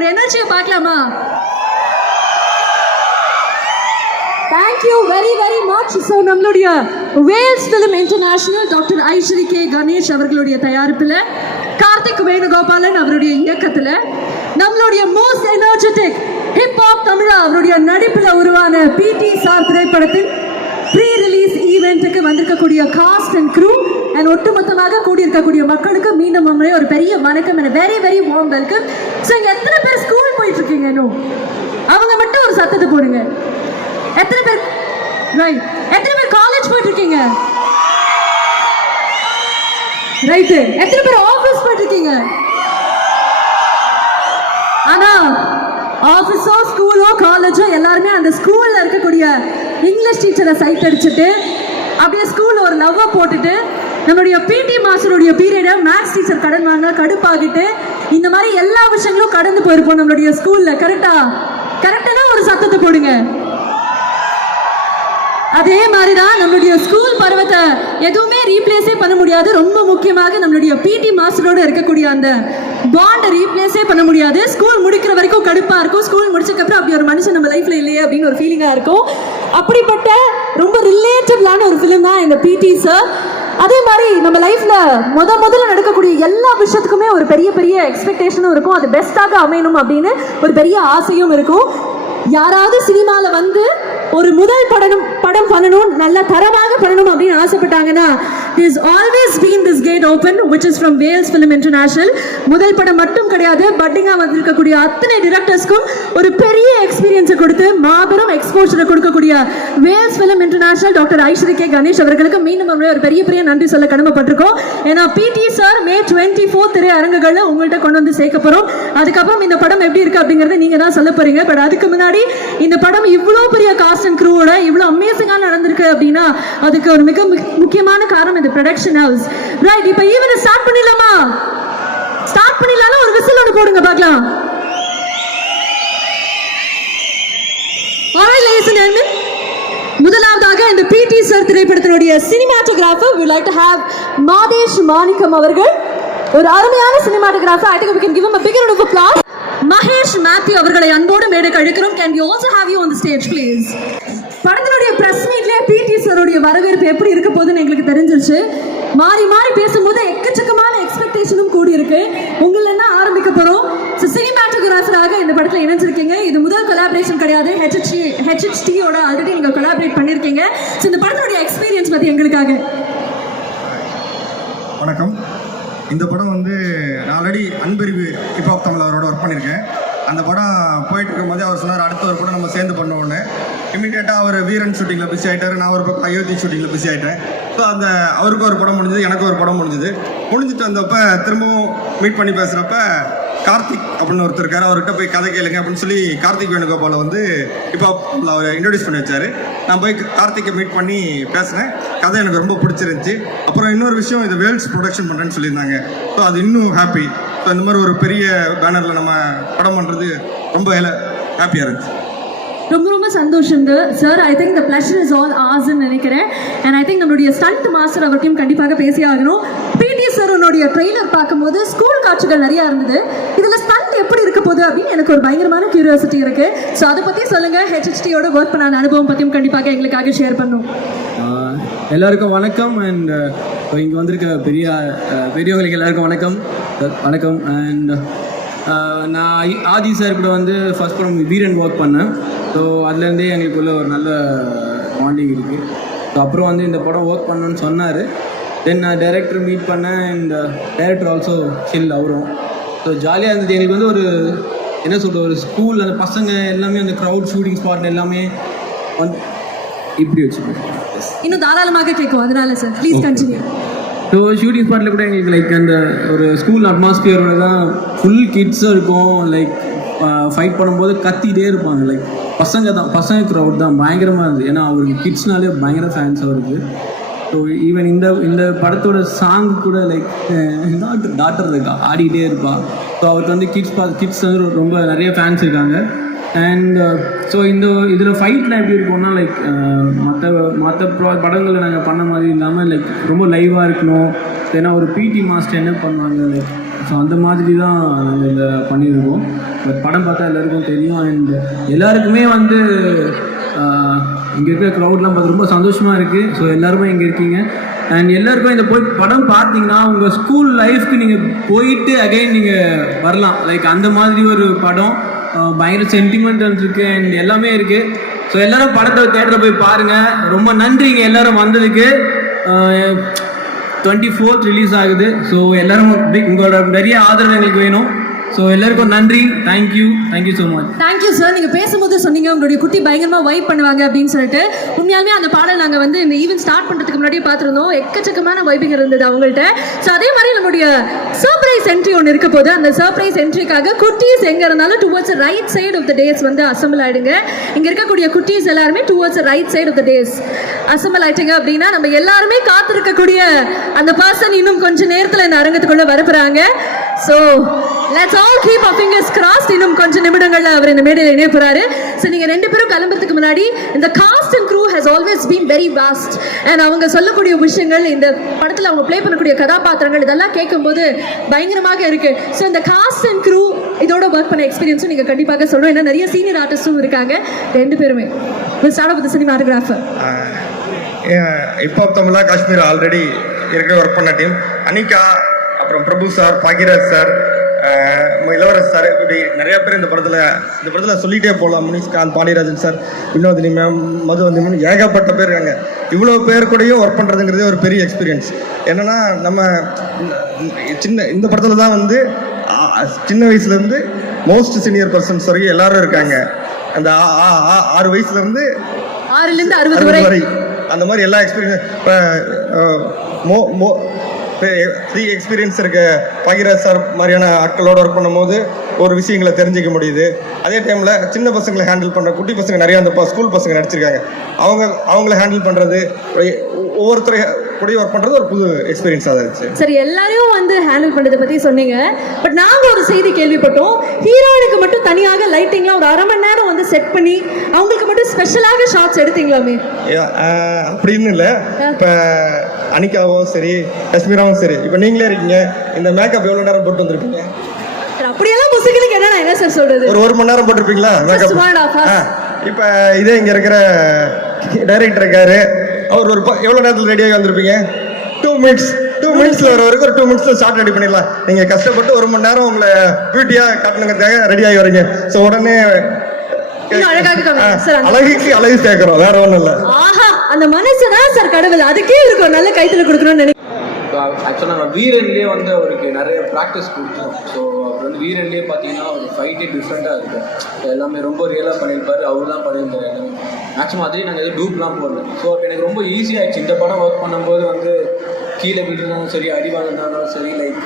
அவங்களோட எனர்ஜியை பார்க்கலாமா? Thank you very very much. So நம்மளுடைய Vels film international doctor Ishari K Ganesh அவர்களுடைய தயாரிப்பில் கார்த்திக் வேணுகோபாலன் அவருடைய இயக்கத்தில் நம்மளுடைய மோஸ்ட் எனர்ஜெட்டிக் ஹிப்ஹாப் தமிழா அவருடைய நடிப்பில் உருவான பிடி சார் திரைப்படத்தின் ப்ரீ ரிலீஸ் ஈவெண்ட்டுக்கு வந்திருக்கக்கூடிய காஸ்ட் அண்ட் க்ரூ அண்ட் ஒட்டுமொத்தமாக கூடியிருக்கக்கூடிய மக்களுக்கு மீண்டும் முறை ஒரு பெரிய வணக்கம் and very very warm welcome. So இங்கே எத்தனை பேர் ஸ்கூல் போயிட்டு இருக்கீங்க? இன்னும் அவங்க மட்டும் ஒரு சத்தத்தை போடுங்க. எத்தனை பேர் ரைட்? எத்தனை பேர் காலேஜ் போயிட்டு இருக்கீங்க? ரைட்டு. எத்தனை பேர் ஆஃபீஸ் போயிட்டு இருக்கீங்க? ஆனா ஆஃபீஸோ ஸ்கூலோ காலேஜோ எல்லாருமே அந்த ஸ்கூல்ல இருக்கக்கூடிய இங்கிலீஷ் டீச்சரை சைட் அடிச்சுட்டு அப்படியே ஸ்கூல்ல ஒரு லவ்வை போட்டுட்டு நம்மளுடைய பிடி மாஸ்டருடைய பீரியடை மேக்ஸ் டீச்சர் கடன் வாங்க கடுப்பாகிட்டு இந்த மாதிரி எல்லா விஷயங்களும் கடந்து போயிருப்போம் நம்மளுடைய ஸ்கூல்ல. கரெக்டான ஒரு சத்தத்தை போடுங்க. அதே மாதிரி தான் நம்மளுடைய ஸ்கூல் பருவத்தை எதுவுமே ரீப்ளேஸே பண்ண முடியாது. ரொம்ப முக்கியமாக நம்மளுடைய பிடி மாஸ்டரோடு இருக்கக்கூடிய அந்த பாண்டை ரீப்ளேஸே பண்ண முடியாது. ஸ்கூல் முடிக்கிற வரைக்கும் கடுப்பாக இருக்கும். ஸ்கூல் முடிச்சதுக்கப்புறம் அப்படி ஒரு மனுஷன் நம்ம லைஃப்பில் இல்லையே அப்படின்னு ஒரு ஃபீலிங்காக இருக்கும். அப்படிப்பட்ட ரொம்ப ரிலேட்டபிளான ஒரு ஃபிலிம் தான் இந்த பிடி சார். அதே மாதிரி நம்ம லைஃப்பில் முதல்ல நடக்கக்கூடிய எல்லா விஷயத்துக்குமே ஒரு பெரிய எக்ஸ்பெக்டேஷனும் இருக்கும். அது பெஸ்ட்டாக அமையணும் அப்படின்னு ஒரு பெரிய ஆசையும் இருக்கும். யாராவது சினிமாவில் வந்து ஒரு முதல் படம் பண்ணணும், நல்ல தரமாக பண்ணணும் அப்படின்னு ஆசைப்பட்டாங்கன்னா there's always been this gate open which is from Wales Film International. முதல் படம் மட்டும் கிடையாது, பட்டிங்கா வந்திருக்கக்கூடிய அத்தனை டிரெக்டர்ஸ்க்கும் ஒரு பெரிய எக்ஸ்பீரியன்ஸை கொடுத்து மாபெரும் எக்ஸ்போஷரை கொடுக்கக்கூடிய Vels film international doctor Ishari K Ganesh அவர்களுக்கு மீண்டும் ஒரு பெரிய நன்றி சொல்ல கடமைப்பட்டிருக்கோம். ஏன்னா பிடி சார் May 24 திரை அரங்குகளில் உங்கள்கிட்ட கொண்டு வந்து சேர்க்க போறோம். அதுக்கப்புறம் இந்த படம் எப்படி இருக்கு அப்படிங்கறத நீங்க தான் சொல்ல போறீங்க. பட் அதுக்கு முன்னாடி இந்த படம் இவ்வளோ பெரிய காஸ்ட் அண்ட் க்ரூவோட இவ்வளோ அமேசிங்கா நடந்திருக்கு அப்படின்னா அதுக்கு ஒரு மிக முக்கியமான காரணம் இந்த ப்ரொடக்ஷன் ஹவுஸ். ரைட், இப்போ ஈவென்ட் ஸ்டார்ட் பண்ணிடலாமா? ஸ்டார்ட் பண்ணிடலாம். ஒரு விசில் ஒன்று போடுங்க பார்க்கலாம். Alright ladies and gentlemen, முதலாவதாக இந்த பிடி சார் திரைப்படத்தினுடைய cinematographer we would like to have Madhesh Manickam அவர்கள். ஒரு அருமையான cinematographer. I think we can give him a big round of applause. Mahesh Mathew அவர்களை அன்போடு மேடைக்கு அழைக்கிறோம். Can we also have you on the stage please? படத்தினுடைய பிரஸ் மீட்லேயே பிடி சாருடைய வரவேற்பு எப்படி இருக்க போகுதுன்னு எங்களுக்கு தெரிஞ்சிருச்சு. மாறி பேசும்போது எக்கச்சக்கமான எக்ஸ்பெக்டேஷனும் கூடி இருக்கு. உங்களை என்ன ஆரம்பிக்க போறோம். சினிமாட்டோகிராஃபராக இந்த படத்தில் இணைஞ்சிருக்கீங்க. இது முதல் கொலாபரேஷன் கிடையாது. ஹெச்ஹெச்டியோட ஆல்ரெடி நீங்க கொலாபரேட் பண்ணிருக்கீங்க. இந்த படத்தினுடைய எக்ஸ்பீரியன்ஸ் பத்தி எங்களுக்காக. வணக்கம். இந்த படம் வந்து நான் ஆல்ரெடி அன்பறிவு ஹிப்ஹாப் தமிழ் அவரோட ஒர்க் பண்ணியிருக்கேன். அந்த படம் போயிட்டு இருக்கும்போதே அவர் சொன்னார் அடுத்த ஒரு படம் நம்ம சேர்ந்து பண்ண உடனே இமீடியட்டாக அவர் வீரன் ஷூட்டிங்கில் பிஸி ஆகிட்டார். நான் ஒரு பக்கம் அயோத்தி ஷூட்டிங்கில் பிஸி ஆகிட்டேன். ஸோ அந்த அவருக்கு ஒரு படம் முடிஞ்சது, எனக்கு ஒரு படம் முடிஞ்சிட்டு வந்தப்போ திரும்பவும் மீட் பண்ணி பேசுகிறப்ப கார்த்திக் அப்படின்னு ஒருத்தர் இருக்கார். அவர்கிட்ட போய் கதை கேளுங்க அப்படின்னு சொல்லி கார்த்திக் வேணுகோபாலை வந்து இப்போ அவர் இன்ட்ரடியூஸ் பண்ணி வச்சார். நான் போய் கார்த்திக்கை மீட் பண்ணி பேசினேன். கதை எனக்கு ரொம்ப பிடிச்சிருந்துச்சி. அப்புறம் இன்னொரு விஷயம், இது வேல்ஸ் ப்ரொடக்ஷன் பண்ணுறேன்னு சொல்லியிருந்தாங்க. ஸோ அது இன்னும் ஹாப்பி. ஸோ இந்த மாதிரி ஒரு பெரிய பேனரில் நம்ம படம் பண்ணுறது ரொம்ப ஹாப்பியாக இருந்துச்சு. ரொம்ப சந்தோஷங்க sir. I think the pleasure is all ஆர்ஸ்ன்னு நினைக்கிறேன். அண்ட் ஐ திங்க் நம்மளுடைய ஸ்டண்ட் மாஸ்டர் அவர்கிட்டையும் கண்டிப்பாக பேசி ஆகணும். பிடி சாரோடைய ட்ரெய்லர் பார்க்கும்போது ஸ்கூல் காட்சிகள் நிறையா இருந்தது. இதில் ஸ்டண்ட் எப்படி இருக்க போகுது அப்படின்னு எனக்கு ஒரு பயங்கரமான கியூரியாசிட்டி இருக்கு. ஸோ அதை பற்றி சொல்லுங்கள். ஹெச்ஹெச்டியோட ஒர்க் பண்ண அனுபவம் பற்றியும் கண்டிப்பாக எங்களுக்காக ஷேர் பண்ணும். எல்லாருக்கும் வணக்கம். அண்ட் இங்கே வந்திருக்க பெரியவங்களுக்கு எல்லாருக்கும் வணக்கம். அண்ட் நான் ஆதி சார் கூட வந்து ஃபர்ஸ்ட் படம் வீரன் ஒர்க் பண்ணேன். ஸோ அதுலேருந்தே எங்களுக்குள்ள ஒரு நல்ல பாண்டிங் இருக்குது. ஸோ அப்புறம் வந்து இந்த படம் ஒர்க் பண்ணணுன்னு சொன்னார். தென் நான் டைரக்டர் மீட் பண்ணேன். அண்ட் டைரக்டர் ஆல்சோ சில் அவரும். ஸோ ஜாலியாக இருந்தது. எங்களுக்கு வந்து ஒரு என்ன சொல்கிற ஒரு ஸ்கூல் அந்த பசங்க எல்லாமே அந்த க்ரௌட் ஷூட்டிங் ஸ்பாட் எல்லாமே வந்து இப்படி வச்சுக்கோங்க. இன்னும் தாராளமாக கேட்கும். அதனால sir please continue. So shooting ஸ்பாட்டில் கூட எங்களுக்கு லைக் அந்த ஒரு ஸ்கூல் அட்மாஸ்பியரோட தான் ஃபுல் கிட்ஸும் இருக்கும். லைக் ஃபைட் பண்ணும்போது கத்திகிட்டே இருப்பாங்க. லைக் பசங்க க்ரௌட் தான் பயங்கரமாக இருந்தது. ஏன்னா அவருக்கு கிட்ஸ்னாலே பயங்கர ஃபேன்ஸ் அவருக்கு. ஸோ ஈவன் இந்த படத்தோட சாங் கூட லைக் டாக்டர் இருக்கா ஆடிக்கிட்டே இருப்பாள். ஸோ அவருக்கு வந்து கிட்ஸ் வந்து ரொம்ப நிறைய ஃபேன்ஸ் இருக்காங்க. அண்ட் ஸோ இதில் ஃபைட்லாம் எப்படி இருக்கும்னா லைக் மற்ற படங்களில் நாங்கள் பண்ண மாதிரி இல்லாமல் லைக் ரொம்ப லைவாக இருக்கணும். ஏன்னா ஒரு பிடி மாஸ்டர் என்ன பண்ணுவாங்க லைக் ஸோ அந்த மாதிரி தான் நாங்கள் இதை பண்ணியிருக்கோம். பட் படம் பார்த்தா எல்லாருக்கும் தெரியும். அண்ட் எல்லாருக்குமே வந்து இங்கே இருக்கிற க்ரௌட்லாம் பார்த்து ரொம்ப சந்தோஷமாக இருக்குது. ஸோ எல்லாருமே இங்கே இருக்கீங்க. அண்ட் எல்லாருக்கும் இந்த போய் படம் பார்த்தீங்கன்னா உங்கள் ஸ்கூல் லைஃப்க்கு நீங்கள் போயிட்டு அகைன் நீங்கள் வரலாம். லைக் அந்த மாதிரி ஒரு படம். பயங்கர சென்டிமெண்டல் இருக்குது அண்ட் எல்லாமே இருக்குது. ஸோ எல்லோரும் படத்தை தேட்டரில் போய் பாருங்கள். ரொம்ப நன்றிங்க எல்லோரும் வந்ததுக்கு. 24th ரிலீஸ் ஆகுது. ஸோ எல்லோரும் உங்களோட நிறைய ஆதரவு எங்களுக்கு வேணும். ஸோ எல்லாருக்கும் நன்றி. Thank you so much. Thank you sir. நீங்கள் பேசும்போது சொன்னீங்க உங்களுடைய குட்டி பயங்கரமாக வைப் பண்ணுவாங்க அப்படின்னு சொல்லிட்டு. உண்மையாலுமே அந்த பாடல் நாங்கள் வந்து இந்த ஈவென்ட் ஸ்டார்ட் பண்ணுறதுக்கு முன்னாடியே பார்த்துருந்தோம். எக்கச்சக்கமான வைப்பிங் இருந்தது அவங்கள்ட்ட. ஸோ அதே மாதிரி நம்மளுடைய சர்ப்ரைஸ் என்ட்ரி ஒன்று இருக்க போது அந்த சர்ப்ரைஸ் என்ட்ரிக்காக குட்டீஸ் எங்கே இருந்தாலும் towards right side of the dais வந்து அசம்பிள் ஆகிடுங்க. இங்கே இருக்கக்கூடிய குட்டீஸ் எல்லாருமே towards right side of the dais assemble ஆயிட்டீங்க அப்படின்னா நம்ம எல்லாருமே காத்திருக்கக்கூடிய அந்த பர்சன் இன்னும் கொஞ்சம் நேரத்தில் இந்த அரங்கத்துக்குள்ளே வரப்போகிறாங்க. So let's all keep our fingers crossed. இன்னும் கொஞ்சம் நிமிடங்கள்ல அவர் இந்த மேடையில் இணைய போறாரு. ஸோ நீங்க ரெண்டு பேரும் கிளம்புறதுக்கு முன்னாடி இந்த cast and crew has always been very vast. And அவங்க சொல்லக்கூடிய விஷயங்கள், இந்த படத்தில் அவங்க ப்ளே பண்ணக்கூடிய கதாபாத்திரங்கள் இதெல்லாம் கேட்கும்போது பயங்கரமாக இருக்கு. ஸோ இந்த காஸ்ட் அண்ட் க்ரூ இதோட ஒர்க் பண்ண எக்ஸ்பீரியன்ஸும் நீங்க கண்டிப்பாக சொல்லணும். ஏன்னா நிறைய சீனியர் ஆர்டிஸ்டும் இருக்காங்க ரெண்டு பேருமே. Start off the cinematographer. இப்போ தமிழா காஷ்மீர் ஆல்ரெடி இருக்கிற ஒர்க் பண்ண டீம் அனிகா, அப்புறம் Prabhu sir, Bhagyaraj sir, Ilavarasu sir, இப்படி நிறைய பேர் இந்த படத்தில் சொல்லிகிட்டே போகலாம். Munishkanth, Pandiarajan sir, Vinodhini ma'am, Madhuvanthi ma'am, ஏகப்பட்ட பேர் இருக்காங்க. இவ்வளோ பேர் கூடயும் ஒர்க் பண்ணுறதுங்கிறதே ஒரு பெரிய எக்ஸ்பீரியன்ஸ். என்னென்னா நம்ம இந்த படத்தில் தான் வந்து சின்ன வயசுலேருந்து மோஸ்ட் சீனியர் பர்சன்ஸ் வரைக்கும் எல்லாரும் இருக்காங்க. அந்த 6 வயசுலேருந்து 60 வரை அந்த மாதிரி எல்லா எக்ஸ்பீரியன்ஸ். இப்போ ஃப்ரீ எக்ஸ்பீரியன்ஸ் இருக்க பாகிராஜ் சார் மாதிரியான ஆட்களோட ஒர்க் பண்ணும்போது ஒரு விஷயங்களை தெரிஞ்சிக்க முடியுது. அதே டைமில் சின்ன பசங்களை ஹேண்டில் பண்ணுற குட்டி பசங்க நிறையா அந்த ஸ்கூல் பசங்க நடிச்சிருக்காங்க. அவங்கள ஹேண்டில் பண்ணுறது, ஒவ்வொருத்தரை கூட ஒர்க் பண்ணுறது ஒரு புது எக்ஸ்பீரியன்ஸாக தான் இருந்துச்சு. சரி, எல்லாரையும் வந்து ஹேண்டில் பண்ணுறதை பற்றி சொன்னீங்க. பட் நாங்கள் ஒரு செய்தி கேள்விப்பட்டோம். ஹீரோயினுக்கு மட்டும் தனியாக லைட்டிங்லாம் ஒரு 1/2 மணி நேரம் வந்து செட் பண்ணி அவங்களுக்கு மட்டும் ஸ்பெஷலாக ஷாட்ஸ் எடுத்தீங்களாமே? அப்படின்னு இல்லை. இப்போ அனிகாவும் சரி, காஷ்மீராவும் சரி, இப்போ நீங்களே இருக்கீங்க, இந்த மேக்கப் எவ்வளோ நேரம் போட்டு வந்திருப்பீங்க? அப்படியெல்லாம் முசுகளுக்கு என்ன சார் சொல்றது? ஒரு மணி நேரம் போட்டிருப்பீங்களா மேக்கப்? இப்போ இதே இங்கே இருக்கிற டைரக்டர் இருக்காரு, அவர் எவ்வளோ நேரத்தில் ரெடியாகி வந்திருப்பீங்க? 2 மினிட்ஸில் வர வரைக்கும் ஒரு 2 மினிட்ஸில் ஷார்ட் ரெடி பண்ணிடலாம். நீங்கள் கஷ்டப்பட்டு 1 மணி நேரம் உங்களை பியூட்டியாக காட்டணுங்கிறதுக்காக ரெடியாகி வரீங்க. ஸோ உடனே அழகுக்கு அழகு சேர்க்கிறோம், வேற ஒன்றும் இல்லை. ஆஹா, அந்த மனசுதான் சார் கடவுள். அதுக்கே இருக்கும் நல்ல கைத்தில் கொடுக்கணும்னு நினைக்கிறேன். ஆக்சுவலாக நாங்கள் வீரன்லேயே வந்து அவருக்கு நிறைய ப்ராக்டிஸ் கொடுத்தோம். ஸோ அவர் வந்து வீரன்லேயே பார்த்தீங்கன்னா ஒரு ஃபைட்டே டிஃப்ரெண்ட்டாக இருக்கும். எல்லாமே ரொம்ப ரியலாக பண்ணியிருப்பார். அவர் தான் பண்ணியிருந்தார் எல்லாமே. மேக்ஸிமம் அதே நாங்கள் எதுவும் டூப்லாம் போடல. ஸோ அப்போ எனக்கு ரொம்ப ஈஸியாகிடுச்சு. இந்த படம் ஒர்க் பண்ணும்போது வந்து கீழே விழுந்தாலும் சரி, அடி வாங்கினாலும் சரி, லைக்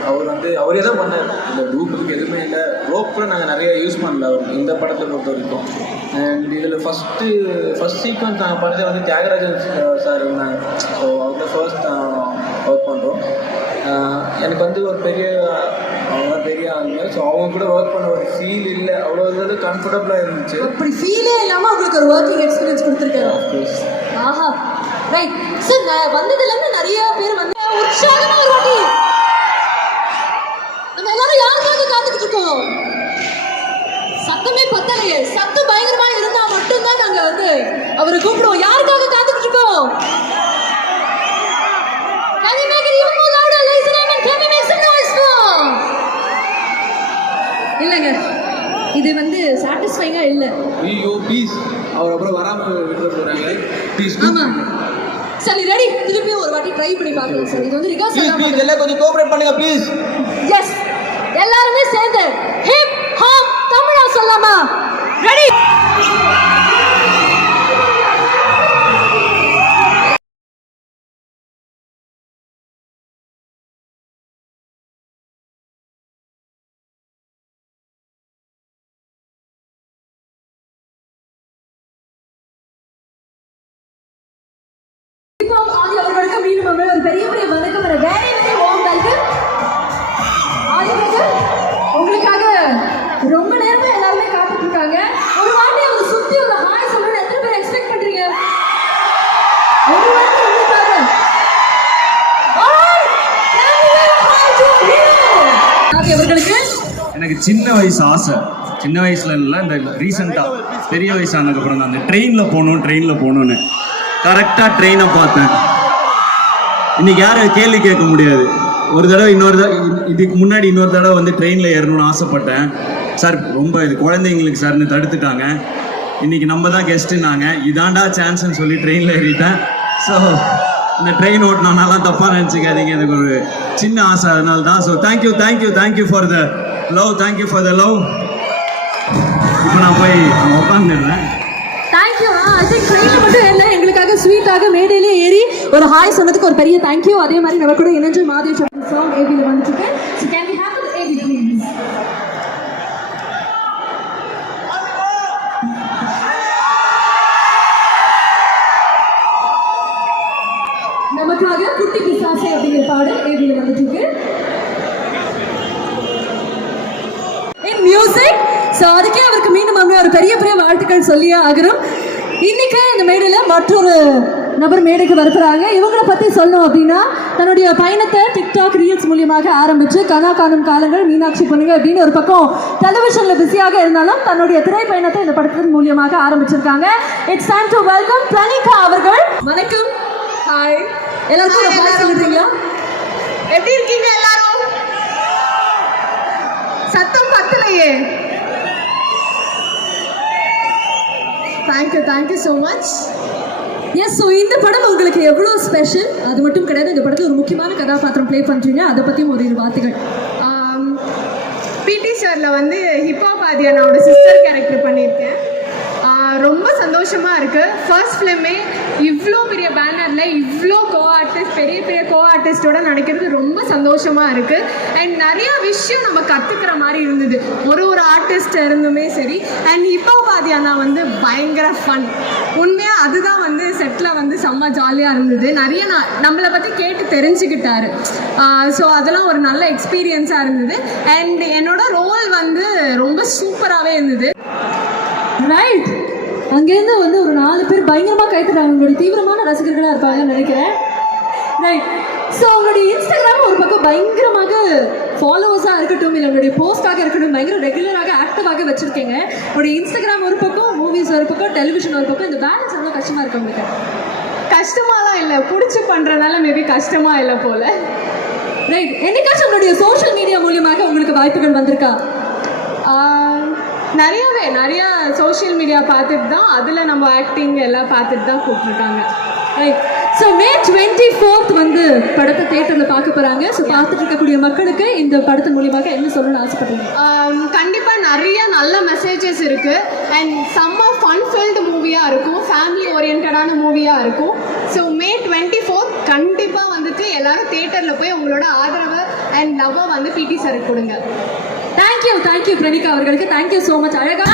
அவரே தான் பண்ணார். இந்த டூப்புக்கு எதுவுமே இல்லை. ரோப் கூட நாங்கள் நிறைய யூஸ் பண்ணல அவருக்கு இந்த படத்தை பொறுத்த வரைக்கும். அண்ட் இதில் ஃபஸ்ட் சீக்வன்ஸ் நாங்கள் பண்ணதே வந்து தியாகராஜன் சார் இருந்தாங்க. ஸோ அவர்கிட்ட ஃபர்ஸ்ட் ஒர்க் பண்ணுறோம். எனக்கு வந்து ஒரு அவங்க பெரிய ஆளுங்க. ஸோ அவங்க கூட ஒர்க் பண்ண ஒரு ஃபீல் இல்லை. அவ்வளோ இது கம்ஃபர்டபுளாக இருந்துச்சு. அப்படி ஃபீலே இல்லாமல் அவங்களுக்கு ஒரு ஒர்க்கிங் எக்ஸ்பீரியன்ஸ் கொடுத்துருக்காரு. ஆஃப்கோர்ஸ். ஆஹா, ரைட் சார். வந்ததுலேருந்து நிறைய பேர் வந்து உற்சாகமாக ஒரு வாட்டி நம்ம எல்லாரும் யாருக்காக காத்துக்கிட்டு இருக்கோம்? சத்தமே பத்தலையே. சத்தம் பயங்கரமா இருந்தா மட்டும்தான் நாங்க வந்து அவரை கூப்பிடுவோம். யாருக்காக காத்துக்கிட்டு இருக்கோம்? Can you make it even more louder, ladies and gentlemen? Can we make some noise for? இல்லங்க, இது வந்து சாட்டிஸ்ஃபைங்கா இல்ல. ஐயோ ப்ளீஸ், அவர் அப்புறம் வராமல் விட்டு போறாங்க. ப்ளீஸ். ஆமா சரி, ரெடி. திருப்பி ஒரு வாட்டி ட்ரை பண்ணி பார்க்கலாம் சார். இது வந்து ரிகர்சல் தான். ப்ளீஸ் எல்லாம் கொஞ்சம் கோஆபரேட் பண்ணுங்க ப்ளீஸ். எஸ், எல்லாரும் சேர்ந்து ஹிப் ஹாப் தமிழா சொல்லலாமா? ரெடி. ஆதி அவர்களுக்கு மீண்டும் ஒரு பெரிய வணக்கம். Very very warm welcome. ஆதிவர்கள் உங்களுக்காக ரொம்ப நேரமா எல்லாருமே காத்துட்டு இருக்காங்க. ஒரு வாட்டி அவங்க சுத்தி ஒரு ஹாய் சொல்லணும். எத்தனை பேர் எக்ஸ்பெக்ட் பண்றீங்க? ஒரு வாட்டி உங்களுக்காக. All can you hi to hero. Aadhi எனக்கு சின்ன வயசு ஆசை, சின்ன வயசுல இல்லை, இந்த ரீசெண்டாக பெரிய வயசானதுக்கப்புறம் தான் அந்த ட்ரெயினில் போகணுன்னு கரெக்டாக ட்ரெயினை பார்த்தேன். இன்னைக்கு யாரும் கேள்வி கேட்க முடியாது. ஒரு தடவை இதுக்கு முன்னாடி இன்னொரு தடவை வந்து ட்ரெயினில் ஏறணும்னு ஆசைப்பட்டேன். சார் ரொம்ப இது குழந்தைங்களுக்கு சார்னு தடுத்துட்டாங்க. இன்னைக்கு நம்ம தான் கெஸ்ட்டுனாங்க. இதாண்டா சான்ஸ்ன்னு சொல்லி ட்ரெயினில் ஏறிட்டேன். ஸோ இந்த ட்ரெயின் ஓட்டினாலாம் தப்பாக நினச்சிக்காதீங்க, எனக்கு ஒரு சின்ன ஆசை, அதனால தான். So thank you for the love. இப்போ நான் போய் உட்காந்துடுறேன். தேங்க்யூ. ஐ திங்க் ட்ரெயினில் மட்டும் இல்லை, எங்களுக்காக ஸ்வீட்டாக மேடையிலே ஏறி ஒரு ஹாய் சொன்னதுக்கு ஒரு பெரிய தேங்க்யூ. அதே மாதிரி நம்ம கூட இணைஞ்சு மாதேஷ் சாங் ஏபியில் வந்துட்டு. So can we have the AV please? நமக்காக குட்டி பிசாசே அப்படிங்கிற பாடல் ஏபியில் வந்துட்டு இருக்கு. மியூசிக். ஸோ அதுக்கே அவருக்கு மீண்டும் ஒரு பெரிய வாழ்த்துக்கள் சொல்லியே ஆகிறோம். இன்னைக்கு இந்த மேடையில் மற்றொரு நபர் மேடைக்கு வருகிறாங்க. இவங்களை பற்றி சொல்லணும் அப்படின்னா, தன்னுடைய பயணத்தை டிக்டாக் ரீல்ஸ் மூலியமாக ஆரம்பித்து கனா காணும் காலங்கள், மீனாட்சி பொண்ணுங்க அப்படின்னு ஒரு பக்கம் டெலிவிஷனில் பிஸியாக இருந்தாலும் தன்னுடைய திரைப்பயணத்தை இந்த படத்தின் மூலியமாக ஆரம்பிச்சிருக்காங்க. It's time to welcome Pranika அவர்கள். வணக்கம். ஹாய். எல்லாருக்கும் ஹாய் சொல்லுறீங்களா? எப்படி இருக்கீங்க எல்லாரும்? சத்தம் பத்தலையே. Thank you so much. Yes. So இந்த படம் உங்களுக்கு எவ்வளோ ஸ்பெஷல்? அது மட்டும் கிடையாது, இந்த படத்தில் ஒரு முக்கியமான கதாபாத்திரம் ப்ளே பண்ணுறீங்க, அதை பற்றியும் ஒரு இரு வார்த்தைகள். பிடி சாரில் வந்து ஹிப்ஹாப் ஆதியானாவோட சிஸ்டர் கேரக்டர் பண்ணியிருக்கேன். ரொம்ப சந்தோஷமாக இருக்குது. ஃபர்ஸ்ட் ஃபிலிமே இவ்வளோ பெரிய பேனரில் இவ்வளோ பெரிய கோ ஆர்டிஸ்டோட நடிக்கிறது ரொம்ப சந்தோஷமாக இருக்குது. அண்ட் நிறையா விஷயம் நம்ம கற்றுக்கிற மாதிரி இருந்தது, ஒரு ஆர்டிஸ்ட் இருந்துமே சரி. அண்ட் ஹிப்ஹாப் ஆதியானா வந்து பயங்கர ஃபன். உண்மையாக அதுதான் வந்து செட்டில் வந்து செம்ம ஜாலியாக இருந்தது. நிறைய நம்மளை பற்றி கேட்டு தெரிஞ்சுக்கிட்டாரு. ஸோ அதெல்லாம் ஒரு நல்ல எக்ஸ்பீரியன்ஸாக இருந்தது. அண்ட் என்னோட ரோல் வந்து ரொம்ப சூப்பராகவே இருந்தது. ரைட். அங்கேருந்து வந்து ஒரு 4 பேர் பயங்கரமாக கைத்துறாங்க. உங்களுடைய தீவிரமான ரசிகர்களாக இருப்பாங்கன்னு நினைக்கிறேன். ரைட். ஸோ உங்களுடைய இன்ஸ்டாகிராம் ஒரு பக்கம் பயங்கரமாக ஃபாலோவர்ஸாக இருக்கட்டும், இல்லை உங்களுடைய போஸ்டாக இருக்கட்டும், பயங்கர ரெகுலராக ஆக்டிவாக வச்சுருக்கீங்க. உங்களுடைய இன்ஸ்டாகிராம் ஒரு பக்கம், மூவிஸ் ஒரு பக்கம், டெலிவிஷன் ஒரு பக்கம், இந்த பேலன்ஸ் எவ்வளோ கஷ்டமாக இருக்கு உங்களுக்கு? கஷ்டமாலாம் இல்லை, பிடிச்சி பண்ணுறதுனால மேபி கஷ்டமாக இல்லை போல். ரைட். என்னைக்காச்சும் உங்களுடைய சோஷியல் மீடியா மூலியமாக உங்களுக்கு வாய்ப்புகள் வந்திருக்கா? நிறையா சோஷியல் மீடியா பார்த்துட்டு தான், அதில் நம்ம ஆக்டிங் எல்லாம் பார்த்துட்டு தான் கூப்பிட்ருக்காங்க. ரைட். ஸோ மே 24th வந்து படத்தை தியேட்டரில் பார்க்க போகிறாங்க. ஸோ பார்த்துட்டு இருக்கக்கூடிய மக்களுக்கு இந்த படத்தின் மூலியமாக என்ன சொல்லணும்னு ஆசைப்படுறீங்க? கண்டிப்பாக நிறைய நல்ல மெசேஜஸ் இருக்குது. அண்ட் செம்ம ஃபன் ஃபில்டு மூவியாக இருக்கும், ஃபேமிலி ஓரியன்டான மூவியாக இருக்கும். ஸோ மே 24th கண்டிப்பாக வந்துட்டு எல்லாரும் தியேட்டரில் போய் உங்களோட ஆதரவை அண்ட் லவ்வை வந்து பிடி சாருக்கு கொடுங்க. தேங்க்யூ பிரணிகா அவர்களுக்கு. Thank you so much. அழகா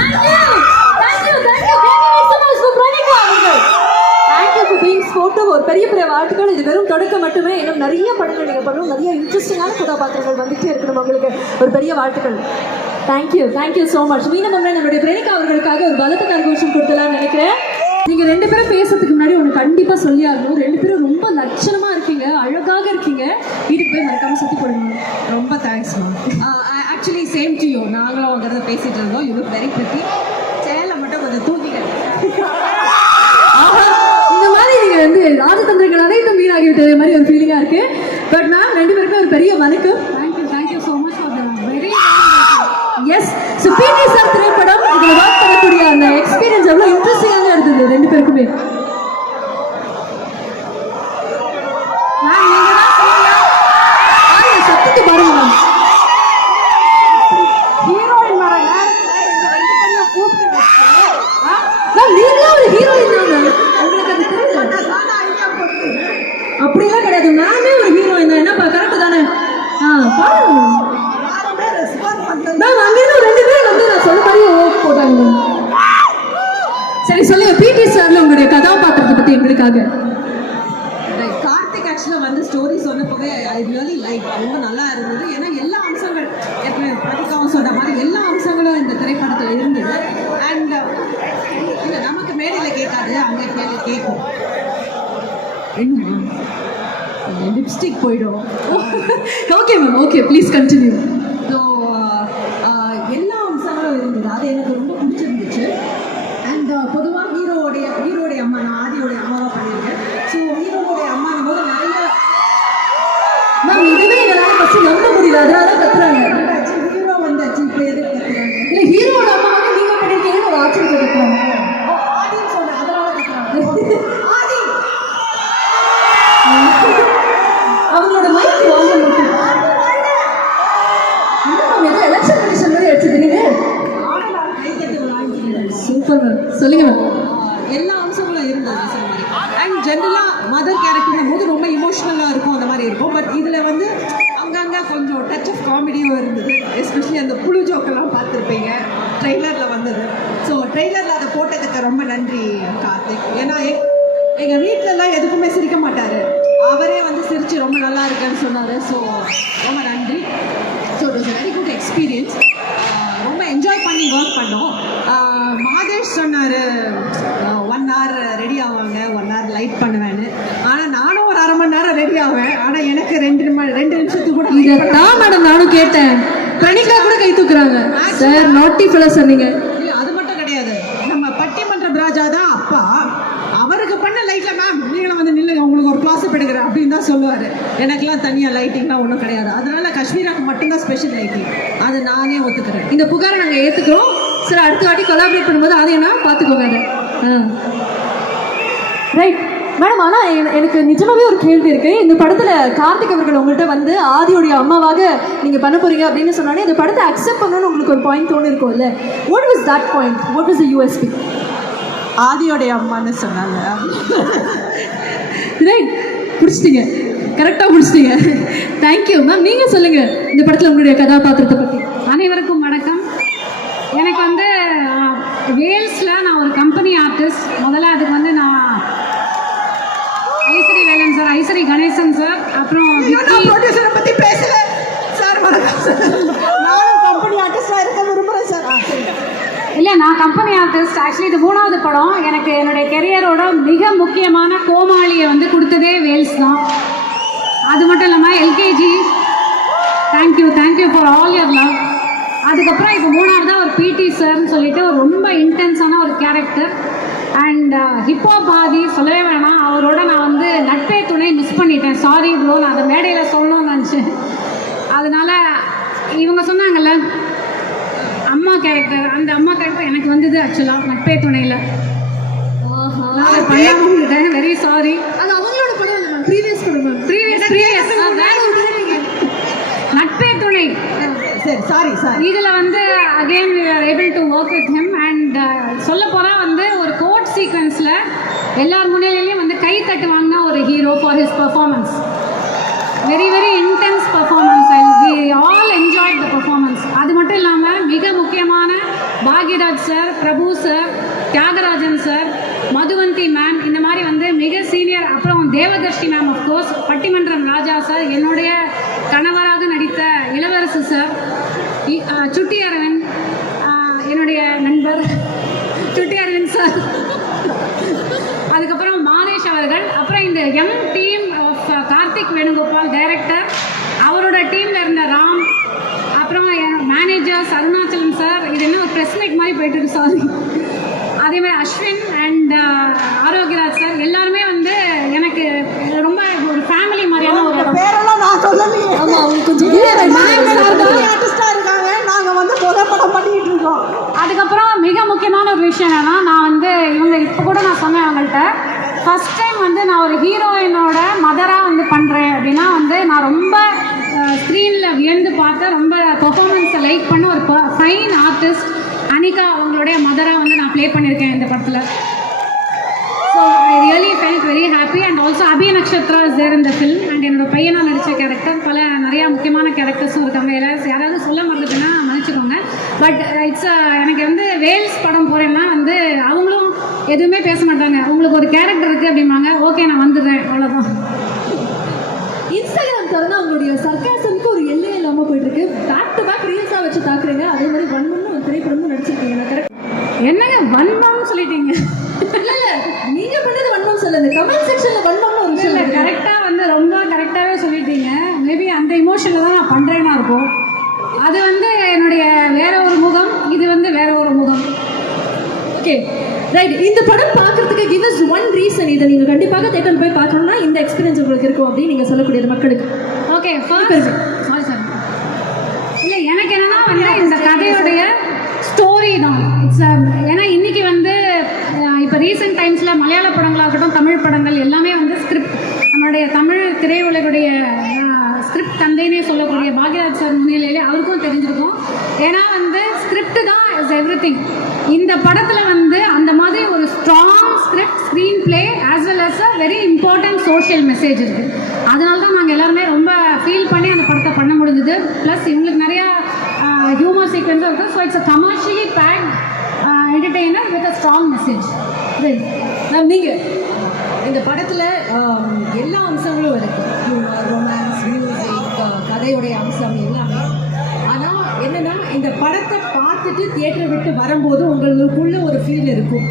ஒரு பெரிய வாழ்த்துக்கள். இது வெறும் தொடக்கம் மட்டுமே. இன்னும் நிறைய படங்கள் நீங்கள் பண்ணணும், நிறைய இன்ட்ரெஸ்டிங்கான கதாபாத்திரங்கள் வந்துட்டே இருக்கணும். உங்களுக்கு ஒரு பெரிய வாழ்த்துக்கள். Thank you so much. மீண்டும் நம்மளுடைய பிரணிகா அவர்களுக்காக ஒரு பலத்த கரகோஷம் கொடுத்தலாம்னு நினைக்கிறேன். நீங்கள் 2 பேரும் பேசுறதுக்கு முன்னாடி ஒன்று கண்டிப்பாக சொல்லி ஆகணும். 2 பேரும் ரொம்ப லட்சணமாக இருக்கீங்க, அழகாக இருக்கீங்க. வீட்டுக்கு போய் மறக்காமல் சுற்றி போடுங்க. ரொம்ப thanks ma'am. Actually same to you. நாங்களும் அங்கே பேசிகிட்டு இருந்தோம். You look very pretty. சேரில் மட்டும் கொஞ்சம் தூக்கிட்டேன். இந்த மாதிரி நீங்கள் வந்து ராஜதந்திரங்கள் அனைத்தும் வீணாகிவிட்டது மாதிரி ஒரு ஃபீலிங்காக இருக்குது. பட் மேம் 2 பேருக்கும் ஒரு பெரிய வணக்கம். Thank you so much for the very yes. So PT sir திரைப்படம் இதில் ஒர்க் பண்ணக்கூடிய அந்த எக்ஸ்பீரியன்ஸ் எவ்வளோ இன்ட்ரெஸ்டிங்காக இருந்தது 2 பேருக்குமே? சத்துக்கு பாருங்க மேம். நீங்களும் ஒரு ஹீரோயின் தாங்க, உங்களுக்கு அது தெரியும்? அப்படிலாம் கிடையாது, நானே ஒரு ஹீரோயின் தான். என்னப்பா கரெக்டு தானே? பாருங்க மேம். அங்கேருந்து 2 பேர் வந்து நான் சொன்ன மாதிரியே போட்டாங்க. சரி சொல்லுங்க, பிடி சார்ல உங்களுடைய கதாபாத்திரத்தை பற்றி எங்களுக்காக. கார்த்திக் ஆக்சுவலாக வந்து ஸ்டோரி சொன்னப்பவே ஐ ரியலி லைக். ரொம்ப நல்லா இருந்தது. ஏன்னா எல்லா அம்சங்கள் ஏற்கனவே பிரதிகாவும் சொன்ன மாதிரி எல்லா அம்சங்களும் இந்த திரைப்படத்தில் இருந்தது. அண்ட் இல்லை நமக்கு மேடையில் கேட்காது, அங்கே கேட்கும். என்னமா லிப்ஸ்டிக் போயிடும். Okay ma'am, okay please continue. So சொல்லுங்க எல்லா அம்சங்களும் இருந்தது சொன்ன மாதிரி. அண்ட் ஜென்ரலாக மதர் கேரக்டர்னும் போது ரொம்ப இமோஷ்னலாக இருக்கும், அந்த மாதிரி இருக்கும். பட் இதில் வந்து அங்கங்கே கொஞ்சம் டச் ஆஃப் காமெடியும் இருந்தது. எஸ்பெஷலி அந்த புழு ஜோக்கெல்லாம் பார்த்துருப்பீங்க ட்ரெய்லரில் வந்தது. ஸோ ட்ரெய்லரில் அதை போட்டதுக்கு ரொம்ப நன்றி கார்த்திக். ஏன்னா எங்கள் வீட்டிலலாம் எதுக்குமே சிரிக்க மாட்டார், அவரே வந்து சிரித்து ரொம்ப நல்லா இருக்குன்னு சொன்னார். ஸோ ரொம்ப நன்றி. So it was very good experience. ரொம்ப என்ஜாய் பண்ணி ஒர்க் பண்ணோம். மாதேஷ் சொன்னார் 1 hour ரெடி ஆவாங்க, 1 hour லைட் பண்ணுவேன்னு. ஆனால் நானும் ஒரு 1/2 மணி நேரம் ரெடி ஆவேன். ஆனால் எனக்கு 2 நிமிஷத்துக்கு கூட இதான் மேடம் நானும் கேட்டேன். பிரணிகா கூட கை தூக்குறாங்க. சார் நாட்டி ஃபெலோ சொன்னீங்க. இல்லை, அது மட்டும் கிடையாது. நம்ம பட்டிமன்ற ராஜா தான் அப்பா. அவருக்கு பண்ண லைட்டில் மேம் நீங்களும் வந்து நில்லுங்க, உங்களுக்கு ஒரு கிளாஸ் எடுக்கிறேன் அப்படின்னு தான் சொல்லுவார். எனக்கெல்லாம் தனியாக லைட்டிங்லாம் ஒன்றும் கிடையாது. அதனால காஷ்மீராக்கு மட்டும்தான் ஸ்பெஷல் லைட்டிங். அது நானே ஒத்துக்கிறேன். இந்த புகாரை நாங்கள் ஏற்றுக்கிறோம். சார் அடுத்த வாட்டி கொலாபரேட் பண்ணும்போது அதையும் பார்த்துக்கோங்க அதை. Right madam. ஆனால் எனக்கு நிஜமாவே ஒரு கேள்வி இருக்கு. இந்த படத்தில் கார்த்திக் அவர்கள் உங்கள்கிட்ட வந்து ஆதியோடைய அம்மாவாக நீங்கள் பண்ண போறீங்க அப்படின்னு சொன்னாலே இந்த படத்தை அக்செப்ட் பண்ணணும்னு உங்களுக்கு ஒரு பாயிண்ட் தோணு இருக்கும்ல. What was that point? What was the USP? ஆதியோடைய அம்மான்னு சொன்னாங்க. ரைட், பிடிச்சிட்டீங்க, கரெக்டாக பிடிச்சிட்டீங்க. Thank you ma'am. நீங்கள் சொல்லுங்கள் இந்த படத்தில் உங்களுடைய கதாபாத்திரத்தை பற்றி. அனைவருக்கும் வணக்கம். எனக்கு வந்து வேல்ஸில் நான் ஒரு கம்பெனி ஆர்டிஸ்ட். முதல்ல அதுக்கு வந்து நான் ஐஸ்வரி வேலன் சார், ஐஸ்வரி கணேசன் சார், அப்புறம் ப்ரொடியூசரை பற்றி பேசல சார். வணக்கம் சார். நானும் கம்பெனி ஆர்டிஸ்டாக இருக்க விரும்புகிறேன் சார். இல்லை, நான் கம்பெனி ஆர்டிஸ்ட். ஆக்சுவலி இது 3வது படம். எனக்கு என்னுடைய கெரியரோட மிக முக்கியமான கோமாளியை வந்து கொடுத்ததே வேல்ஸ் தான். அது மட்டும் இல்லாமல் LKG. Thank you for all your love. அதுக்கப்புறம் இப்போ 3வது ஒரு பிடி சார்னு சொல்லிட்டு ஒரு ரொம்ப இன்டென்ஸான ஒரு கேரக்டர். அண்ட் ஹிப்ஹாப் ஆதி சொல்லவே வேணாம். அவரோட நான் வந்து நட்பே துணை மிஸ் பண்ணிட்டேன். சாரி ப்ரோ, நான் அதை மேடையில் சொல்லணும்னு நினச்சேன். அதனால இவங்க சொன்னாங்கல்ல அம்மா கேரக்டர், அந்த அம்மா கேரக்டர் எனக்கு வந்தது ஆக்சுவலாக நட்பே துணையில். நான் பண்ணாமல் வெரி சாரி. அது அவங்களோட படம் இல்லை மேம், ப்ரீவியஸ் படம் மேம். ப்ரீவியஸ் நட்பே துணை. சரி, சாரி. இதில் வந்து again we are able to work with him. and சொல்ல போனால் வந்து ஒரு கோட் சீக்வன்ஸில் எல்லார் முன்னிலையிலையும் வந்து கை தட்டு வாங்கினா ஒரு hero for his performance. Very very intense performance. we all enjoyed the performance. அது மட்டும் இல்லாமல் மிக முக்கியமான Bhagyaraj sir, Prabhu sir, Thiagarajan sir, Madhuvanthi ma'am, இந்த மாதிரி வந்து மிக சீனியர். அப்புறம் தேவதர்ஷி மேம், அஃப்கோர்ஸ் பட்டிமன்றம் ராஜா சார், என்னுடைய கணவராக நடித்த இளவரசு சார், சுட்டி அரவிந்த், என்னுடைய நண்பர் சுட்டி அரவிந்த் சார், அதுக்கப்புறம் மாதேஷ் அவர்கள், அப்புறம் இந்த young team of Karthik Venugopal director, அவரோட டீமில் இருந்த ராம், அப்புறம் மேனேஜர்ஸ் அருணாச்சலம் சார். இது என்ன ஒரு ப்ரெஸ் மீட் மாதிரி போயிட்டு இருக்கு, சாரி. அதேமாதிரி அஸ்வின் அண்ட் ஆரோக்கியராஜ் சார், எல்லாருமே வந்து எனக்கு ரொம்ப ஒரு ஃபேமிலி மாதிரியான ஒரு பேரெல்லாம் நான் சொல்லலையே. ஆமாம், அவங்க கொஞ்சம் ஆர்டிஸ்டாக இருக்காங்க. நாங்கள் வந்து படம் பண்ணிக்கிட்டு இருக்கோம். அதுக்கப்புறம் மிக முக்கியமான ஒரு விஷயம் என்னன்னா, நான் வந்து இவங்க இப்போ கூட நான் சொன்னேன் அவங்கள்ட்ட, ஃபஸ்ட் டைம் வந்து நான் ஒரு ஹீரோயினோட மதராக வந்து பண்ணுறேன் அப்படின்னா வந்து நான் ரொம்ப ஸ்க்ரீனில் வியந்து பார்த்து ரொம்ப பெர்ஃபார்மன்ஸை லைக் பண்ண ஒரு ஃபைன் ஆர்டிஸ்ட் அனிகா அவங்களுடைய மதராக வந்து நான் ப்ளே பண்ணியிருக்கேன் இந்த படத்தில். So I really felt very happy. And also Abhiya Nakshatra is there இந்த ஃபிலிம். அண்ட் என்னோட பையனாக நடித்த கேரக்டர், நிறையா முக்கியமான கேரக்டர்ஸும் இருக்காங்க. யாராவது சொல்ல மறந்துட்டுன்னா மன்னிச்சுக்கோங்க. பட் எனக்கு வந்து வேல்ஸ் படம் போகிறேன்னா வந்து அவங்களும் எதுவுமே பேச மாட்டாங்க. உங்களுக்கு ஒரு கேரக்டர் இருக்குது அப்படிம்பாங்க, ஓகே நான் வந்துடுறேன், அவ்வளோதான். இன்ஸ்டாகிராம் திறந்தா உங்களுடைய சர்க்காசம்க்கு ஒரு எல்லையே இல்லாமல் போயிட்டு இருக்கு. பேக் டு பேக் ரீல்ஸாக வச்சு தாக்குறீங்க. அதே மாதிரி வன்மம்னு ஒரு திரைப்படமும் நடிச்சிருக்கீங்க. நான் கரெக்ட் என்னங்க வன்மம்னு சொல்லிட்டீங்க? இல்லை, நீங்கள் பண்ணது வன்மம் சொல்லுங்க. கமெண்ட் செக்ஷனில் வன்மம்னு ஒரு விஷயம் இல்லை, கரெக்டாக வந்து ரொம்ப கரெக்டாகவே சொல்லிட்டீங்க. மேபி அந்த இமோஷனில் தான் நான் பண்ணுறேன்னா இருக்கும். அது வந்து என்னுடைய வேற ஒரு முகம், இது வந்து வேற ஒரு முகம். Okay right. இந்த படம் பார்க்கறதுக்கு கிவ் அஸ் ஒன் ரீசன். இதை நீங்கள் கண்டிப்பாக தேட்டரில் போய் பார்க்கணும்னா இந்த எக்ஸ்பீரியன்ஸ் உங்களுக்கு இருக்கும் அப்படின்னு நீங்கள் சொல்லக்கூடியது மக்களுக்கு. Okay, sorry sir. இல்லை, எனக்கு என்னன்னா வந்து இந்த கதையுடைய ஸ்டோரி தான். ஏன்னா இன்னைக்கு வந்து இப்போ ரீசெண்ட் டைம்ஸில் மலையாள படங்களாகட்டும், தமிழ் படங்கள் எல்லாமே வந்து ஸ்கிரிப்ட், நம்மளுடைய தமிழ் திரையுலகுடைய ஸ்கிரிப்ட் தந்தைனே சொல்லக்கூடிய பாக்யராஜ் சார் முன்னிலையிலே அவருக்கும் தெரிஞ்சிருக்கும். ஏன்னா வந்து ஸ்கிரிப்ட் தான் இஸ் எவ்ரிதிங். இந்த படத்தில் வந்து அந்த மாதிரி ஒரு strong script, screenplay as well as a very important social message இருக்குது. அதனால தான் நாங்கள் எல்லாருமே ரொம்ப ஃபீல் பண்ணி அந்த படத்தை பண்ண முடிஞ்சது. ப்ளஸ் இவங்களுக்கு நிறையா ஹியூமர் சீக்வன்ஸும் இருக்குது. So it's a commercially packed entertainer with a strong message. Ma'am நீங்கள் இந்த படத்தில் எல்லா அம்சங்களும் இருக்குது. ஹியூமர், ரொமான்ஸ், மியூசிக், கதையுடைய அம்சம் எல்லாமே. ஆனால் என்னென்னா இந்த படத்தை பார்த்துட்டு தியேட்டரை விட்டு வரும்போது உங்களுக்குள்ள ஒரு ஃபீல் இருக்கும்.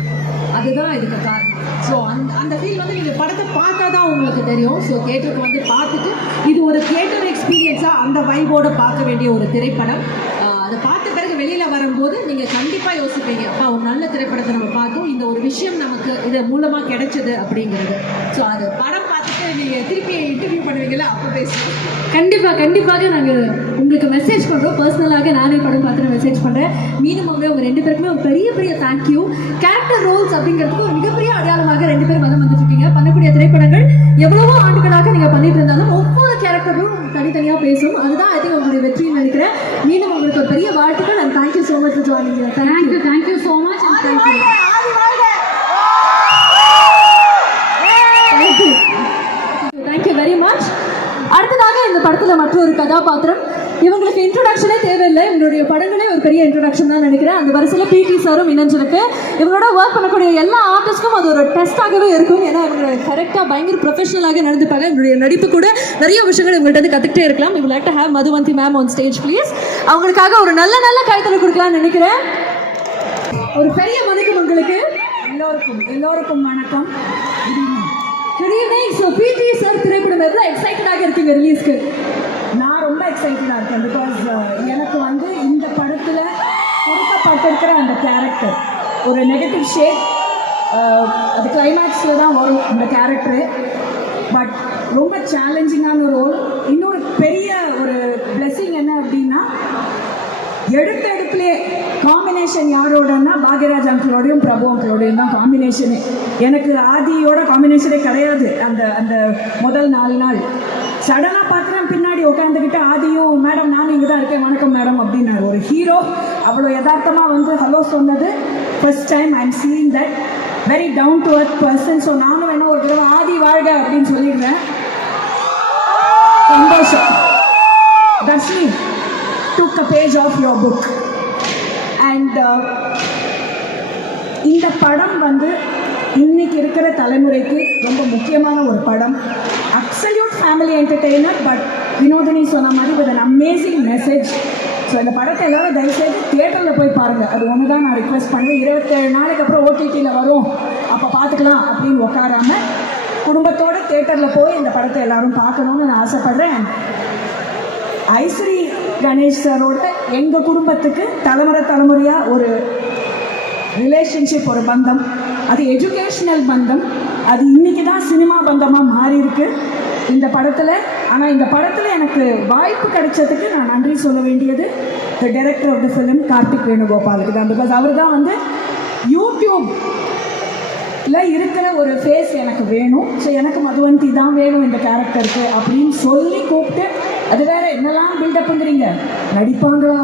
அதுதான் இதுக்கு காரணம். ஸோ அந்த ஃபீல் வந்து நீங்கள் படத்தை பார்த்தா தான் உங்களுக்கு தெரியும். ஸோ தியேட்டருக்கு வந்து பார்த்துட்டு இது ஒரு தியேட்டர் எக்ஸ்பீரியன்ஸாக அந்த வைபோடு பார்க்க வேண்டிய ஒரு திரைப்படம். அதை பார்த்த பிறகு வெளியில் வரும்போது நீங்கள் கண்டிப்பாக யோசிப்பீங்க, அப்பா ஒரு நல்ல திரைப்படத்தை நம்ம பார்த்தோம், இந்த ஒரு விஷயம் நமக்கு இது மூலமாக கிடைச்சது அப்படிங்கிறது. ஸோ அது படம் பார்த்துட்டு நீங்கள் திருப்பி இன்டர்வியூ பண்ணுவீங்களா, அப்போ பேசுவோம். கண்டிப்பாக நாங்கள் உங்களுக்கு மெசேஜ் பண்ணுறோம். பர்சனலாக நானே படம் பார்த்துட்டு மெசேஜ் பண்ணுறேன். மீண்டும் அவங்க ரெண்டு பேருக்குமே ஒரு பெரிய தேங்க்யூ. கேரக்டர் ரோல்ஸ் அப்படிங்கிறதுக்கு ஒரு மிகப்பெரிய அடையாளமாக ரெண்டு பேரும் வந்துட்டு இருக்கீங்க. பண்ணக்கூடிய திரைப்படங்கள் எவ்வளவோ ஆண்டுகளாக நீங்கள் பண்ணிட்டு இருந்தாலும் ஒவ்வொரு கேரக்டரும் தனித்தனியாக பேசும். அதுதான் ஐ திங்க் உங்களுடைய வெற்றின்னு நினைக்கிறேன். மீண்டும் உங்களுக்கு ஒரு பெரிய வாழ்த்துக்கள் and thank you so much for joining. Thank you so much. Thank you very much. அடுத்ததாக இந்த படத்தில் மற்றொரு கதாபாத்திரம். இவங்களுக்கு இன்ட்ரோடக்ஷனே தேவையில்லை, இவங்களுடைய படங்களே ஒரு பெரிய இன்ட்ரோடக்ஷன் தான் நினைக்கிறேன். அந்த வரிசையில் பிடி சாரும் இணைஞ்சிருக்கு. இவங்களோட ஒர்க் பண்ணக்கூடிய எல்லா ஆர்டிஸ்ட்க்கும் அது ஒரு டெஸ்ட்டாகவே இருக்கும். ஏன்னா இவங்க கரெக்டாக பயங்கர ப்ரொஃபஷனலாக நடந்துப்பாங்க. இவங்களுடைய நடிப்பு கூட நிறைய விஷயங்கள் இவங்கள்ட்ட வந்து கற்றுக்கிட்டே இருக்கலாம். இவங்க like to have Madhuvanti ma'am on stage please. அவங்களுக்காக ஒரு நல்ல கைத்தறி கொடுக்கலாம்னு நினைக்கிறேன். ஒரு பெரிய வணக்கம் உங்களுக்கு எல்லோருக்கும் வணக்கம். Good evening. So PT sir திரைப்படம் எவ்வளோ எக்ஸைட்டடாக இருக்கீங்க ரிலீஸ்க்கு? நான் ரொம்ப எக்ஸைட்டடாக இருக்கேன். பிகாஸ் எனக்கு வந்து இந்த படத்தில் கொடுக்கப்பட்டிருக்கிற அந்த கேரக்டர் ஒரு நெகட்டிவ் ஷேட், அது கிளைமேக்ஸில் தான் வரும் இந்த கேரக்டரு. பட் ரொம்ப சேலஞ்சிங்கான ஒரு ரோல். இன்னொரு பெரிய ஒரு பிளெஸிங் என்ன அப்படின்னா, எடுப்புலே காம்பினேஷன் யாரோடனா பாக்யராஜ் அங்கிளோடையும் பிரபு அங்கிளோடையும் தான் காம்பினேஷனு. எனக்கு ஆதியோட காம்பினேஷனே கிடையாது. அந்த முதல் 4 நாள் சடனாக பார்க்குறேன், பின்னாடி உட்காந்துக்கிட்டு ஆதியும் மேடம் நானும் இங்கே தான் இருக்கேன், வணக்கம் மேடம் அப்படின்னாரு. ஒரு ஹீரோ அவ்வளோ யதார்த்தமாக வந்து ஹலோ சொன்னது first time I am seeing that very down to earth person. So நானும் வேணா ஒரு தடவை ஆதி வாழ்க அப்படின்னு சொல்லிடுறேன். சந்தோஷம். Dharshini took a page of your book and இந்த படம் வந்து இன்னைக்கு இருக்கிற தலைமுறைக்கு ரொம்ப முக்கியமான ஒரு படம். Absolute family entertainer, but Vinodhini சொன்ன மாதிரி with an amazing message. So இந்த படத்தை எல்லாரும் தயவுசெய்து தியேட்டரில் போய் பாருங்கள். அது ஒன்று தான் நான் ரிக்வெஸ்ட் பண்ணுவேன். 27 நாளைக்கு அப்புறம் ஓடிடியில் வரும் அப்போ பார்த்துக்கலாம் அப்படின்னு உட்காராமல் குடும்பத்தோடு தியேட்டரில் போய் இந்த படத்தை எல்லாரும் பார்க்கணுன்னு நான் ஆசைப்பட்றேன். ஐஸ்வரி கணேஷ் சாரோட எங்கள் குடும்பத்துக்கு தலைமுறையாக ஒரு ரிலேஷன்ஷிப், ஒரு பந்தம். அது எஜுகேஷ்னல் பந்தம். அது இன்றைக்கி தான் சினிமா பந்தமாக மாறி இருக்கு இந்த படத்தில். ஆனால் இந்த படத்தில் எனக்கு வாய்ப்பு கிடைச்சதுக்கு நான் நன்றி சொல்ல வேண்டியது the director of the film Karthik வேணுகோபாலுக்கு தான். பிகாஸ் அவர் தான் வந்து யூடியூப்பில் இருக்கிற ஒரு ஃபேஸ் எனக்கு வேணும். ஸோ எனக்கு மதுவந்தி தான் வேணும் இந்த கேரக்டருக்கு அப்படின்னு சொல்லி கூப்பிட்டு, அது வேற என்னெல்லாம் பில்டப்புங்கிறீங்க, நடிப்பாங்களா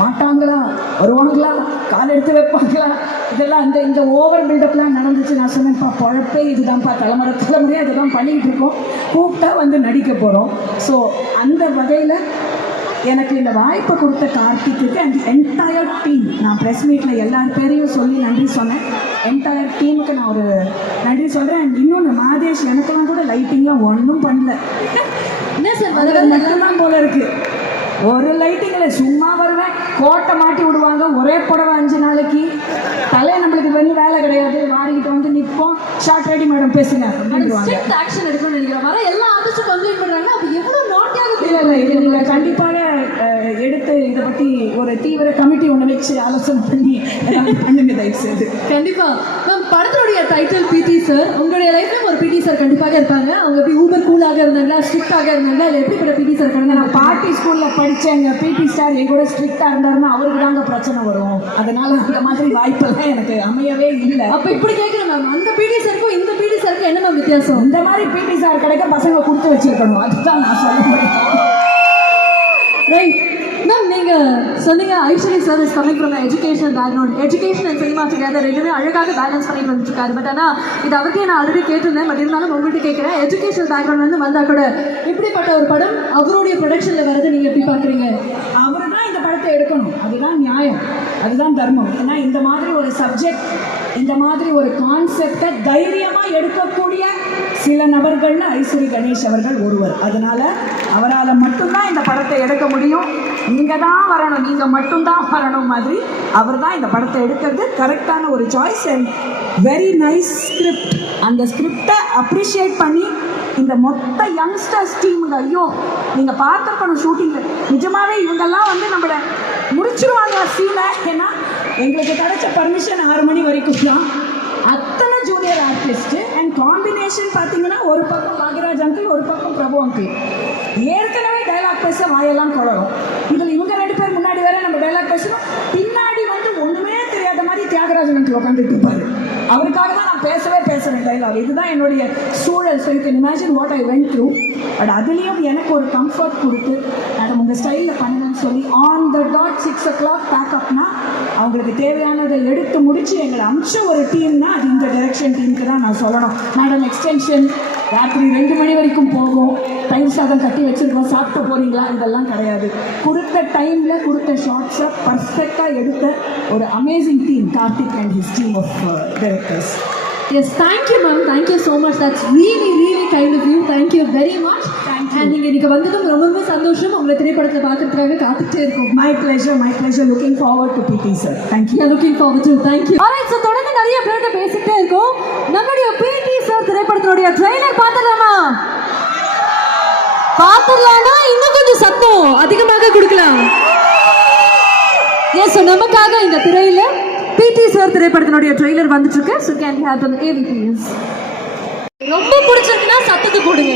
மாட்டாங்களா, வருவாங்களா, கால் எடுத்து வைப்பாங்களா, இதெல்லாம் இந்த ஓவர் பில்டப்லாம் நடந்துச்சு. நான் சொன்னேன்ப்பா பொழப்பே இதுதான்ப்பா, தலைமுறையாக இதுதான் பண்ணிக்கிட்டு இருக்கோம், கூப்பிட்டா வந்து நடிக்க போகிறோம். ஸோ அந்த வகையில் எனக்கு இந்த வாய்ப்பை கொடுத்த கார்த்திக்கு அண்ட் என்டையர் டீம், நான் ப்ரெஸ் மீட்டில் எல்லார் பேரையும் சொல்லி நன்றி சொன்னேன். என்டையர் டீமுக்கு நான் ஒரு நன்றி சொல்கிறேன். அண்ட் இன்னொன்று மாதேஷ், எனக்கெல்லாம் கூட லைட்டிங்லாம் ஒன்றும் பண்ணல, என்ன சார் மட்டும்தான் போல இருக்குது. ஒரு லைட்டிங்கில் சும்மா வருவேன், கோட்டை மாட்டி விடுவாங்க, ஒரே புடவை 5 நாளைக்கு, தலையை நம்மளுக்கு வேலை கிடையாது, வாரிக்கிட்டு வந்து நிற்போம், ஷார்ட் ரெடி மேடம் பேசுங்க அப்படின்வாங்க. ஆக்ஷன் எடுக்கணும்னு நினைக்கிறேன். வர எல்லா ஆர்டிஸ்டும் கம்ப்ளைண்ட் பண்ணுறாங்க, அப்போ எவ்வளோ நாட்டியாக இல்லை இது நீங்கள் கண்டிப்பாக எடுத்து இதை பற்றி ஒரு தீவிர கமிட்டி ஒன்று வச்சு ஆலோசனை பண்ணி பண்ணுங்க தயவுசெய்து. கண்டிப்பாக மேம். படத்தினுடைய டைட்டில் பிடி சார். உங்களுடைய லைஃப்ல ஒரு பிடி சார் கண்டிப்பாக இருப்பாங்க. அவங்க எப்படி ஊபர் கூலாக இருந்தாங்களா, ஸ்ட்ரிக்டாக இருந்தாங்களா, இல்லை எப்படிப்பட்ட பிடி சார் பண்ணுங்க? நான் பார்ட்டி ஸ்கூலில் படித்தேங்க. பிடி சார் என் கூட ஸ்ட்ரிக்டாக இருந்தாருன்னா அவருக்கு தாங்க பிரச்சனை வரும். அதனால அந்த மாதிரி வாய்ப்பெல்லாம் எனக்கு அமையவே இல்லை. அப்போ இப்படி கேட்குறேன் மேம், அந்த பிடி சாருக்கும் இந்த பிடி சாருக்கும் என்ன மேம் வித்தியாசம்? இந்த மாதிரி பிடி சார் கிடைக்க பசங்க கொடுத்து வச்சிருக்கணும், அதுதான் நான் சொல்ல முடியும். Right ma'am. நீங்க சொன்னீங்க Ishari sir is coming from education background, education and cinema together ரெண்டுமே அழகாக பேலன்ஸ் பண்ணிட்டு வந்துருக்காரு. பட் ஆனால் இது அவருக்கே நான் ஆல்ரெடி கேட்டிருந்தேன், பட் இருந்தாலும் உங்கள்கிட்ட கேட்குறேன். எஜுகேஷன் பேக்ரவுண்ட் வந்து வந்தால் கூட இப்படிப்பட்ட ஒரு படம் அவருடைய ப்ரொடக்ஷனில் வரது நீங்கள் எப்படி பார்க்குறீங்க? அவர் தான் இந்த படத்தை எடுக்கணும், அதுதான் நியாயம், அதுதான் தர்மம். ஏன்னா இந்த மாதிரி ஒரு சப்ஜெக்ட், இந்த மாதிரி ஒரு கான்செப்டை தைரியமாக எடுக்கக்கூடிய சில நபர்கள்ல ஐஸ்வரி கணேஷ் அவர்கள் ஒருவர். அதனால அவரால் மட்டும்தான் இந்த படத்தை எடுக்க முடியும். நீங்கள் தான் வரணும், நீங்கள் மட்டும்தான் வரணும் மாதிரி அவர் தான் இந்த படத்தை எடுக்கிறது கரெக்டான ஒரு choice. And very nice script. அந்த ஸ்கிரிப்டை அப்ரிஷியேட் பண்ணி இந்த மொத்த யங்ஸ்டர்ஸ் டீமுங்க, ஐயோ நீங்கள் பார்த்துருக்கணும் ஷூட்டிங்கில், நிஜமாகவே இவங்கெல்லாம் வந்து நம்மளை முடிச்சிருவாங்க சீனை. ஏன்னா எங்களுக்கு கிடைச்ச பர்மிஷன் 6 மணி வரைக்கும் தான். அத்தனை ஜூனியர் ஆர்டிஸ்ட்டு அண்ட் காம்பினேஷன் பார்த்தீங்கன்னா ஒரு பக்கம் பாக்யராஜ் அங்கிள், ஒரு பக்கம் பிரபு அங்கிள். ஏற்கனவே டைலாக் பேச வாயெல்லாம் குளரும். இதில் இவங்க 2 பேர் முன்னாடி வேற நம்ம டைலாக் பேசணும், பின்னாடி வந்து ஒன்றுமே தெரியாத மாதிரி தியாகராஜன் அங்கிள் உட்காந்துட்டு இருப்பாரு. அவருக்காக தான் நான் பேசுகிறேன் டைலாக். இதுதான் என்னுடைய சூழல். So you can imagine what I went through. But அதுலேயும் எனக்கு ஒரு கம்ஃபர்ட் கொடுத்து மேடம் உங்கள் ஸ்டைலில் பண்ணுங்கன்னு சொல்லி ஆன் த டாட் 6 o'clock பேக்கப்னா அவங்களுக்கு தேவையானதை எடுத்து முடித்து எங்களை அமிச்ச ஒரு டீம்னா அது இந்த டைரக்ஷன் டீமுக்கு தான் நான் சொல்லணும். மேடம் எக்ஸ்டென்ஷன் ராத்திரி 2 மணி வரைக்கும் போகும், தயிர் சாதம் கட்டி வச்சுருக்கோம், சாப்பிட்டு போகிறீங்களா, இதெல்லாம் கிடையாது. கொடுத்த டைமில் கொடுத்த ஷார்ட்ஸை பர்ஃபெக்டாக எடுத்த ஒரு amazing team, Karthik and his team of directors. Yes, thank you ma'am, thank you so much, that's really really kind of you, thank you very much. And நீங்கள் இன்றைக்கி வந்ததும் ரொம்பவே சந்தோஷம். உங்களை திரைப்படத்தில் பார்க்கறதுக்காக காத்துக்கிட்டே இருக்கோம். My pleasure, looking forward to PT sir. Thank you. Yeah, looking forward to, thank you. Alright, so தொடர்ந்து நிறைய பேர்கிட்ட பேசிக்கிட்டே இருக்கோம். நம்மளுடைய PT சார் திரைப்படத்தினுடைய ட்ரெய்லர் பார்த்துடலாமா? பார்த்துடலாம்னா இன்னும் கொஞ்சம் சத்தம் அதிகமாக கொடுக்கலாம். எஸ், நமக்காக இந்த திரையில PT சார் திரைப்படத்தினுடைய ட்ரெய்லர் வந்துட்டு இருக்கு. So can we have on the AV please? ரொம்ப பிடிச்சிருக்குன்னா சத்தத்தை போடுங்க.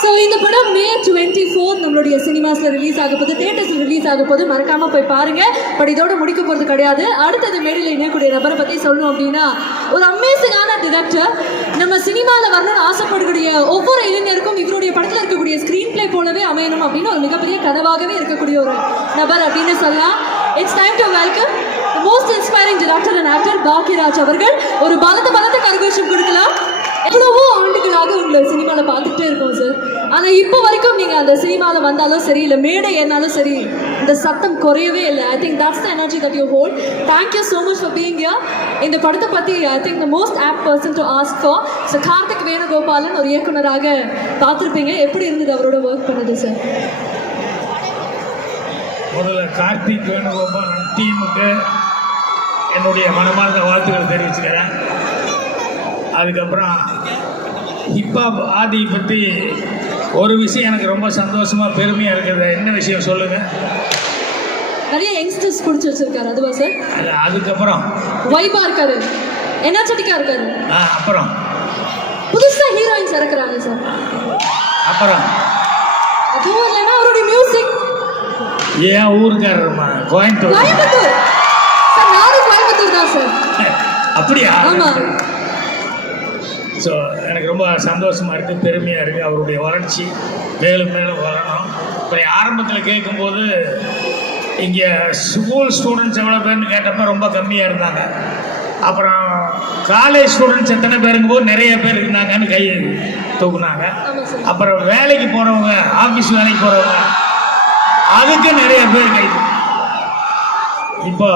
ஸோ இந்த படம் May 24 நம்மளுடைய சினிமாஸில் ரிலீஸ் ஆக போகுது, தியேட்டர்ஸில் ரிலீஸ் ஆக போகுது. மறக்காமல் போய் பாருங்கள். பட் இதோட முடிக்க போகிறது கிடையாது. அடுத்தது மேடையில் இணையக்கூடிய நபரை பற்றி சொல்லணும் அப்படின்னா ஒரு அமேசிங்கான டிரெக்டர். நம்ம சினிமாவில் வரணும்னு ஆசைப்படக்கூடிய ஒவ்வொரு இளைஞருக்கும் இவருடைய படத்தில் இருக்கக்கூடிய ஸ்க்ரீன் பிளே போலவே அமையணும் அப்படின்னு ஒரு மிகப்பெரிய கனவாகவே இருக்கக்கூடிய ஒரு நபர் அப்படின்னு சொல்லலாம். It's time to welcome most inspiring director and actor Bhagyaraj அவர்கள். ஒரு பலத்த கரகோஷம் கொடுக்கலாம். எவ்வளவோ ஆண்டுகளாக உங்களை சினிமாவில் பார்த்துட்டே இருக்கோம் சார். ஆனால் இப்போ வரைக்கும் நீங்கள் அந்த சினிமாவில் வந்தாலும் சரி, இல்லை மேடை ஏறினாலும் சரி, இந்த சத்தம் குறையவே இல்லை. I think that's the energy that you hold. Thank you so much for being here. இந்த படத்தை பற்றி I think the most apt person to ask for. So Karthik Venugopalan ஒரு இயக்குனராக பார்த்துருப்பீங்க. எப்படி இருந்தது அவரோட ஒர்க் பண்ணது சார்? முதல்ல கார்த்திக் வேணுகோபாலன் டீமுக்கு என்னுடைய மனமார்ந்த வாழ்த்துக்களை தெரிவிச்சுக்கிறேன். அதுக்கப்புறம் ஹிப்ஹாப் ஆதி பற்றி ஒரு விஷயம் எனக்கு ரொம்ப சந்தோஷமாக பெருமையாக இருக்குது. என்ன விஷயம் சொல்லுங்கள்? நிறைய யங்ஸ்டர்ஸ் பிடிச்சி வச்சிருக்காரு, அதுவா சார்? அதுக்கப்புறம் வைபா இருக்காரு, எனர்ஜெட்டிக்காக இருக்காரு. அப்புறம் புதுசாக ஹீரோயின்ஸ் இறக்குறாங்க சார். அப்புறம் அதுவும் இல்லைன்னா அவருடைய மியூசிக். ஏன் ஊருக்காரருமா? கோயம்புத்தூர் சார். நானும் கோயம்புத்தூர் தான் சார். அப்படியா? ஆமாம். ஸோ எனக்கு ரொம்ப சந்தோஷமாக இருக்குது, பெருமையாக இருக்குது. அவருடைய வளர்ச்சி மேலும் மேலும் வரணும். இப்போ ஆரம்பத்தில் கேட்கும்போது இங்கே ஸ்கூல் ஸ்டூடெண்ட்ஸ் எவ்வளோ பேர்னு கேட்டப்போ ரொம்ப கம்மியாக இருந்தாங்க. அப்புறம் காலேஜ் ஸ்டூடெண்ட்ஸ் எத்தனை பேருங்கும்போது நிறைய பேர் இருந்தாங்கன்னு கை தூக்குனாங்க. அப்புறம் வேலைக்கு போகிறவங்க, ஆஃபீஸ் வேலைக்கு போகிறவங்க, அதுக்கு நிறைய பேர் கை. இப்போ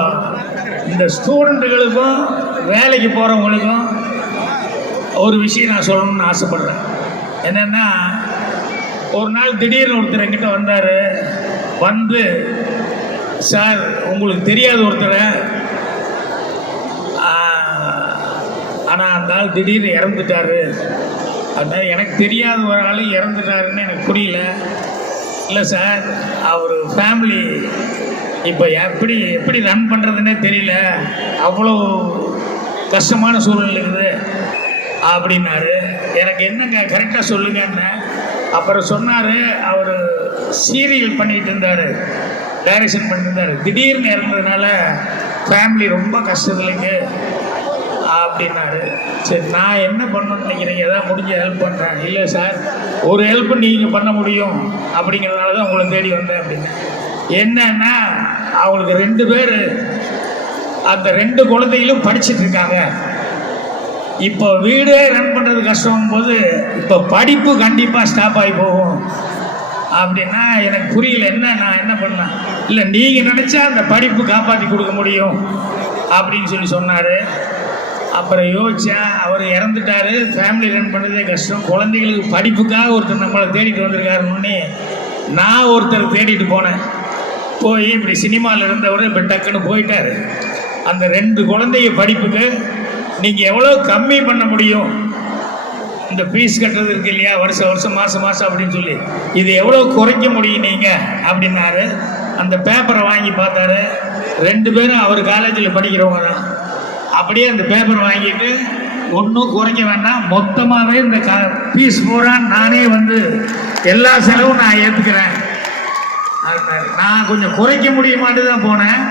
இந்த ஸ்டூடெண்ட்டுகளுக்கும் வேலைக்கு போகிறவங்களுக்கும் ஒரு விஷயம் நான் சொல்லணும்னு ஆசைப்பட்றேன். என்னென்னா, ஒரு நாள் திடீர்னு ஒருத்தர் என்கிட்ட வந்தார். வந்து, சார் உங்களுக்கு தெரியாத ஒருத்தரை, ஆனால் அந்த ஆள் திடீர்னு இறந்துட்டார். அதனால் எனக்கு தெரியாத ஒரு ஆள் இறந்துட்டாருன்னு எனக்கு புரியல. இல்லை சார், அவர் ஃபேமிலி இப்போ எப்படி ரன் பண்ணுறதுன்னே தெரியல, அவ்வளோ கஷ்டமான சூழ்நிலை இருக்குது அப்படின்னாரு. எனக்கு என்னங்க கரெக்டாக சொல்லுங்கன்னு. அப்புறம் சொன்னார், அவர் சீரியல் பண்ணிகிட்டு இருந்தார், டைரக்ஷன் பண்ணிட்டு இருந்தார். திடீர்னு இறந்ததுனால ஃபேமிலி ரொம்ப கஷ்டத்துலைங்க அப்படின்னாரு. சரி, நான் என்ன பண்ணணும்னு நினைக்கிறீங்க? எதாவது முடிஞ்ச ஹெல்ப் பண்ணுறேன். இல்லை சார், ஒரு ஹெல்ப்பு நீங்கள் பண்ண முடியும் அப்படிங்கிறதுனால தான் உங்களை தேடி வந்தேன் அப்படின்னு. என்னன்னா அவங்களுக்கு 2 பேர், அந்த 2 குழந்தைகளும் படிச்சுட்டு இருக்காங்க. இப்போ வீடே ரன் பண்ணுறது கஷ்டம் போது இப்போ படிப்பு கண்டிப்பாக ஸ்டாப் ஆகி போகும் அப்படின்னா எனக்கு புரியல. நான் என்ன பண்ணேன், இல்லை நீங்கள் நினச்சா அந்த படிப்பு காப்பாற்றி கொடுக்க முடியும் அப்படின்னு சொல்லி சொன்னார். அப்புறம் யோசிச்சேன், அவர் இறந்துட்டார், ஃபேமிலி ரன் பண்ணதே கஷ்டம், குழந்தைகளுக்கு படிப்புக்காக ஒருத்தர் நம்மளை தேடிட்டு வந்திருக்காருன்னு நான் ஒருத்தர் தேடிட்டு போனேன். போய் இப்படி சினிமாவில் இருந்தவர் இப்போ டக்குன்னு போயிட்டார். அந்த 2 குழந்தைய படிப்புக்கு நீங்கள் எவ்வளோ கம்மி பண்ண முடியும், இந்த ஃபீஸ் கட்டுறது இருக்கு இல்லையா, வருஷம் மாதம் அப்படின்னு சொல்லி, இது எவ்வளோ குறைக்க முடியும் நீங்கள் அப்படின்னாரு. அந்த பேப்பரை வாங்கி பார்த்தாரு. 2 பேரும் அவர் காலேஜில் படிக்கிறவங்க தான். அப்படியே அந்த பேப்பர் வாங்கிட்டு ஒன்றும் குறைக்க வேண்டாம், மொத்தமாகவே இந்த ஃபீஸ் பூரா நானே வந்து எல்லா செலவும் நான் ஏற்றுக்கிறேன். நான் கொஞ்சம் குறைக்க முடியுமாட்டு தான் போனேன்.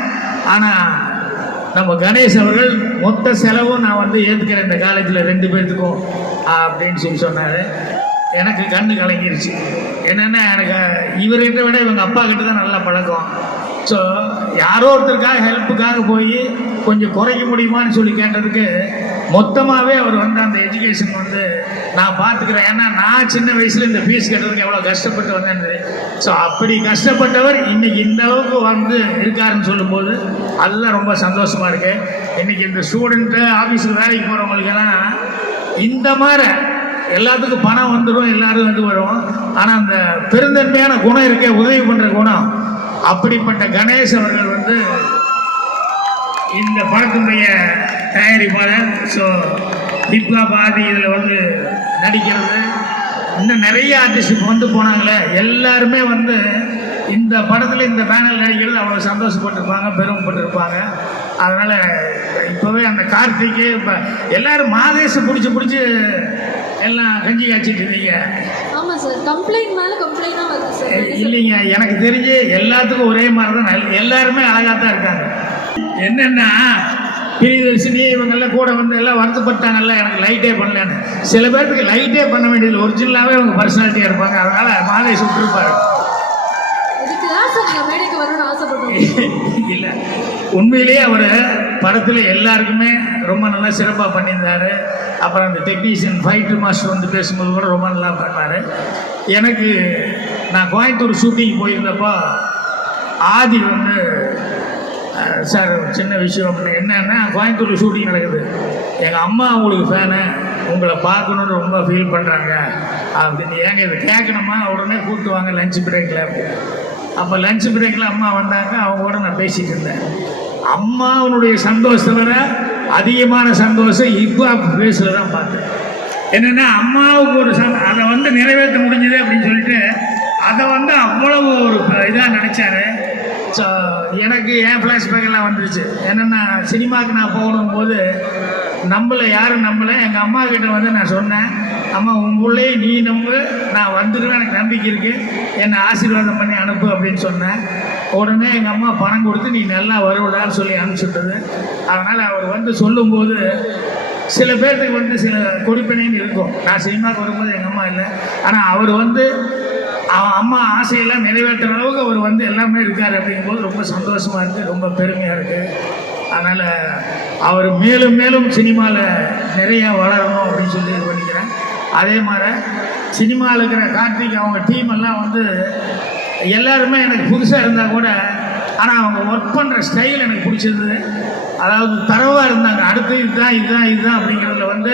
ஆனால் நம்ம கணேஷ் அவர்கள் மொத்த செலவும் நான் வந்து ஏற்றுக்கிறேன் இந்த காலேஜில் 2 பேர்த்துக்கும் அப்படின்னு சொல்லி சொன்னார். எனக்கு கண்ணு கலங்கிருச்சு. என்னென்னா எனக்கு இவர்கிட்ட விட இவங்க அப்பா கிட்ட தான் நல்ல பழக்கம். ஸோ யாரோ ஒருத்தருக்காக ஹெல்ப்புக்காக போய் கொஞ்சம் குறைக்க முடியுமான்னு சொல்லி கேட்டதுக்கு மொத்தமாகவே அவர் வந்து அந்த எஜுகேஷன் வந்து நான் பார்த்துக்கிறேன். ஏன்னா நான் சின்ன வயசில் இந்த ஃபீஸ் கட்டுறதுக்கு எவ்வளோ கஷ்டப்பட்டு வந்தேன். ஸோ அப்படி கஷ்டப்பட்டவர் இன்னைக்கு இந்த அளவுக்கு வந்து இருக்காருன்னு சொல்லும்போது அதுதான் ரொம்ப சந்தோஷமாக இருக்கு. இன்னைக்கு இந்த ஸ்டூடெண்ட்டு ஆஃபீஸுக்கு வேலைக்கு போகிறவங்களுக்கெல்லாம் இந்த மாதிரி எல்லாத்துக்கும் பணம் வந்துடும், எல்லாரும் வந்து வரும். ஆனால் அந்த பெருந்தன்மையான குணம் இருக்கே, உதவி பண்ணுற குணம், அப்படிப்பட்ட கணேஷ் அவர்கள் வந்து இந்த படத்தினுடைய தயாரிப்பாளர். ஸோ ஹிப்ஹாப் ஆதி இதில் வந்து நடிக்கிறது, இன்னும் நிறைய ஆர்டிஸ்ட் வந்து போனாங்களே, எல்லாருமே வந்து இந்த படத்தில் இந்த பேனல் நடிக்கிறது அவ்வளோ சந்தோஷப்பட்டிருப்பாங்க, பெருமைப்பட்டிருப்பாங்க. அதனால் இப்போவே அந்த கார்த்திக்கு இப்போ எல்லோரும் மாதேஷை பிடிச்சி எல்லாம் கஞ்சி காய்ச்சிட்டு இருந்தீங்க. ஆமாம் சார், கம்ப்ளைண்ட் மேலே கம்ப்ளைண்டாக வருது சார். இல்லைங்க, எனக்கு தெரிஞ்சு எல்லாத்துக்கும் ஒரே மாதிரி தான், எல்லாருமே அழகாக தான் இருக்காங்க. என்னென்னா பிரியதர்ஷினி இவங்கெல்லாம் கூட வந்து எல்லாம் வருத்தப்பட்டாங்கல்ல, எனக்கு லைட்டே பண்ணலன்னு. சில பேருக்கு லைட்டே பண்ண வேண்டியது, ஒரிஜினலாகவே அவங்க பர்சனாலிட்டியாக இருப்பாங்க. அதனால் மாதேஷ் விட்டுருப்பாரு. இல்லை, உண்மையிலேயே அவர் படத்தில் எல்லாருக்குமே ரொம்ப நல்லா சிறப்பாக பண்ணியிருந்தார். அப்புறம் அந்த டெக்னீஷியன் ஃபைட்டர் மாஸ்டர் வந்து பேசும்போது கூட ரொம்ப நல்லா பண்ணார். எனக்கு நான் கோயம்புத்தூர் ஷூட்டிங் போயிருந்தப்போ ஆதி வந்து சார் ஒரு சின்ன விஷயம் அப்படின்னு, என்னன்னா கோயம்புத்தூர் ஷூட்டிங் நடக்குது, எங்கள் அம்மா உங்களுக்கு ஃபேனு, உங்களை பார்க்கணுன்னு ரொம்ப ஃபீல் பண்ணுறாங்க அப்படின்னு. ஏங்க இதை கேட்கணுமா, உடனே கூப்பிட்டு வாங்க லஞ்ச் பிரேக்கில். அப்போ லஞ்ச் பிரேக்கில் அம்மா வந்தாங்க, அவங்க கூட நான் பேசிகிட்டு இருந்தேன். அம்மாவுடைய சந்தோஷத்தை விட அதிகமான சந்தோஷம் ஹிப்ஹாப் ஃபேஸில் தான் பார்த்தேன். என்னென்னா அம்மாவுக்கு ஒரு அதை வந்து நிறைவேற்ற முடிஞ்சது அப்படின்னு சொல்லிட்டு அதை வந்து அவ்வளவு ஒரு இதாக நினச்சாரு. ஸோ எனக்கு என் ஃப்ளாஷ்பேக்கெல்லாம் வந்துருச்சு. என்னென்னா சினிமாவுக்கு நான் போகணும் போது யாரும் நம்பலை. எங்கள் அம்மா கிட்ட வந்து நான் சொன்னேன், அம்மா உங்களே நீ நம்பு, நான் வந்துடுவேன், எனக்கு நம்பிக்கை இருக்குது, என்னை ஆசீர்வாதம் பண்ணி அனுப்பு அப்படின்னு சொன்னேன். உடனே எங்கள் அம்மா பணம் கொடுத்து நீ நல்லா வருவடான்னு சொல்லி அனுப்பிச்சுட்டது. அதனால் அவர் வந்து சொல்லும்போது சில பேர்த்துக்கு வந்து சில கொடுப்பினைன்னு இருக்கும். நான் சினிமாவுக்கு வரும்போது எங்கள் அம்மா இல்லை, ஆனால் அவர் வந்து அம்மா ஆசையெல்லாம் நிறைவேற்ற அளவுக்கு அவர் வந்து எல்லாமே இருக்கார். அப்படிங்கும்போது ரொம்ப சந்தோஷமாக இருக்குது, ரொம்ப பெருமையாக இருக்குது. அதனால் அவர் மேலும் மேலும் சினிமாவில் நிறையா வளரணும் அப்படின்னு சொல்லி இது பண்ணிக்கிறேன். அதே மாதிரி சினிமாவில் இருக்கிற கார்த்திக் அவங்க டீம் எல்லாம் வந்து எல்லாருமே எனக்கு புதுசாக இருந்தால் கூட, ஆனால் அவங்க ஒர்க் பண்ணுற ஸ்டைல் எனக்கு பிடிச்சிருந்தது. அதாவது தரவாக இருந்தாங்க. அடுத்து இதுதான் அப்படிங்கிறதுல வந்து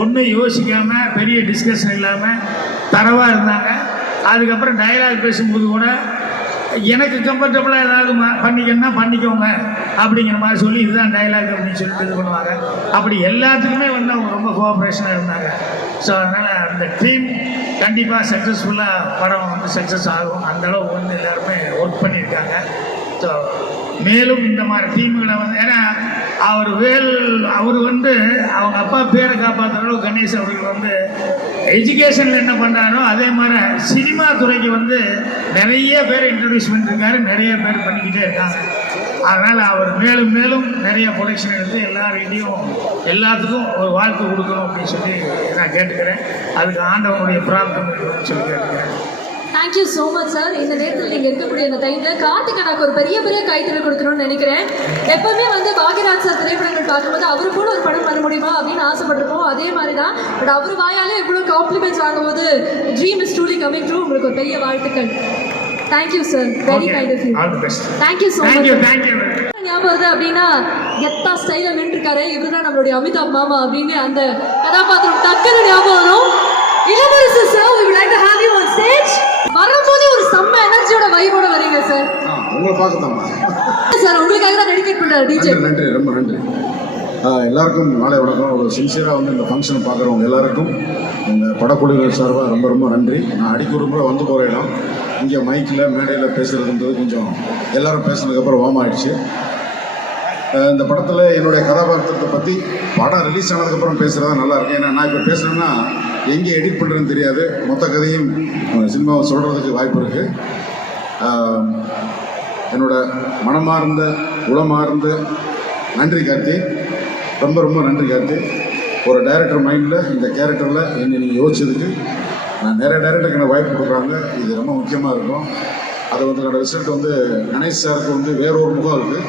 ஒன்றும் யோசிக்காமல், பெரிய டிஸ்கஷன் இல்லாமல் தரவாக இருந்தாங்க. அதுக்கப்புறம் டயலாக் பேசும்போது கூட எனக்கு கம்ஃபர்டபுளாக ஏதாவது பண்ணிக்கணும்னா பண்ணிக்கோங்க அப்படிங்கிற மாதிரி சொல்லி இதுதான் டைலாக் அப்படின்னு சொல்லிட்டு இது பண்ணுவாங்க. அப்படி எல்லாத்துக்குமே வந்து அவங்க ரொம்ப கோஆப்ரேஷனாக இருந்தாங்க. ஸோ அதனால் அந்த டீம் கண்டிப்பாக சக்ஸஸ்ஃபுல்லாக படம் வந்து சக்ஸஸ் ஆகும். அந்தளவுக்கு வந்து எல்லாருமே ஒர்க் பண்ணியிருக்காங்க. ஸோ மேலும் இந்த மாதிரி டீமுகளை வந்து, ஏன்னா அவர் வந்து அவங்க அப்பா பேரை காப்பாற்றுற அளவுக்கு கணேஷ் அவர்கள் வந்து எஜுகேஷனில் என்ன பண்ணுறாரோ அதே மாதிரி சினிமா துறைக்கு வந்து நிறைய பேர் இன்ட்ரடியூஸ் பண்ணியிருக்காரு, நிறைய பேர் பண்ணிக்கிட்டே இருக்காங்க. அதனால் அவர் மேலும் மேலும் நிறைய ப்ரொடக்ஷன் எடுத்து எல்லாத்துக்கும் ஒரு வாழ்க்கை கொடுக்கணும் அப்படின்னு சொல்லி நான் கேட்டுக்கிறேன். அதுக்கு ஆண்டவனுடைய பிரார்த்தனை இருக்குன்னு சொல்லி கேட்டுக்கிறேன். Thank you so much sir. இந்த நேரத்தில் நீங்கள் இருக்கக்கூடிய இந்த டைமில் கார்த்திக் அண்ணாக்கு ஒரு பெரிய பெரிய கைத்தறி கொடுக்கணும்னு நினைக்கிறேன். எப்பவுமே வந்து பாக்யராஜ் சார் திரைப்படங்கள் பார்க்கும்போது அவரு கூட ஒரு படம் பண்ண முடியுமா அப்படின்னு ஆசைப்பட்டிருப்போம். அதே மாதிரி தான். பட் அவர் வாயாலே இவ்வளோ காம்ப்ளிமெண்ட்ஸ் வாங்கும்போது dream is truly coming true. உங்களுக்கு ஒரு பெரிய வாழ்த்துக்கள். Thank you sir. Very kind of you. All the best. Thank you so thank much. You thank you. ஞாபகம் வருது அப்படின்னா கெத்தா ஸ்டைல நின்றுருக்காரு இவர் தான் நம்மளுடைய அமிதாப் மாமா அப்படின்னு அந்த கதாபாத்திரம் டக்குன்னு ஞாபகம் வரும். இளவரசு sir, we would like to have you on stage. வரும்போது ஒரு செம்ம எனர்ஜியோட வைபோட வரீங்க சார். உங்களை பார்க்கத்தாமா சார் உங்களுக்காக தான் டெடிகேட் பண்றாரு டிஜே. நன்றி, ரொம்ப நன்றி. எல்லாருக்கும் மாலை வணக்கம். ஒரு சின்சியராக வந்து இந்த ஃபங்க்ஷன் பார்க்குறவங்க எல்லாருக்கும் எங்கள் படக்குழுவினர் சார்பாக ரொம்ப ரொம்ப நன்றி. நான் அடிக்கடி ஒரு முறை வந்து போகிற இடம் இங்கே மைக்கில் மேடையில் பேசுகிறதுன்றது கொஞ்சம் எல்லாரும் பேசுனதுக்கப்புறம் வார்ம் ஆகிடுச்சு. இந்த படத்தில் என்னுடைய கதாபாத்திரத்தை பற்றி படம் ரிலீஸ் ஆனதுக்கப்புறம் பேசுகிறதா நல்லாயிருக்கு. ஏன்னா நான் இப்போ பேசுகிறேன்னா எங்கே எடிட் பண்ணுறதுன்னு தெரியாது. மொத்த கதையும் சினிமாவை சொல்கிறதுக்கு வாய்ப்பு இருக்குது. என்னோட மனமார்ந்த உளமார்ந்த நன்றி கார்த்தி, ரொம்ப ரொம்ப நன்றி கார்த்தி. ஒரு டைரக்டர் மைண்டில் இந்த கேரக்டரில் என்னை நீங்கள் யோசிச்சதுக்கு நான் நிறைய டைரக்டருக்கு எனக்கு வாய்ப்பு கொடுக்குறாங்க. இது ரொம்ப முக்கியமாக இருக்கும். அது வந்து என்னோடய ரிசல்ட் வந்து கணேஷ் சாருக்கு வந்து வேற ஒரு முகம் இருக்குது.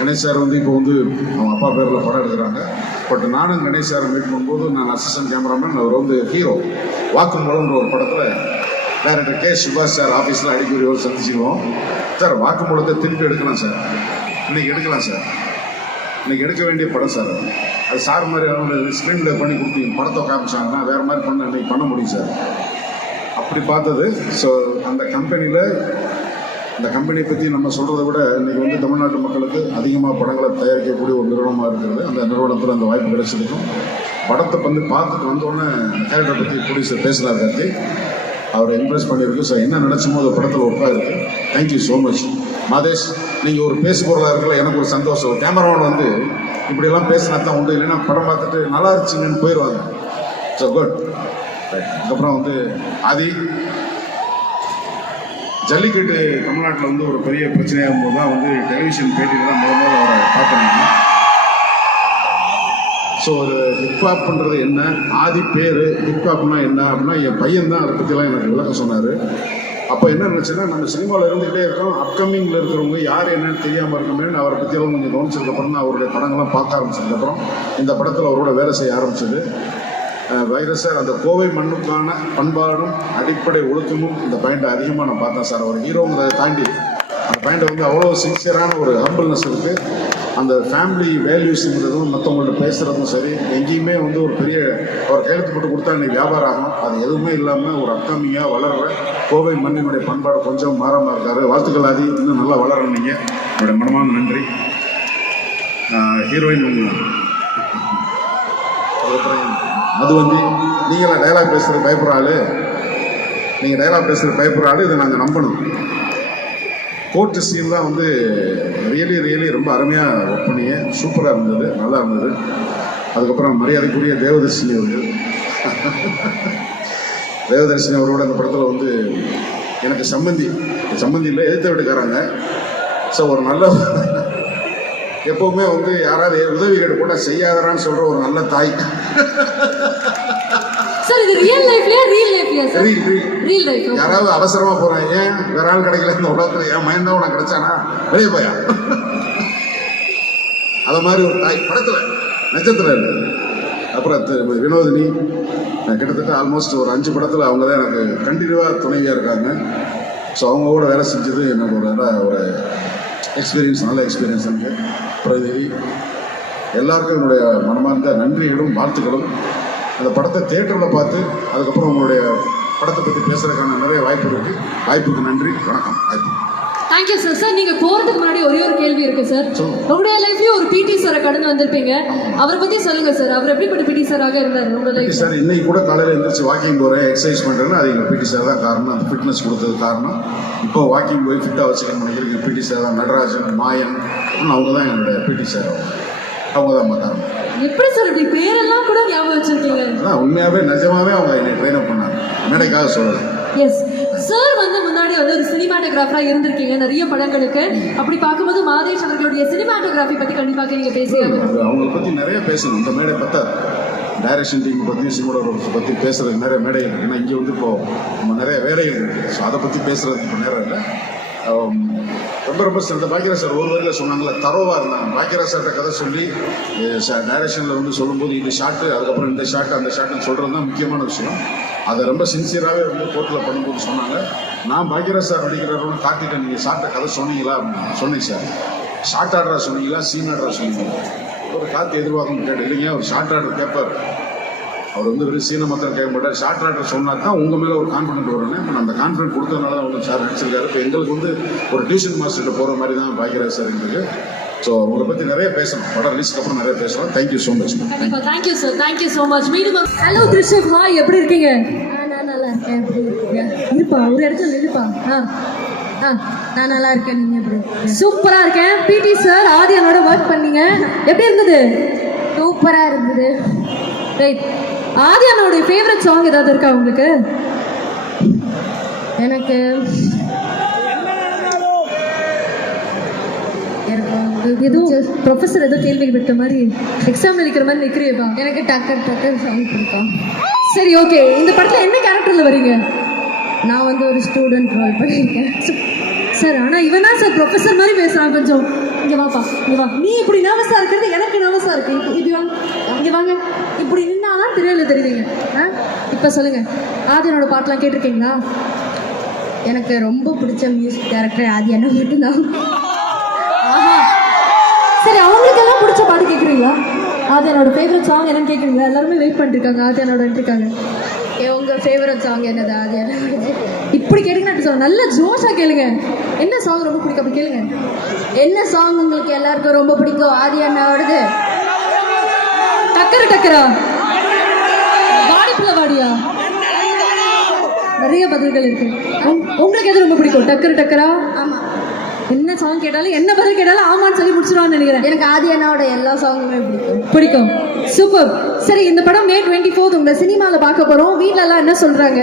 கணேஷ் சார் வந்து இப்போ வந்து அவங்க அப்பா பேரில் படம் எடுக்கிறாங்க. பட் நானும் கணேஷ் சாரை மீட் பண்ணும்போது நான் அசிஸ்டன்ட் கேமராமேன், அவர் வந்து ஹீரோ. வாக்குமூலம்ன்ற ஒரு படத்தில் டைரக்டர் கே சுபாஷ் சார் ஆஃபீஸில் அடிக்கடி ஒரு சந்திச்சுக்குவோம். சார் வாக்குமூலத்தை திருப்பி எடுக்கலாம் சார், இன்றைக்கி எடுக்கலாம் சார், இன்றைக்கி எடுக்க வேண்டிய படம் சார். அது சார் மாதிரி அவங்க ஸ்க்ரீன் ப்ளே பண்ணி கொடுத்தீங்க, படத்தை காமிச்சாங்கன்னா வேறு மாதிரி இன்றைக்கி பண்ண முடியும் சார். அப்படி பார்த்தது. ஸோ அந்த கம்பெனியில் இந்த கம்பெனியை பற்றி நம்ம சொல்கிறத விட இன்றைக்கி வந்து தமிழ்நாட்டு மக்களுக்கு அதிகமாக படங்களை தயாரிக்கக்கூடிய ஒரு நிறுவனமாக இருக்கிறது. அந்த நிறுவனத்தில் அந்த வாய்ப்பு கிடைச்சிருக்கும். படத்தை வந்து பார்த்துட்டு வந்தோடனே கேரக்டரை பற்றி ப்ரொடியூசர் பேசுகிறார் கார்த்தி, அவரை இம்ப்ரெஸ் பண்ணியிருக்கு. ஸோ என்ன நினச்சுமோ அது படத்தில் ஒர்க்காக இருக்குது. Thank you so much Mathesh. நீங்கள் ஒரு பேசு பொருளாக இருக்கல, எனக்கு ஒரு சந்தோஷம். கேமராமேன் வந்து இப்படியெல்லாம் பேசினா தான் உண்டு, இல்லைன்னா படம் பார்த்துட்டு நல்லா இருந்துச்சுங்கன்னு போயிடுவாங்க. So good. அதுக்கப்புறம் வந்து ஆதி, ஜல்லிக்கட்டு தமிழ்நாட்டில் வந்து ஒரு பெரிய பிரச்சனையாகும் போது தான் வந்து டெலிவிஷன் பேட்டியில் தான் முதல்ல அவரை பார்த்துருந்தாங்க. ஸோ ஒரு ஹிப்ஹாப்ன்றது என்ன, ஆதி பேர் ஹிப்ஹாப்னா என்ன அப்படின்னா என் பையன் தான் அதை பற்றிலாம் எனக்கு விளக்கம் சொன்னார். அப்போ என்ன நினச்சேன்னா, நம்ம சினிமாவில் இருந்துகிட்டே இருக்கோம், அப்கமிங்கில் இருக்கிறவங்க யார் என்னன்னு தெரியாமல் இருக்கணும்னு அவரை பற்றியெல்லாம் கொஞ்சம் கவனிச்சதுக்கப்புறம் தான் அவருடைய படங்கள்லாம் பார்க்க ஆரம்பிச்சதுக்கப்புறம் இந்த படத்தில் அவரோட வேலை செய்ய ஆரம்பிச்சது. வைரஸார் அந்த கோவை மண்ணுக்கான பண்பாடும் அடிப்படை ஒழுக்கமும் இந்த பாயிண்ட்டை அதிகமாக நான் பார்த்தேன் சார். ஒரு ஹீரோங்கிறத தாண்டி அந்த பாயிண்ட்டை வந்து அவ்வளோ சின்சியரான ஒரு ஹம்பிள்னஸ் இருக்குது. அந்த ஃபேமிலி வேல்யூஸுங்கிறதும் மற்றவங்கள்ட்ட பேசுகிறதும் சரி, எங்கேயுமே வந்து ஒரு பெரிய அவர் கையெழுத்து போட்டு கொடுத்தா இன்னைக்கு வியாபாரம் ஆகும், அது எதுவுமே இல்லாமல் ஒரு அப்கமிங்காக வளர்ற கோவை மண்ணினுடைய பண்பாடு கொஞ்சம் மாறாமல் இருக்காரு. வாழ்த்துக்கள் ஆதி, இன்னும் நல்லா வளரணுங்க. என்னோட மனமான நன்றி. ஹீரோயின் அதுக்கப்புறம் அது வந்து நீங்களாம் டைலாக் பேசுகிற பயப்படுற ஆள், நீங்கள் டைலாக் பேசுகிற பயப்படுற ஆள், இதை நாங்கள் நம்பணும். கோர்ட்டு சீன்லாம் வந்து ரியலி ரொம்ப அருமையாக ஒர்க் பண்ணிங்க, சூப்பராக இருந்தது, நல்லா இருந்தது. அதுக்கப்புறம் மரியாதைக்குரிய தேவதர்ஷினி அவர்கள், தேவதர்ஷினி அவரோட அந்த படத்தில் வந்து எனக்கு சம்மந்தி இல்லை, எதிர்த்த வீட்டுக்காரங்க. ஸோ ஒரு நல்ல எப்போவுமே வந்து யாராவது உதவி கேட்டு போட்டால் செய்யாதரான்னு சொல்கிற ஒரு நல்ல தாய். சார் இது ரியல் லைஃப்லயா சார்? Real life. யாராவது அவசரமா போறேன், ஏன் வேற ஆள் கிடைக்கல இந்த உலகத்துல, என் மயன் தான் உனக்கு கிடைச்சானா, வெளியே போயா. அத மாதிரி ஒரு தாய் படத்துல நட்சத்திரம் இருக்கு. அப்புறம் வினோதினி, கிட்டத்தட்ட ஆல்மோஸ்ட் ஒரு 5 படத்துல அவங்க தான் எனக்கு கண்டினியூவா துணைவியா இருக்காங்க. ஸோ அவங்க கூட வேலை செஞ்சது எனக்கு ஒரு எக்ஸ்பீரியன்ஸ், நல்ல எக்ஸ்பீரியன்ஸ் எனக்கு. பிரதேவி, எல்லாருக்கும் என்னுடைய மனமார்ந்த நன்றிகளும் வாழ்த்துக்களும். அந்த படத்தை தியேட்டரில் பார்த்து அதுக்கப்புறம் உங்களுடைய படத்தை பற்றி பேசுறதுக்கான நிறைய வாய்ப்பு இருக்குது. வாய்ப்புக்கு நன்றி, வணக்கம். வாய்ப்பு. Thank you sir. சார் நீங்கள் போகிறதுக்கு முன்னாடி ஒரே ஒரு கேள்வி இருக்குது சார். உங்களுடைய லைஃப்லேயும் ஒரு பிடி சாரை கடந்து வந்திருப்பீங்க, அவரை பற்றி சொல்லுங்கள் சார். அவர் எப்படிப்பட்ட பிடி சாராக இருந்தார் உங்களோட லைஃப்? சார் இன்னைக்கு கூட காலையில் எழுந்திரிச்சு வாக்கிங் போகிறேன், எக்ஸசைஸ் பண்ணுறேன்னு, அது எங்கள் பிடி சார் தான் காரணம். அந்த ஃபிட்னஸ் கொடுத்தது காரணம். இப்போ வாக்கிங் போய் ஃபிட்டாக வச்சுக்கணும் நினைக்கிறேன் எங்கள் பிடி சார் தான். நடராஜன், மாயன், அவங்க தான் என்னுடைய பிடி சார். அவங்க தான் காரணம். எப்படி சார் இப்படி பேரெல்லாம் கூட ஞாபகம் வச்சிருக்கீங்க? அதான் உண்மையாகவே நிஜமாகவே அவங்க என்னை ட்ரெயின் அப் பண்ணாங்க, மேடைக்காக சொல்லலை. எஸ் சார் வந்து முன்னாடி வந்து ஒரு சினிமாட்டோகிராஃபராக இருந்திருக்கீங்க நிறைய படங்களுக்கு. அப்படி பார்க்கும்போது மாதேஷ் அவர்களுடைய சினிமாட்டோகிராஃபி பற்றி கண்டிப்பாக நீங்கள் பேசுங்க. அவங்களை பற்றி நிறைய பேசணும், இந்த மேடை பத்தாது. டைரக்ஷன் டீம் பற்றி சினிமாடோகிராஃபர்ஸ் பற்றி பேசுகிறதுக்கு நிறைய மேடைகள் இருக்குது. ஏன்னா இங்கே வந்து இப்போது நம்ம நிறைய வேலைகள் இருக்குது. ஸோ அதை பற்றி பேசுகிறதுக்கு இப்போ நேரம் இல்லை. ரொம்ப ரொம்ப சிறந்த பாக்கியராஜ் சார் ஒரு வரையில் சொன்னாங்களே தரோவாக இருந்தாங்க. பாக்கியராஜ் சார்கிட்ட கதை சொல்லி டைரக்ஷனில் வந்து சொல்லும்போது இது ஷாட்டு, அதுக்கப்புறம் இந்த ஷாட்டு அந்த ஷாட்டுன்னு சொல்கிறது தான் முக்கியமான விஷயம். அதை ரொம்ப சின்சியராகவே வந்து கோர்ட்டில் பண்ணும்போது சொன்னாங்க, நான் பாக்கியராஜ் சார் நடிக்கிறவங்க கார்த்திகை நீங்கள் ஷார்ட்டை கதை சொன்னீங்களா அப்படின்னு சொன்னேன் சார். ஷார்ட் ஆர்டராக சொன்னீங்களா சீன் ஆர்டராக சொன்னீங்களா? ஒரு கார்த்தி எதிர்பார்க்க முடியாது இல்லைங்க, ஒரு ஷார்ட் ஆர்டர் கேட்பார். அவர் வந்து வெறும் சீனை மாத்திரம் கேட்க மாட்டார். ஷார்ட் ஆர்டர் சொன்னால் தான் உங்கள் மேலே ஒரு கான்ஃபிடென்ட் வரணும். இப்போ அந்த கான்ஃபிடென்ட் கொடுத்ததுனால தான் வந்து சார் நடிச்சிருக்காரு. இப்போ எங்களுக்கு வந்து ஒரு டியூஷன் மாஸ்டர்கிட்ட போகிற மாதிரி தான் பாக்கியராஜ் சார் எங்களுக்கு. ஸோ உங்களை பற்றி நிறைய பேசணும், படம் ரிலீஸ்க்கு அப்புறம் நிறைய பேசலாம். Thank you so much. Thank you sir, thank you so much. மீண்டும் ஹலோ திருஷப், ஹாய், எப்படி இருக்கீங்க? நான் நல்லா இருக்கேன். எப்படி இருக்கீங்க? இருப்பா, ஒரு இடத்துல நில்லுப்பா. நான் நல்லா இருக்கேன். நீங்கள் எப்படி? சூப்பரா இருக்கேன். பிடி சார் ஆதியானோட ஒர்க் பண்ணீங்க, எப்படி இருந்தது? சூப்பராக இருந்தது. ரைட், ஆதியானோட ஃபேவரட் சாங் ஏதாவது இருக்கா உங்களுக்கு? எனக்கு எதுவும் ப்ரொஃபஸர் ஏதோ கேள்வி விட்ட மாதிரி எக்ஸாம் எழுதிக்கிற மாதிரி நிற்கிறியப்பா. எனக்கு டக்கர் டக்கர் சாங் பிடிக்கும். சரி, ஓகே. இந்த படத்தில் என்ன கேரக்டரில் வரீங்க? நான் வந்து ஒரு ஸ்டூடெண்ட் ரோல் பண்ணியிருக்கேன் சார். ஆனால் இவன் தான் சார் ப்ரொஃபஸர் மாதிரி பேசுகிறான். கொஞ்சம் இங்கே வாப்பா, இங்கே வா. நீ இப்படி நர்வஸாக இருக்கிறது எனக்கு நர்வஸாக இருக்கு. இப்படி வாங்க, இங்கே வாங்க. இப்படி நின்னாதான் தெரியல தெரியுதுங்க. இப்போ சொல்லுங்கள், ஆதியனோட பாட்டெலாம் கேட்டிருக்கீங்களா? எனக்கு ரொம்ப பிடிச்ச மியூசிக் டைரக்டர் ஆதியானா மட்டும்தான். சரி, அவங்களுக்கெல்லாம் பிடிச்ச பாட்டு கேட்குறீங்களா? ஆதியானோட ஃபேவரட் சாங் என்னன்னு கேட்குறீங்களா? எல்லாருமே வெயிட் பண்ணிருக்காங்க, ஆதியானோட இருக்காங்க. உங்கள் ஃபேவரட் சாங் என்னது ஆதியானா? இப்படி கேட்டிங்கன்னா சொல்ல, நல்ல ஜோஷாக கேளுங்க. என்ன சாங் ரொம்ப பிடிக்கும் அப்படி கேளுங்க. என்ன சாங் உங்களுக்கு எல்லாருக்கும் ரொம்ப பிடிக்கும் ஆதியானாவோடது? டக்கரு டக்கரா, வாடிப்புள்ள வாடியா, நிறைய பதில்கள் இருக்கு. உங்களுக்கு எது ரொம்ப பிடிக்கும்? டக்கரு டக்கரா? ஆமாம். என்ன சாங் கேட்டாலும் என்ன பதில் கேட்டாலும் ஆமான்னு சொல்லி முடிச்சிருவான்னு நினைக்கிறேன். எனக்கு ஆதியானாவோட எல்லா சாங்குமே பிடிக்கும். சூப்பர். சரி, இந்த படம் May 24 உங்களை சினிமாவில் பார்க்க போகிறோம். வீட்டிலலாம் என்ன சொல்கிறாங்க?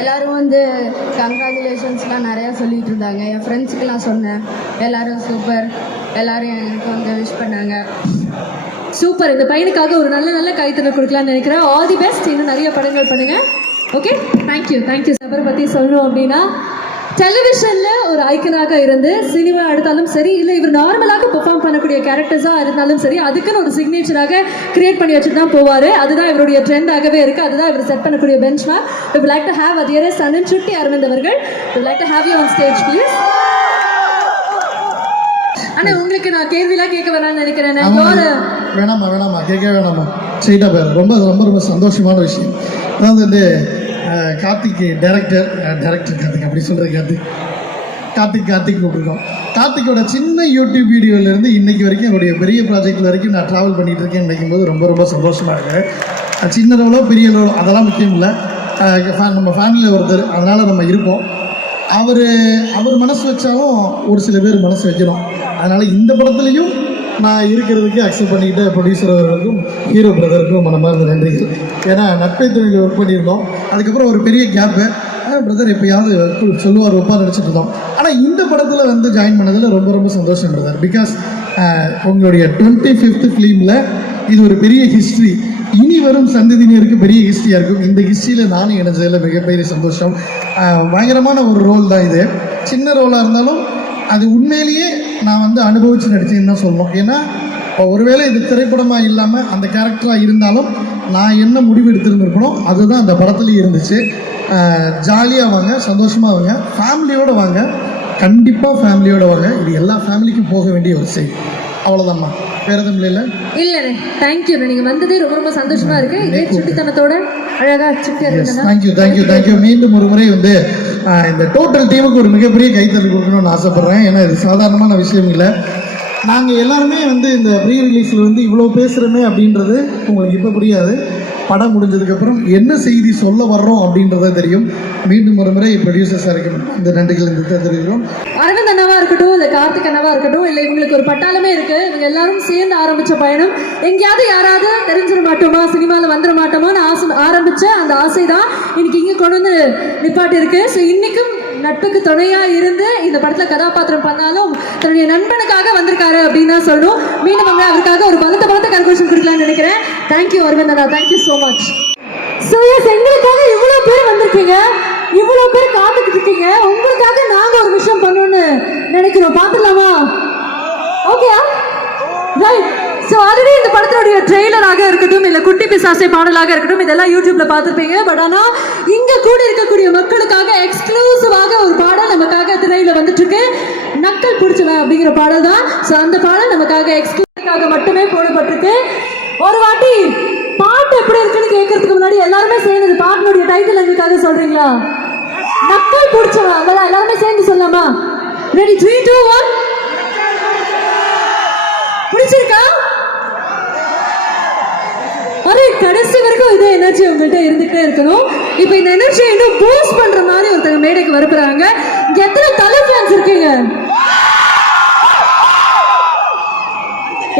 எல்லாரும் வந்து கங்க்ராச்சுலேஷன்ஸ்லாம் நிறையா சொல்லிட்டு இருந்தாங்க. என் ஃப்ரெண்ட்ஸுக்கெல்லாம் சொன்னேன், எல்லாரும் சூப்பர், எல்லாரும் எனக்கு வந்து விஷ் பண்ணாங்க. சூப்பர். இந்த பையனுக்காக ஒரு நல்ல நல்ல கைத்தறல் கொடுக்கலான்னு நினைக்கிறேன். All the best. இன்னும் நிறைய படங்கள் பண்ணுங்க. Okay, thank you. அவரை பற்றி சொல்லணும் அப்படின்னா, டெலிவிஷனில் ஒரு ஐக்கனாக இருந்து சினிமா எடுத்தாலும் சரி, இல்லை இவர் நார்மலாக பெர்ஃபார்ம் பண்ணக்கூடிய கேரக்டர்ஸாக இருந்தாலும் சரி, அதுக்குன்னு ஒரு சிக்னேச்சராக கிரியேட் பண்ணி வச்சுட்டு தான் போவார். அதுதான் இவருடைய ட்ரெண்டாகவே இருக்குது. அதுதான் இவர் செட் பண்ணக்கூடிய bench mark. We would like to have our dearest son சுட்டி அரவிந்த் அவர்கள். We would like to have you on stage, please. ஆனால் உங்களுக்கு நான் கேள்விலாம் கேட்க வேணாம்னு நினைக்கிறேன். வேணாமா கேட்க வேணாமா, ஸ்ட்ரெயிட்டாக பேர். ரொம்ப ரொம்ப ரொம்ப சந்தோஷமான விஷயம். அதாவது வந்து கார்த்திக் டைரக்டர் கார்த்திக் அப்படி சொல்கிற கார்த்திக் கூப்பிட்டுருக்கோம். கார்த்திக்கோட சின்ன யூடியூப் வீடியோலேருந்து இன்றைக்கி வரைக்கும் என்னுடைய பெரிய ப்ராஜெக்ட் வரைக்கும் நான் ட்ராவல் பண்ணிகிட்டு இருக்கேன். நினைக்கும் போது ரொம்ப ரொம்ப சந்தோஷமாக இருக்குது. சின்ன லெவலோ பெரிய லெவலோ அதெல்லாம் முக்கியம் இல்லை. நம்ம ஃபேமிலியில் ஒருத்தர், அதனால் நம்ம இருப்போம். அவர் மனசு வச்சாலும் ஒரு சில பேர் மனசு வைக்கணும். அதனால் இந்த படத்துலையும் நான் இருக்கிறதுக்கு அக்செப்ட் பண்ணிக்கிட்ட ப்ரொடியூசர் அவர்களுக்கும் ஹீரோ பிரதருக்கும் மனமார்ந்த நன்றிகள். ஏன்னா நட்பை தொழில் ஒர்க் பண்ணியிருந்தோம். அதுக்கப்புறம் ஒரு பெரிய கேப்பு. பிரதர் எப்போயாவது சொல்லுவார் ஒப்பா நினச்சிட்டு இருந்தோம். ஆனால் இந்த படத்தில் வந்து ஜாயின் பண்ணதில் ரொம்ப ரொம்ப சந்தோஷம் பிரதர். பிகாஸ் உங்களுடைய 25th ஃபிலிமில் இது ஒரு பெரிய ஹிஸ்ட்ரி. இனி வரும் சந்ததியினருக்கு பெரிய ஹிஸ்ட்ரியாக இருக்கும். இந்த ஹிஸ்ட்ரியில் நானும் இணைஞ்சதில் மிகப்பெரிய சந்தோஷம். பயங்கரமான ஒரு ரோல் தான் இது. சின்ன ரோலாக இருந்தாலும் அது உண்மையிலேயே நான் வந்து அனுபவித்து நடித்தேன்னு தான் சொல்லணும். ஏன்னா ஒருவேளை இது திரைப்படமாக இல்லாமல் அந்த கேரக்டராக இருந்தாலும் நான் என்ன முடிவு எடுத்துருந்துருக்கணும் அதுதான் அந்த படத்துலேயும் இருந்துச்சு. ஜாலியாக வாங்க, சந்தோஷமாக வாங்க, ஃபேமிலியோடு வாங்க, கண்டிப்பாக ஃபேமிலியோடு வாங்க. இது எல்லா ஃபேமிலிக்கும் போக வேண்டிய ஒரு செய்தி. அவ்வளோதான்மா, வேறு எதுவும் இல்லைல்ல? இல்லைண்ணே, தேங்க்யூ. நீங்கள் வந்ததே ரொம்ப ரொம்ப சந்தோஷமாக இருக்குது. இதே சுட்டித்தனத்தோட அழகாக தேங்க்யூ. மீண்டும் ஒரு முறை வந்து இந்த டோட்டல் டீமுக்கு ஒரு மிகப்பெரிய கைத்தறி கொடுக்கணும்னு ஆசைப்பட்றேன். ஏன்னா இது சாதாரணமான விஷயம் இல்லை. நாங்கள் எல்லாருமே வந்து இந்த ப்ரீ ரிலீஸில் வந்து இவ்வளோ பேசுகிறோமே அப்படின்றது உங்களுக்கு இப்போ புரியாது. படம் முடிஞ்சதுக்கப்புறம் என்ன செய்தி சொல்ல வர்றோம் அப்படின்றத தெரியும். மீண்டும் ஒரு முறை ப்ரொடியூசர்ஸாக இருக்கும் இந்த நன்றிகள் இந்த தெரிவிக்கிறோம். அரவிந்த் அண்ணாவா இருக்கட்டும், இல்லை கார்த்திக் அண்ணாவா இருக்கட்டும், இல்லை இவங்களுக்கு ஒரு பட்டாளமே இருக்கு. இவங்க எல்லாரும் சேர்ந்து ஆரம்பிச்ச பயணம் எங்கேயாவது யாராவது தெரிஞ்சிட மாட்டோமா, சினிமாவில் வந்துட மாட்டோமான்னு ஆரம்பிச்ச அந்த ஆசை தான் இன்னைக்கு இங்கே கொண்டு வந்து நிப்பாட்டி இருக்கு. ஸோ இன்னைக்கும் நட்புக்கு துணையாக இருந்து இந்த படத்தில் கதாபாத்திரம் பண்ணாலும் தன்னுடைய நண்பனுக்காக வந்திருக்காரு அப்படின்னு தான் சொல்லணும். மீண்டும் அவருக்காக ஒரு பலத்த கன்க்ளூஷன் கொடுக்கலாம்னு நினைக்கிறேன். நினைக்கிறேன். தேங்க்யூ அரவிந்தனா, thank you so much. So yes, எங்களுக்காக இவ்வளோ பேர் வந்திருக்கீங்க, இவ்வளோ பேர் காத்துக்கிட்டு இருக்கீங்க. உங்களுக்காக நாங்கள் ஒரு விஷயம் பண்ணணும்னு நினைக்கிறோம். பார்த்துடலாமா? ஓகேயா? ரைட். ஸோ ஆல்ரெடி இந்த படத்தினுடைய ட்ரெய்லராக இருக்கட்டும், இல்லை குட்டி பிசாசை பாடலாக இருக்கட்டும், இதெல்லாம் யூடியூப்ல பார்த்துருப்பீங்க. பட் ஆனால் இங்கே கூட இருக்கக்கூடிய மக்களுக்காக எக்ஸ்க்ளூசிவாக ஒரு பாடல் நமக்காக திரையில வந்துட்டு இருக்கு. நக்கல் பிடிச்சவன் அப்படிங்கிற பாடல் தான். ஸோ அந்த பாடல் நமக்காக எக்ஸ்க்ளூசிவாக மட்டுமே போடப்பட்டிருக்கு. ஒரு வாட்டி பாட்டு எப்படி இருக்குன்னு கேட்கறதுக்கு முன்னாடி எல்லாருமே சேர்ந்து இந்த பாட்டினுடைய டைட்டில் எங்களுக்காக சொல்றீங்களா? நக்கல் பிடிச்சவன். அதெல்லாம் எல்லாருமே சேர்ந்து சொல்லலாமா? ரெடி? 3, 2, 1. பிடிச்சிருக்கா? ஒரே கடைசி வரைக்கும் இதே எனர்ஜி உங்கள்கிட்ட இருந்துகிட்டே இருக்கணும். இப்போ இந்த எனர்ஜியை இன்னும் பூஸ்ட் பண்ற மாதிரி ஒருத்தங்க மேடைக்கு வரப்போறாங்க. இங்க எத்தனை தலை ஃபேன்ஸ் இருக்கீங்க?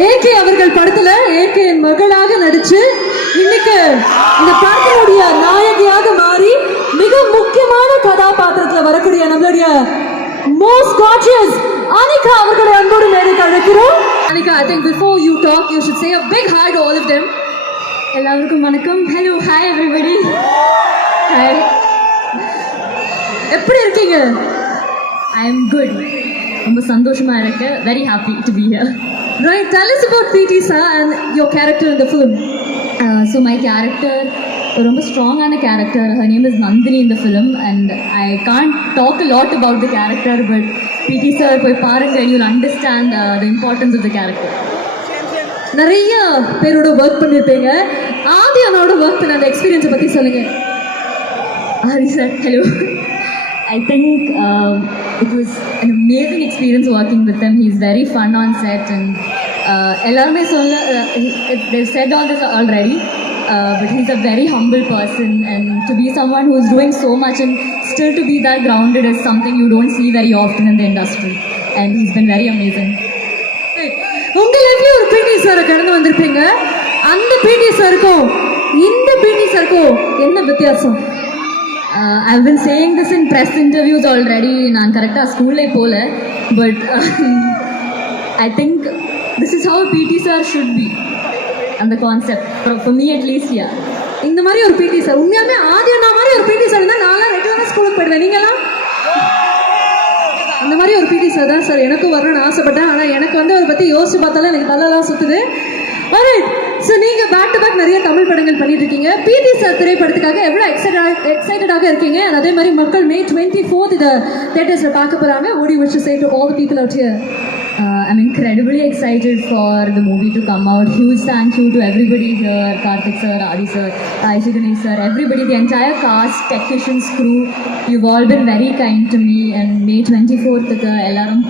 ஏகே அவர்கள் படத்துல ஏகே என் மகளாக நடிச்சு இன்னைக்கு இந்த படத்தினுடைய நாயகியாக மாறி மிக முக்கியமான கதாபாத்திரத்துல வரக்கூடிய நம்மளுடைய மோஸ்ட் கார்ஜியஸ் அனிகா அவர்களை அன்போடு மேடைக்கு அழைக்கிறோம். Anika, I think before you talk, you should say a big hi to all of them. எல்லாருக்கும் வணக்கம். Hello, hi everybody. ஹாய், எப்படி இருக்கீங்க? I am good. ரொம்ப சந்தோஷமா இருக்கு. Very happy to be here. Right, tell us about PT sir and your character in the film. So my character, ரொம்ப ஸ்ட்ராங்கான character. Her name is Nandini in the film and I can't talk a lot about the character, but PT sir போய் பாருங்க, you'll understand the importance of the character. நிறைய பேரோட work பண்ணியிருப்பீங்க. ஆதி அண்ணாவோட work பண்ண அந்த எக்ஸ்பீரியன்ஸை பற்றி சொல்லுங்க. Adi sir, hello. I think it was an amazing experience working with him. He's very fun on set and எல்லாருமே சொல்ல they've said all this already, but he's a very humble person and to be someone who's doing so much and still to be that grounded is something you don't see very often in the industry and he's been very amazing. உங்க லைஃப்லயும் ஒரு பிடி சாரை கடந்து வந்திருப்பீங்க. அந்த பிடி சாருக்கும் இந்த பிடி சாருக்கும் என்ன வித்தியாசம்? I've been saying this in press interviews already. நான் கரெக்டாக ஸ்கூல்லே போகல, but I think this is how a PT sir should be and the concept for me at least. Yeah, இந்த மாதிரி ஒரு பிடி சார், உண்மையாலுமே ஆதி அண்ணா மாதிரி ஒரு பிடி சார் தான் நான்லாம் ரெகுலராக ஸ்கூலுக்கு போயிடுவேன். நீங்களாம் அந்த மாதிரி ஒரு பிடி சார் தான் சார் எனக்கும் வரணும்னு ஆசைப்பட்டேன். ஆனால் எனக்கு வந்து அவரை பற்றி யோசிச்சு பார்த்தாலும் எனக்கு தலையெல்லாம் சுற்றுது. ஆல்ரைட், ஸோ நீங்கள் பேக் டு பேக் நிறைய தமிழ் படங்கள் பண்ணிட்டு இருக்கீங்க. பிடி சார் திரைப்படத்துக்காக எவ்வளோ எக்ஸைட்டடாக இருக்கீங்க? And அதே மாதிரி மக்கள் May 24th இதை தேட்டர்ஸில் பார்க்க போகிறாங்க. What do you wish to say to all the people out here? I'm incredibly excited for the movie to come out. Huge thank you to everybody here, Karthik sir, Adi sir, Aishi Ganesh sir, everybody, the entire cast, technicians, crew. You've all been very kind to me and May 24th ellarum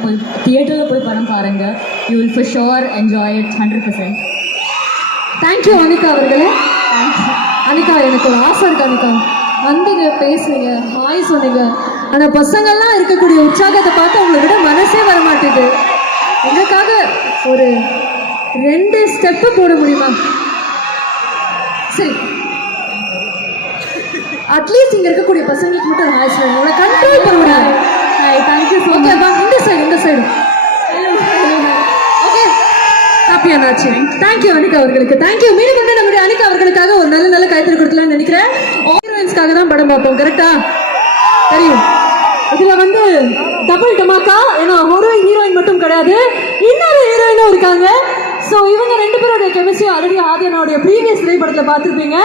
theater la poi padam paarenga. You will for sure enjoy it 100%. Thank you Anika அவர்களே. அனிகா, எனக்கு ஒரு ஆசை இருக்கு. அனிகா, வந்தீங்க, பேசுனீங்க, hi சொன்னீங்க. ஆனால் பசங்கள்லாம் இருக்கக்கூடிய உற்சாகத்தை பார்த்து உங்களை விட மனசே வர மாட்டேது. எங்களுக்காக ஒரு 2 ஸ்டெப்பு போட முடியுமா? சரி, அட்லீஸ்ட் இங்கே இருக்கக்கூடிய பசங்களுக்கு மட்டும் ஹாய் சொல்லுங்க. உங்களை கண்ட்ரோல் பண்ண முடியாது. Thank you so much. Okay, வா இந்த சைடு. ஓகே, ஹாப்பியானாச்சு. தேங்க்யூ அனிகா அவர்களுக்கு. தேங்க்யூ. மீண்டும் வந்து நம்முடைய அனிகா அவர்களுக்காக ஒரு நல்ல கைத்தறி கொடுக்கலாம்னு நினைக்கிறேன். ஹீரோயின்ஸ்க்காக தான் படம் பார்ப்போம், கரெக்டா? தெரியும். இதில் வந்து டபுள் டமாக்கா, ஏன்னா ஒரு ஹீரோயின் மட்டும் கிடையாது, இன்னொரு ஹீரோயினும் இருக்காங்க. ஸோ இவங்க 2 பேரோட கெமிஸ்ட்ரி ஆல்ரெடி ஆதியனோடைய ப்ரீவியஸ் திரைப்படத்தில் பார்த்துருப்பீங்க.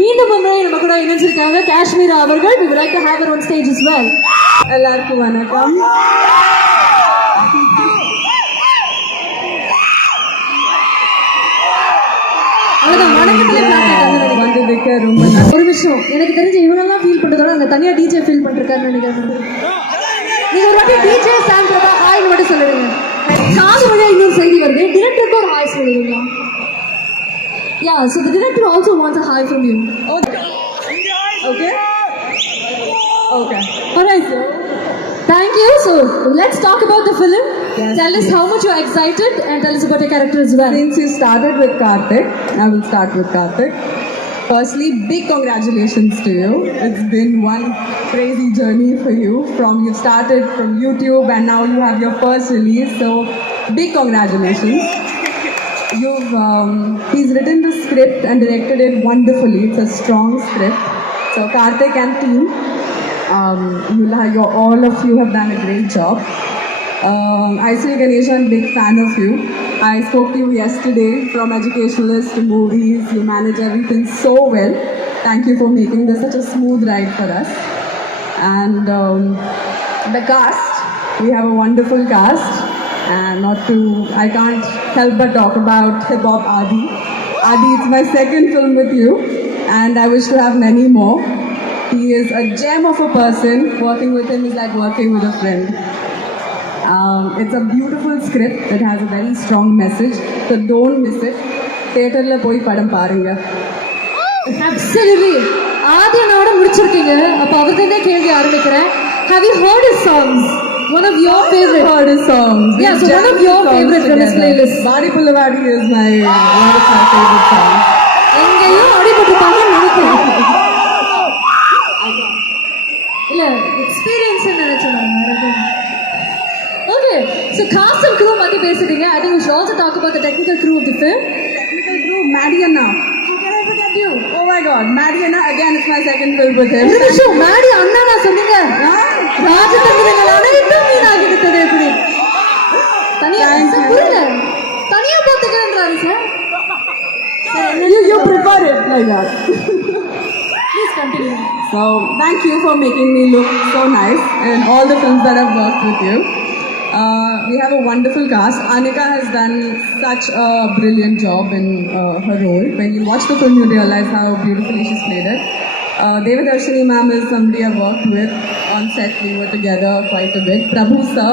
மீண்டும் வந்து நம்ம கூட இணைஞ்சிருக்காங்க காஷ்மீரா அவர்கள். We would like to have her on stage as well. எல்லாருக்கும் வணக்கம். வந்ததுக்கு ரொம்ப ஒரு விஷயம் எனக்கு தெரிஞ்ச இவங்கெல்லாம் ஃபீல் பண்றதோட அந்த தனியா டிஜே ஃபீல் பண்ணிருக்காருன்னு நினைக்கிறேன். நீங்க ஒரு வாட்டி டிஜே சாம்பிளா ஹாய்னு மட்டும் சொல்லிடுங்க. காது வழியா இன்னொரு செய்தி வருது. டிரெக்டருக்கு ஒரு ஹாய் சொல்லிடுங்க. Yeah, so the director also wants a hi from you. Okay. Alright, sir. Thank you. So let's talk about the film. Yes, tell us how much you're excited and tell us about your character as well. Since you started with Karthik, I will start with Karthik. Firstly, big congratulations to you. It's been one crazy journey for you. You started from YouTube and now you have your first release. So big congratulations. he's written the script and directed it wonderfully. It's a strong script. So Karthik and team, all of you have done a great job. Aisri Ganesha, I'm a big fan of you. I spoke to you yesterday, from educationalist to movies. You manage everything so well. Thank you for making this such a smooth ride for us. And the cast, we have a wonderful cast. And I can't help but talk about Hip Hop Adi. Adi, it's my second film with you, and I wish to have many more. He is a gem of a person. Working with him is like working with a friend. It's a beautiful script that has a very strong message, so don't miss it. Theatre la poi padam parunga. Absolutely. ஆதியனோட முடிச்சிருக்கீங்க. அப்ப அவர்கிட்ட கேள்வி ஆரம்பிக்கிறேன். Have you heard his songs? One of your favorite. Heard his songs. Yeah, so one of your favorite from his playlist. Bari Pullavadi is one of my favorite songs. எங்கேயோ அடிபட்டுப்பாங்கன்னு நினைக்கிறேன். இல்ல experience நினைச்சேன். Okay, so cast and crew பத்தி பேசிட்டீங்க. I think we should also talk about the technical crew of the film. Technical crew, Maddie Anna. How can I forget you? Oh my God, Maddie Anna, again, it's my second film with him. ஒரு நிமிஷம், மேடி அண்ணா நான் சொன்னீங்க. ராஜதந்திரங்களான இன்னும் வீணாகிடுது எப்படி? தனியா புரியல. தனியா போத்துக்கிறேன்றாரு sir. You prefer it like that. Please continue. So, thank you for making me look so nice in all the films that I've worked with you. We have a wonderful cast. Anika has done such a brilliant job in her role. When you watch the film, you realize how beautifully she's played it. Devadarshini ma'am is somebody I've worked with on set. We were together quite a bit. Prabhu sir,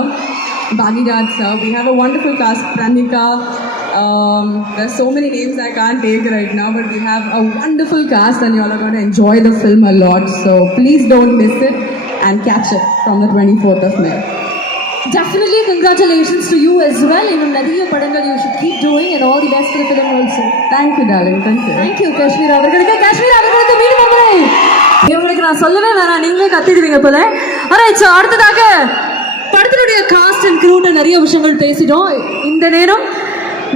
Bhagiraj sir. We have a wonderful cast. Pranika. There's so many names I can't take right now, but we have a wonderful cast and you all are going to enjoy the film a lot. So please don't miss it and catch it from the 24th of May. Definitely congratulations to you as well. இன்னும் நிறைய படங்கள் you should keep doing and all the best for the film also. Thank you, darling. Thank you. Thank you, Kashmir அவர்களுக்கு மீண்டும் ஒருமுறை. இவங்களுக்கு நான் சொல்லவே வேணாம், நீங்களே கத்திடுவீங்க போல. alright, so அடுத்ததாக படத்தினுடைய காஸ்ட் அண்ட் க்ரூன்னு நிறைய விஷயங்கள் பேசிட்டோம். இந்த நேரம்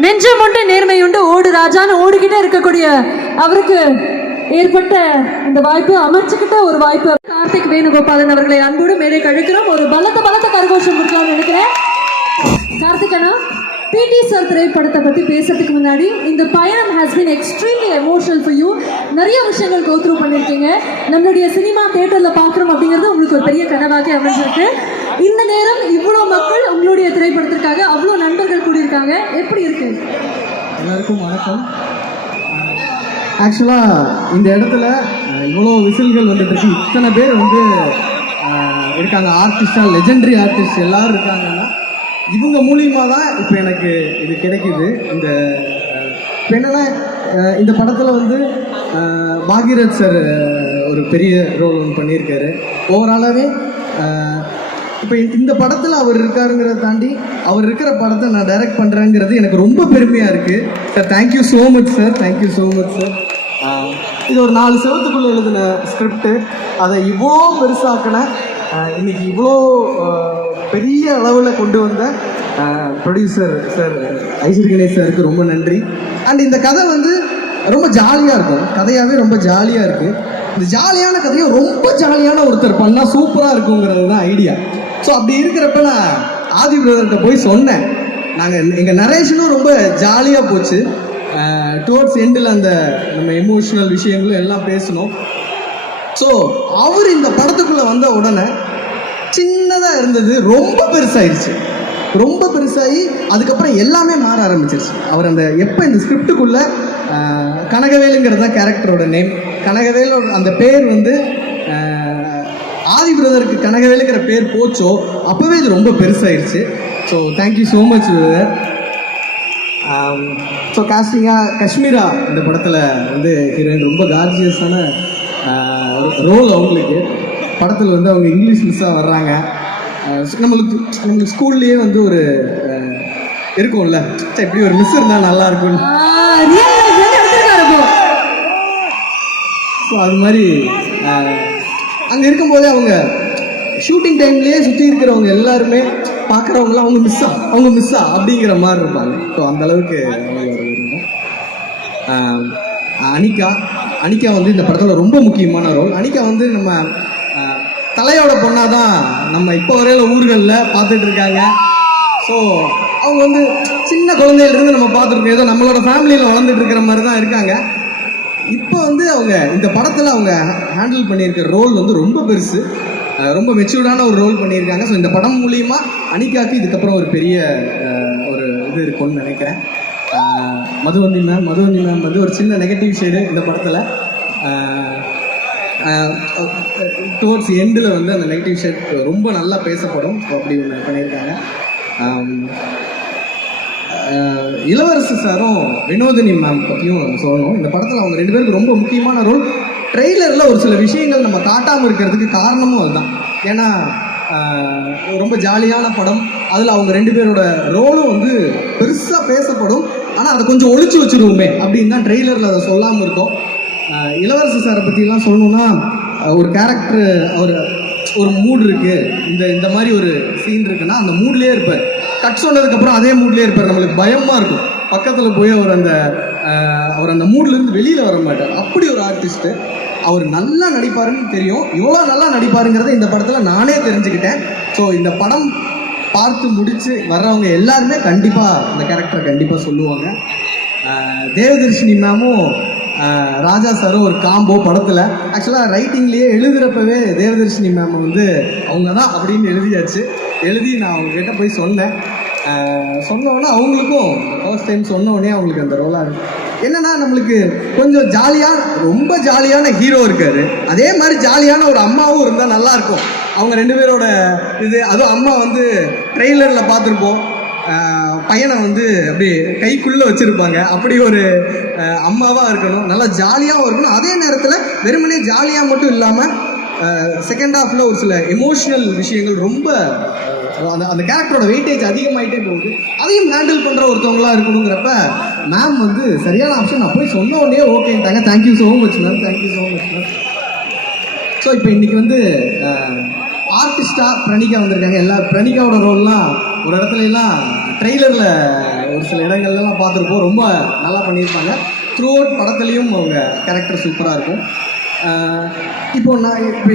நெஞ்சம் உண்டு நேர்மை உண்டு ஓடு ராஜான்னு ஓடிக்கிட்டே இருக்கக்கூடிய அவருக்கு ஏற்பட்ட இந்த வாய்ப்பு, அமைச்சுக்கிட்ட ஒரு வாய்ப்பு. கார்த்திக் வேணுகோபாலன் அவர்களை அன்போடு மேலே கழிக்கிறோம். ஒரு பலத்த கரகோஷம் கொடுக்கலாம்னு நினைக்கிறேன். கார்த்திக் அண்ணா, பிடி சார் திரைப்படத்தை பற்றி பேசுறதுக்கு முன்னாடி, இந்த பயணம் has been extremely emotional for you. நிறைய விஷயங்கள் கோ த்ரூ பண்ணியிருக்கீங்க. நம்மளுடைய சினிமா தியேட்டரில் பார்க்குறோம் அப்படிங்கிறது உங்களுக்கு ஒரு பெரிய கனவாக அமைஞ்சிருக்கு. இந்த நேரம் இவ்வளோ மக்கள் உங்களுடைய திரைப்படத்திற்காக அவ்வளோ நண்பர்கள் கூடியிருக்காங்க, எப்படி இருக்கு? எல்லாருக்கும் வணக்கம். ஆக்சுவலாக இந்த இடத்துல இவ்வளோ விசில்கள் வந்துட்டு இருக்கு, இத்தனை பேர் வந்து இருக்காங்க, ஆர்டிஸ்டாக லெஜெண்டரி ஆர்டிஸ்ட் எல்லோரும் இருக்காங்கன்னா இவங்க மூலியமாக தான் இப்போ எனக்கு இது கிடைக்குது. இந்த இப்போ என்னென்னா இந்த படத்தில் வந்து பாகிரத் சார் ஒரு பெரிய ரோல் ஒன்று பண்ணியிருக்காரு. ஓவராலாகவே இப்போ இந்த படத்தில் அவர் இருக்காருங்கிறத தாண்டி அவர் இருக்கிற படத்தை நான் டைரக்ட் பண்ணுறேங்கிறது எனக்கு ரொம்ப பெருமையாக இருக்குது. Sir thank you so much sir, thank you so much sir. இது ஒரு 4 செவத்துக்குள்ளே எழுதின ஸ்கிரிப்டு, அதை இவ்வளோ பெருசாக்கின, இன்றைக்கி இவ்வளோ பெரிய அளவில் கொண்டு வந்த ப்ரொடியூசர் சார் ஐஸ்வரி கணேஷ் சாருக்கு ரொம்ப நன்றி. அண்ட் இந்த கதை வந்து ரொம்ப ஜாலியாக இருக்கும், கதையாகவே ரொம்ப ஜாலியாக இருக்குது. இந்த ஜாலியான கதையை ரொம்ப ஜாலியான ஒருத்தர் பண்ணால் சூப்பராக இருக்குங்கிறது தான் ஐடியா. ஸோ அப்படி இருக்கிறப்ப நான் ஆதி பிரதர்கிட்ட போய் சொன்னேன். எங்கள் நரேஷனும் ரொம்ப ஜாலியாக போச்சு. டுவர்ட்ஸ் எண்டில் அந்த நம்ம எமோஷ்னல் விஷயங்களும் எல்லாம் பேசணும். ஸோ அவர் இந்த படத்துக்குள்ளே வந்த உடனே சின்னதாக இருந்தது ரொம்ப பெருசாகிடுச்சு, ரொம்ப பெருசாகி அதுக்கப்புறம் எல்லாமே மாற ஆரம்பிச்சிருச்சு. அவர் அந்த எப்போ இந்த ஸ்கிரிப்டுக்குள்ளே கனகவேலுங்கிறது தான் கேரக்டரோட நேம். கனகவேலோட அந்த பேர் வந்து ஆதி பிரதருக்கு கனகவேலுங்கிற பேர் போச்சோ அப்போவே இது ரொம்ப பெருசாகிடுச்சு. So thank you so much brother. So காஸ்டிங்காக காஷ்மீரா இந்த படத்தில் வந்து ஹீரோயின் ரொம்ப கார்ஜியஸான ரோல். அவங்களுக்கு படத்தில் வந்து அவங்க இங்கிலீஷ் மிஸ்ஸாக வர்றாங்க. நம்மளுக்கு ஸ்கூல்லேயே வந்து ஒரு இருக்கும்ல, இப்படி ஒரு மிஸ் இருந்தால் நல்லாயிருக்கும். ஸோ அது மாதிரி அங்கே இருக்கும்போதே அவங்க ஷூட்டிங் டைம்லேயே சுற்றி இருக்கிறவங்க எல்லாருமே பார்க்குறவங்களாம் அவங்க மிஸ்ஸா அப்படிங்கிற மாதிரி இருப்பாங்க. ஸோ அந்தளவுக்கு அனிகா வந்து இந்த படத்தில் ரொம்ப முக்கியமான ரோல். அனிகா வந்து நம்ம தலையோட பொண்ணாக தான் நம்ம இப்போ வரையில ஊர்களில் பார்த்துட்டு இருக்காங்க. ஸோ அவங்க வந்து சின்ன குழந்தையிலேருந்து நம்ம பார்த்துருக்கோம், ஏதோ நம்மளோட ஃபேமிலியில் வளர்ந்துட்டு இருக்கிற மாதிரி தான் இருக்காங்க. இப்போ வந்து அவங்க இந்த படத்தில் அவங்க ஹேண்டில் பண்ணியிருக்கிற ரோல் வந்து ரொம்ப பெருசு, ரொம்ப மெச்சூர்டான ஒரு ரோல் பண்ணியிருக்காங்க. ஸோ இந்த படம் மூலிமா அனிகாவுக்கு இதுக்கப்புறம் ஒரு பெரிய ஒரு இது இருக்கும்னு நினைக்கிறேன். மதுவந்தி மேம் வந்து ஒரு சின்ன நெகட்டிவ் ஷேடு இந்த படத்தில். டுவோர்ட்ஸ் எண்டில் வந்து அந்த நெகட்டிவ் ஷேட் ரொம்ப நல்லா பேசப்படும். ஸோ அப்படி ஒன்று பண்ணியிருக்காங்க. இளவரசு சாரும் வினோதினி மேம் பற்றியும் சொல்லணும். இந்த படத்தில் அவங்க 2 பேருக்கு ரொம்ப முக்கியமான ரோல். ட்ரெய்லரில் ஒரு சில விஷயங்கள் நம்ம காட்டாமல் இருக்கிறதுக்கு காரணமும் அதுதான். ஏன்னா ரொம்ப ஜாலியான படம், அதில் அவங்க 2 பேரோட ரோலும் வந்து பெருசாக பேசப்படும். ஆனால் அதை கொஞ்சம் ஒழிச்சு வச்சுருவோமே அப்படின்னு தான் ட்ரெய்லரில் அதை சொல்லாமல் இருக்கோம். இளவரசு சாரை பற்றிலாம் சொல்லணுன்னா, ஒரு கேரக்டர் ஒரு மூட் இருக்குது, இந்த மாதிரி ஒரு சீன் இருக்குன்னா அந்த மூட்லேயே இருப்பார். கட் சொன்னதுக்கப்புறம் அதே மூட்லேயே இருப்பார். நம்மளுக்கு பயமாக இருக்கும், பக்கத்தில் போய் அவர் அந்த மூட்லேருந்து வெளியில் வர மாட்டார். அப்படி ஒரு ஆர்டிஸ்ட்டு. அவர் நல்லா நடிப்பாருன்னு தெரியும். எவ்வளோ நல்லா நடிப்பாருங்கிறத இந்த படத்தில் நானே தெரிஞ்சுக்கிட்டேன். ஸோ இந்த படம் பார்த்து முடித்து வர்றவங்க எல்லாருமே கண்டிப்பாக இந்த கேரக்டரை கண்டிப்பாக சொல்லுவாங்க. தேவதர்ஷினி மேமும் ராஜா சாரும் ஒரு காம்போ படத்தில். ஆக்சுவலாக ரைட்டிங்லேயே எழுதுகிறப்பவே தேவதர்ஷினி மேம் வந்து அவங்க தான் அப்படின்னு எழுதி நான் அவங்ககிட்ட போய் சொன்னோன்னே அவங்களுக்கும் ஃபர்ஸ்ட் டைம் சொன்னோடனே அவங்களுக்கு அந்த ரோலாக இருக்குது. என்னென்னா, நம்மளுக்கு கொஞ்சம் ரொம்ப ஜாலியான ஹீரோ இருக்கார், அதே மாதிரி ஜாலியான ஒரு அம்மாவும் இருந்தால் நல்லாயிருக்கும். அவங்க 2 பேரோட அதுவும் அம்மா வந்து ட்ரெய்லரில் பார்த்துருப்போம், பையனை வந்து அப்படியே கைக்குள்ளே வச்சுருப்பாங்க. அப்படி ஒரு அம்மாவாக இருக்கணும், நல்லா ஜாலியாகவும் இருக்கணும். அதே நேரத்தில் வெறுமனே ஜாலியாக மட்டும் இல்லாமல் செகண்ட் ஹாஃபில் ஒரு சில எமோஷ்னல் விஷயங்கள் ரொம்ப அந்த கேரக்டரோட வெயிட்டேஜ் அதிகமாகிட்டே போகுது. அதையும் ஹேண்டில் பண்ணுற ஒருத்தவங்களாக இருக்கணுங்கிறப்ப மேம் வந்து சரியான ஆப்ஷன். நான் போய் சொன்ன உடனே ஓகேட்டாங்க. Thank you so much ma'am, thank you so much ma'am. So இப்போ இன்றைக்கி வந்து ஆர்டிஸ்டாக பிரணிகா வந்திருக்காங்க. பிரணிகாவோட ரோல்லாம் ஒரு இடத்துலலாம் ட்ரெய்லரில் ஒரு சில இடங்கள்லாம் பார்த்துருப்போம், ரொம்ப நல்லா பண்ணியிருப்பாங்க. த்ரூ அவுட் படத்துலேயும் அவங்க கேரக்டர் சூப்பராக இருக்கும். இப்போ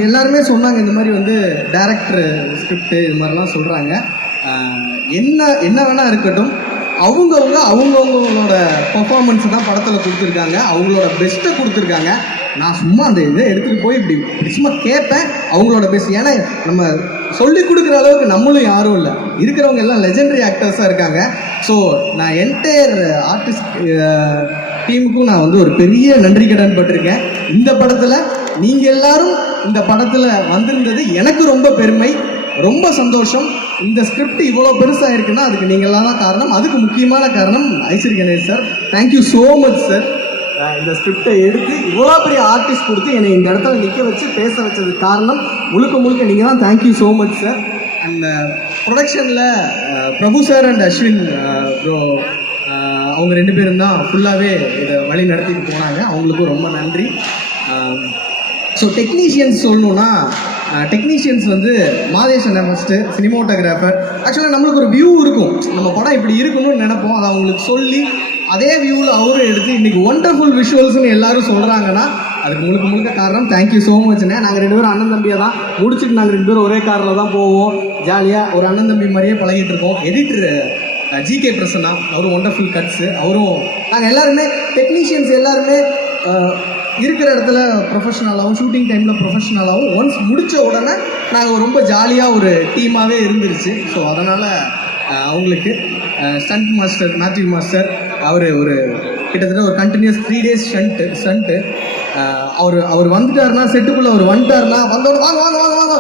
எல்லாருமே சொன்னாங்க இந்த மாதிரி வந்து டைரக்டர் ஸ்கிரிப்டு இது மாதிரிலாம் சொல்கிறாங்க. என்ன வேணால் இருக்கட்டும், அவங்கவுங்களோட பர்ஃபார்மன்ஸ் தான் படத்தில் கொடுத்துருக்காங்க, அவங்களோட பெஸ்ட்டை கொடுத்துருக்காங்க. நான் சும்மா அந்த இதை எடுத்துகிட்டு போய் இப்படி சும்மா கேட்பேன் அவங்களோட பெஸ்ட். ஏன்னா நம்ம சொல்லி கொடுக்குற அளவுக்கு நம்மளும் யாரும் இல்லை, இருக்கிறவங்க எல்லாம் லெஜெண்டரி ஆக்டர்ஸாக இருக்காங்க. ஸோ நான் என்டையர் ஆர்டிஸ்ட் டீமுக்கும் நான் வந்து ஒரு பெரிய நன்றி கடன் பட்டிருக்கேன். இந்த படத்தில் நீங்கள் எல்லாரும் இந்த படத்தில் வந்திருந்தது எனக்கு ரொம்ப பெருமை, ரொம்ப சந்தோஷம். இந்த ஸ்கிரிப்ட் இவ்வளோ பெருசாக இருக்குன்னா அதுக்கு நீங்களாம் தான் காரணம். அதுக்கு முக்கியமான காரணம் Ishari Ganesh sir. Thank you so much sir. இந்த ஸ்கிரிப்டை எடுத்து இவ்வளோ பெரிய ஆர்டிஸ்ட் கொடுத்து என்னை இந்த இடத்துல நிற்க வச்சு பேச வச்சதுக்கு காரணம் முழுக்க நீங்கள் தான். Thank you so much sir. And ப்ரொடக்ஷனில் பிரபு சார் அண்ட் அஸ்வின் ப்ரோ அவங்க 2 பேரும் தான் ஃபுல்லாகவே இதை வழி நடத்திட்டு போனாங்க. அவங்களுக்கும் ரொம்ப நன்றி. ஸோ டெக்னீஷியன்ஸ் சொல்லணுன்னா, டெக்னீஷியன்ஸ் வந்து மாதேஷன் ஃபஸ்ட்டு சினிமோட்டோகிராஃபர். ஆக்சுவலாக நம்மளுக்கு ஒரு வியூ இருக்கும், நம்ம படம் இப்படி இருக்கணும்னு நினைப்போம். அதை அவங்களுக்கு சொல்லி அதே வியூவில் அவரும் எடுத்து இன்றைக்கி ஒண்டர்ஃபுல் விஷுவல்ஸ்னு எல்லாரும் சொல்கிறாங்கன்னா அதுக்கு முழுக்க காரணம் தேங்க்யூ ஸோ மச்ண்ணே. நாங்கள் 2 பேரும் அண்ணன் தம்பியாக தான் முடிச்சுட்டு நாங்கள் 2 பேரும் ஒரே காரில் தான் போவோம், ஜாலியாக ஒரு அண்ணன் தம்பி மாதிரியே பழகிட்டு இருக்கோம். எடிட்டர் ஜிகே பிரசன்னா, அவரும் ஒண்டர்ஃபுல் கட்ஸு. அவரும் நாங்கள் எல்லாருமே டெக்னீஷியன்ஸ் எல்லாருமே இருக்கிற இடத்துல ப்ரொஃபஷ்னலாகவும் ஷூட்டிங் டைமில் ப்ரொஃபஷ்னலாகவும் ஒன்ஸ் முடித்த உடனே நாங்கள் ரொம்ப ஜாலியாக ஒரு டீமாகவே இருந்துருச்சு. ஸோ அதனால் அவங்களுக்கு ஸ்டண்ட் மாஸ்டர் மேத்யூ மாஸ்டர், அவர் கிட்டத்தட்ட ஒரு கண்டினியூஸ் 3 days ஸ்டண்ட்டு. அவர் வந்துட்டாருன்னா செட்டுக்குள்ளே அவர் வந்துட்டாருன்னா வந்தோட வாங்க வாங்க வாங்க வாங்க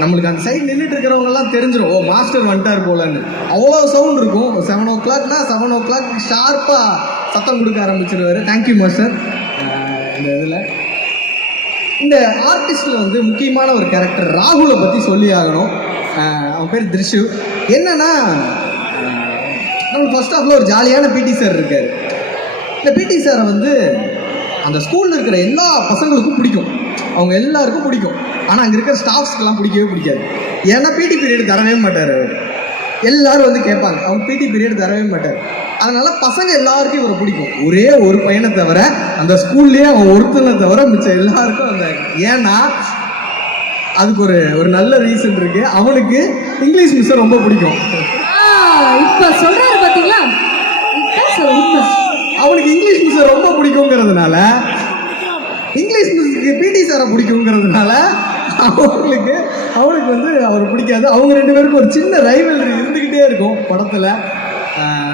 நம்மளுக்கு அந்த சைடு நின்றுட்டு இருக்கிறவங்கலாம் தெரிஞ்சிடும், ஓ மாஸ்டர் வந்துட்டார் போலன்னு. அவ்வளோ சவுண்ட் இருக்கும். 7 o'clock ஷார்ப்பாக சத்தம் கொடுக்க ஆரம்பிச்சிருவார். Thank you master. இந்த இதில் இந்த ஆர்டிஸ்டில் வந்து முக்கியமான ஒரு கேரக்டர் ராகுலை பற்றி சொல்லி ஆகணும். அவன் பேர் திருஷு. என்னன்னா, நம்ம ஃபர்ஸ்ட் ஆஃபில் ஒரு ஜாலியான பிடி சார் இருக்கார். இந்த பிடி சாரை வந்து அந்த ஸ்கூலில் இருக்கிற எல்லா பசங்களுக்கும் பிடிக்கும், அவங்க எல்லாருக்கும் பிடிக்கும். ஆனால் அங்கே இருக்கிற ஸ்டாஃப்ஸ்க்கெல்லாம் பிடிக்கவே பிடிக்காது. ஏன்னா பிடி பீரியட் தரவே மாட்டார் அவர். எல்லோரும் வந்து கேட்பாங்க, அவங்க பிடி பீரியட் தரவே மாட்டார். அதனால பசங்க எல்லாருக்கும் இவரை பிடிக்கும். ஒரே ஒரு பையனை தவிர, அந்த ஸ்கூல்லேயே அவன் ஒருத்தனை தவிர மிச்சம் எல்லாருக்கும் அந்த, ஏன்னா அதுக்கு ஒரு நல்ல ரீசன் இருக்கு. அவனுக்கு இங்கிலீஷ் மிஸ்ஸை ரொம்ப பிடிக்கும். இப்ப சொல்றாரு பாத்தீங்களா, அவனுக்கு இங்கிலீஷ் மிஸ்ஸை ரொம்ப பிடிக்குங்கிறதுனால, இங்கிலீஷ் மிஸ்ஸுக்கு பிடி சாரை பிடிக்குங்கிறதுனால அவனுக்கு வந்து அவர் பிடிக்காது. அவங்க ரெண்டு பேருக்கும் ஒரு சின்ன ரைவல்ரி இருந்துக்கிட்டே இருக்கும் படத்தில்.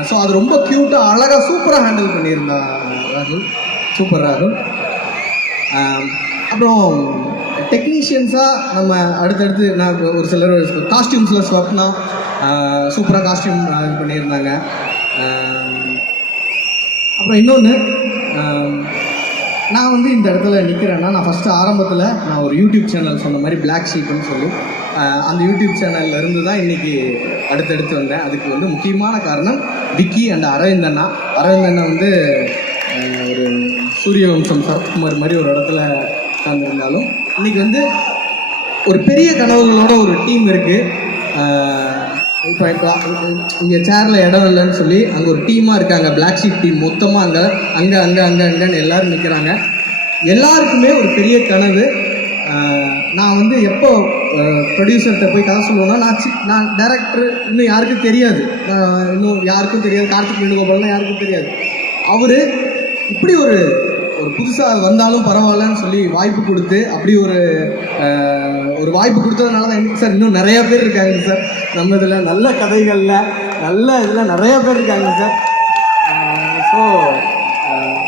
ஸோ அது ரொம்ப க்யூட்டாக அழகாக சூப்பராக ஹேண்டில் பண்ணியிருந்தான் ராகுல். சூப்பர் ராகுல். அப்புறம் டெக்னீஷியன்ஸாக நம்ம அடுத்தடுத்து நான் ஒரு சிலர் காஸ்டியூம்ஸில் ஸ்வப்னா சூப்பராக காஸ்டியூம் இது பண்ணியிருந்தாங்க. அப்புறம் இன்னொன்று, நான் வந்து இந்த இடத்துல நிற்கிறேன்னா, நான் ஃபஸ்ட்டு ஆரம்பத்தில் நான் ஒரு யூடியூப் சேனல் சொன்ன மாதிரி பிளாக் ஷீப்னு சொல்லி, அந்த யூடியூப் சேனலில் இருந்து தான் இன்றைக்கி அடுத்தடுத்து வந்தேன். அதுக்கு வந்து முக்கியமான காரணம் விக்கி அண்ட் அரவிந்த் அண்ணா. அரவிந்த் அண்ணா வந்து ஒரு சூரியவம்சம் சரத்குமார் மாதிரி ஒரு இடத்துல உட்காந்துருந்தாலும், இன்றைக்கி வந்து ஒரு பெரிய கனவுகளோட ஒரு டீம் இருக்குது. இப்போ இங்கே சேரில் இடம் இல்லைன்னு சொல்லி அங்கே ஒரு டீமாக இருக்காங்க, பிளாக் ஷீப் டீம். மொத்தமாக அங்கேன்னு எல்லோரும் நிற்கிறாங்க. எல்லாருக்குமே ஒரு பெரிய கனவு. நான் வந்து எப்போ ப்ரொடியூசர்கிட்ட போய் கதை சொல்லுவேன்னா, நான் டைரக்டர் இன்னும் யாருக்கும் தெரியாது, இன்னும் யாருக்கும் தெரியாது, கார்த்திக் வேணுகோபால்னா யாருக்கும் தெரியாது. அவர் இப்படி ஒரு புதுசாக வந்தாலும் பரவாயில்லன்னு சொல்லி வாய்ப்பு கொடுத்து, அப்படி ஒரு வாய்ப்பு கொடுத்ததுனால தான் எனக்கு சார் இன்னும் நிறையா பேர் இருக்காங்க சார் நம்ம இதில், நல்ல கதைகளில் நல்ல இதில் நிறையா பேர் இருக்காங்க சார். ஸோ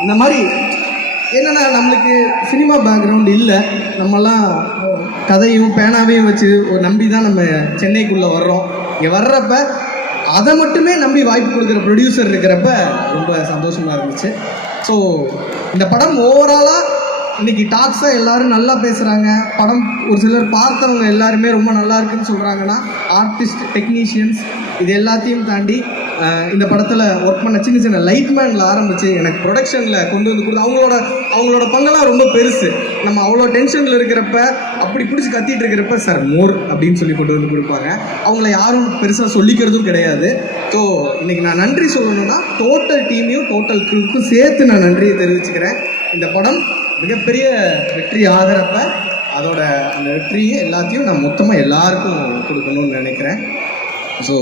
இந்த மாதிரி என்னென்னா, நம்மளுக்கு சினிமா பேக்ரவுண்ட் இல்லை, நம்மலாம் கதையும் பேனாவையும் வச்சு நம்பி தான் நம்ம சென்னைக்குள்ளே வர்றோம். இங்கே வர்றப்ப அதை மட்டுமே நம்பி வாய்ப்பு கொடுக்குற ப்ரொடியூசர் இருக்கிறப்ப ரொம்ப சந்தோஷமாக இருந்துச்சு. ஸோ இந்த படம் ஓவராலாக இன்றைக்கி டாக்ஸாக எல்லோரும் நல்லா பேசுகிறாங்க. படம் ஒரு சிலர் பார்த்தவங்க எல்லாருமே ரொம்ப நல்லா இருக்குன்னு சொல்கிறாங்கன்னா, ஆர்டிஸ்ட், டெக்னீஷியன்ஸ் இது எல்லாத்தையும் தாண்டி இந்த படத்தில் ஒர்க் பண்ண சின்ன சின்ன லைட்மேனில் ஆரம்பித்து எனக்கு ப்ரொடக்ஷனில் கொண்டு வந்து கொடுத்து, அவங்களோட பங்கெல்லாம் ரொம்ப பெருசு. நம்ம அவ்வளோ டென்ஷனில் இருக்கிறப்ப, அப்படி பிடிச்சி கத்திட்டு இருக்கிறப்ப சார் மோர் அப்படின்னு சொல்லி கொண்டு வந்து கொடுப்பாங்க. அவங்கள யாரும் பெருசாக சொல்லிக்கிறதும் கிடையாது. ஸோ இன்றைக்கி நான் நன்றி சொல்லணும்னா டோட்டல் டீமையும் டோட்டல் க்ரூவுக்கும் சேர்த்து நான் நன்றியை தெரிவிச்சுக்கிறேன். இந்த படம் மிகப்பெரிய வெற்றி ஆகிறப்ப அதோட அந்த வெற்றியை எல்லாத்தையும் நான் மொத்தமாக எல்லாருக்கும் கொடுக்கணும்னு நினைக்கிறேன். ஸோ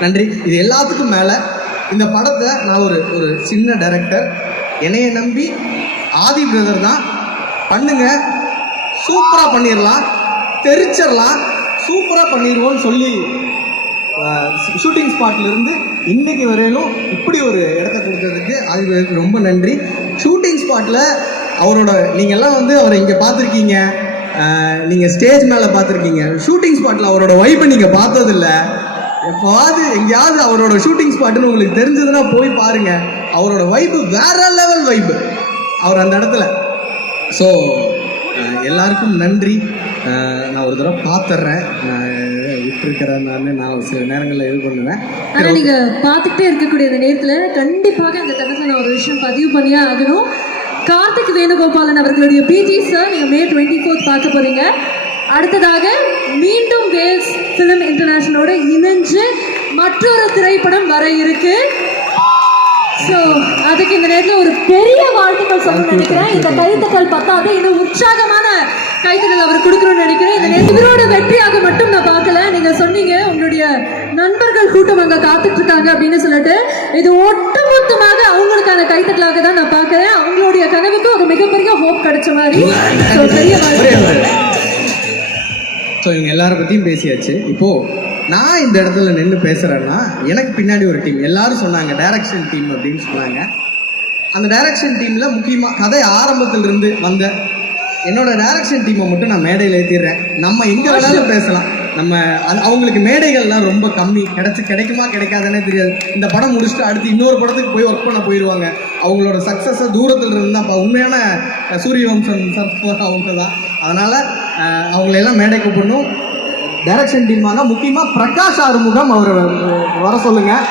நன்றி. இது எல்லாத்துக்கும் மேலே இந்த படத்தை நான் ஒரு சின்ன டைரக்டர், என்னைய நம்பி ஆதி பிரதர் தான் பண்ணுங்க, சூப்பராக பண்ணிடலாம், தெரிச்சிடலாம், சூப்பராக பண்ணிடுவோன்னு சொல்லி ஷூட்டிங் ஸ்பாட்லேருந்து இன்றைக்கி வரையிலும் இப்படி ஒரு இடத்த கொடுத்ததுக்கு ஆதி பிரதருக்கு ரொம்ப நன்றி. ஷூட்டிங் ஸ்பாட்டில் அவரோட, நீங்கள்லாம் வந்து அவரை இங்கே பார்த்துருக்கீங்க, நீங்கள் ஸ்டேஜ் மேலே பார்த்துருக்கீங்க. ஷூட்டிங் ஸ்பாட்டில் அவரோட வைப்பை நீங்கள் பார்த்ததில்ல. எப்போவாது எங்கேயாவது அவரோட ஷூட்டிங் ஸ்பாட்டுன்னு உங்களுக்கு தெரிஞ்சதுன்னா போய் பாருங்கள். அவரோட வைப்பு வேற லெவல் வைப்பு அவர் அந்த இடத்துல. ஸோ எல்லாருக்கும் நன்றி. நான் ஒரு தடவை பார்த்துட்றேன், நான் விட்டுருக்கிறேன், நான் சில நேரங்களில் இது பண்ணுவேன். ஆனால் நீங்கள் பார்த்துக்கிட்டே இருக்கக்கூடிய இந்த நேரத்தில் கண்டிப்பாக இந்த தருணத்தில் நான் ஒரு விஷயம் பதிவு பண்ணியே ஆகணும். கார்த்திக் வேணுகோபாலன் அவர்களுடைய பிஜி சார் நீங்கள் May 24 பார்க்க போகிறீங்க. அடுத்ததாக மீண்டும் வேல்ஸ் ஃபிலிம் இன்டர்நேஷனலோட இணைஞ்சு மற்றொரு திரைப்படம் வர இருக்கு. ஸோ அதுக்கு இந்த நேரத்தில் ஒரு பெரிய வாழ்த்துக்கள் சொல்லணும்னு நினைக்கிறேன். இந்த கைத்தட்டல் பத்தாது, இன்னும் உற்சாகமான கைத்தட்டல் அவர் கொடுக்கணும்னு நினைக்கிறேன். இந்த நேரத்தில் இவரோட வெற்றியாக மட்டும் நான் பார்க்கல. நீங்கள் சொன்னீங்க உங்களுடைய நண்பர்கள் கூட்டம் அங்கே காத்துட்டு இருக்காங்க அப்படின்னு சொல்லிட்டு, இது ஒட்டுமொத்தமாக அவங்களுக்கான கைத்தட்டலாக தான் நான் பார்க்குறேன். அவங்களுடைய கனவுக்கு ஒரு மிகப்பெரிய ஹோப் கிடைச்ச மாதிரி. ஸோ பெரிய வாழ்த்துக்கள். ஸோ இவங்க எல்லாரை பற்றியும் பேசியாச்சு. இப்போது நான் இந்த இடத்துல நின்று பேசுகிறேன்னா, எனக்கு பின்னாடி ஒரு டீம், எல்லாரும் சொன்னாங்க டைரக்ஷன் டீம் அப்படின்னு சொன்னாங்க. அந்த டைரக்ஷன் டீமில் முக்கியமாக கதை ஆரம்பத்திலிருந்து வந்த என்னோட டைரக்ஷன் டீமை மட்டும் நான் மேடையில் ஏற்றிடுறேன். நம்ம எங்கே வேணாலும் பேசலாம். நம்ம அவங்களுக்கு மேடைகள்லாம் ரொம்ப கம்மி, கிடைக்குமா கிடைக்காதுன்னே தெரியாது. இந்த படம் முடிச்சுட்டு அடுத்து இன்னொரு படத்துக்கு போய் ஒர்க் பண்ண போயிடுவாங்க. அவங்களோட சக்ஸஸை தூரத்தில் இருந்தால் அப்போ உண்மையான சூரியவம்சம் சர்ஃபர் அவங்க தான். அதனால் அவங்களெல்லாம் மேடை கூப்பிடணும். டைரக்ஷன் டீமாக முக்கியமாக பிரகாஷ் ஆறுமுகம் அவரை வர சொல்லுங்கள்.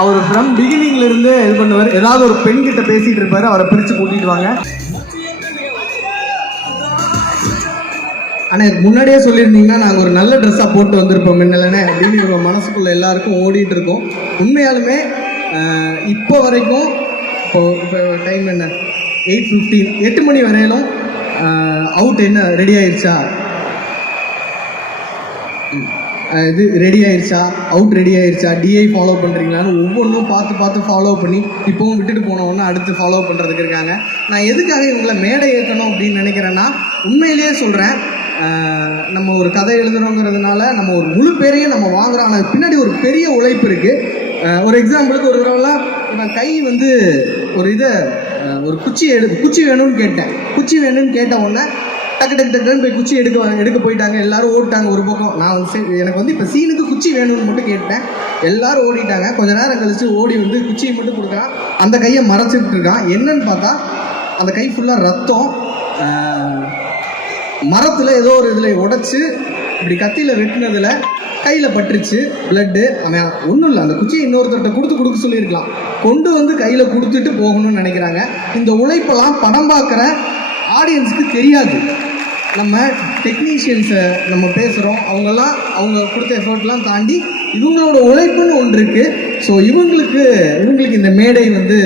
அவர் ஃப்ரம் பிகினிங்லேருந்து இது பண்ணுவார். ஏதாவது ஒரு பெண்கிட்ட பேசிகிட்டு இருப்பார், அவரை பிரித்து கூட்டிகிட்டு வாங்க. ஆனால் முன்னாடியே சொல்லியிருந்தீங்கன்னா நாங்கள் ஒரு நல்ல ட்ரெஸ்ஸாக போட்டு வந்திருப்போம் முன்னலனே அப்படின்னு இவங்க மனசுக்குள்ளே எல்லாருக்கும் ஓடிட்டு இருக்கோம். உண்மையாலுமே இப்போ வரைக்கும் இப்போ டைம் என்ன 8:15, 8 மணி வரையிலும் அவுட் என்ன ரெடி ஆயிடுச்சா, இது ரெடி ஆயிடுச்சா, அவுட் ரெடி ஆயிடுச்சா, டிஐ ஃபாலோ பண்ணுறீங்களான்னு ஒவ்வொன்றும் பார்த்து ஃபாலோ பண்ணி இப்போவும் விட்டுட்டு போனவொன்னே அடுத்து ஃபாலோ பண்ணுறதுக்கு இருக்காங்க. நான் எதுக்காக இவங்களை மேடை ஏற்றணும் அப்படின்னு நினைக்கிறேன்னா, உண்மையிலேயே சொல்கிறேன், நம்ம ஒரு கதை எழுதுறோங்கிறதுனால நம்ம ஒரு முழு பேரையும் நம்ம வாங்குறோம். ஆனால் பின்னாடி ஒரு பெரிய உழைப்பு இருக்குது. ஒரு எக்ஸாம்பிளுக்கு ஒரு தடவைலாம் நான் கை வந்து ஒரு குச்சி வேணும்னு கேட்டேன். குச்சி வேணும்னு கேட்ட உடனே டக்குன்னு போய் குச்சி எடுக்க போயிட்டாங்க. எல்லாரும் ஓடிட்டாங்க ஒரு பக்கம். நான் வந்து எனக்கு வந்து இப்போ சீனுக்கு குச்சி வேணும்னு மட்டும் கேட்டேன். எல்லாரும் ஓடிட்டாங்க. கொஞ்ச நேரம் கழிச்சு ஓடி வந்து குச்சியை மட்டும் கொடுக்குறான். அந்த கையை மறைச்சிட்டு இருக்கான். என்னன்னு பார்த்தா அந்த கை ஃபுல்லாக ரத்தம். மரத்தில் ஏதோ ஒரு இதில் உடைச்சி இப்படி கத்தியில் வெட்டினதில் கையில் பட்டுருச்சு பிளட்டு. அவன் ஒன்றும் இல்லை, அந்த குச்சியை இன்னொருத்தர்கிட்ட கொடுக்க சொல்லியிருக்கலாம். கொண்டு வந்து கையில் கொடுத்துட்டு போகணும்னு நினைக்கிறாங்க. இந்த உழைப்பெல்லாம் படம் பார்க்குற ஆடியன்ஸுக்கு தெரியாது. நம்ம டெக்னீஷியன்ஸை நம்ம பேசுகிறோம், அவங்க கொடுத்த எஃபர்ட்லாம் தாண்டி இவங்களோட உழைப்புன்னு ஒன்று இருக்குது. ஸோ இவங்களுக்கு இந்த மேடை வந்து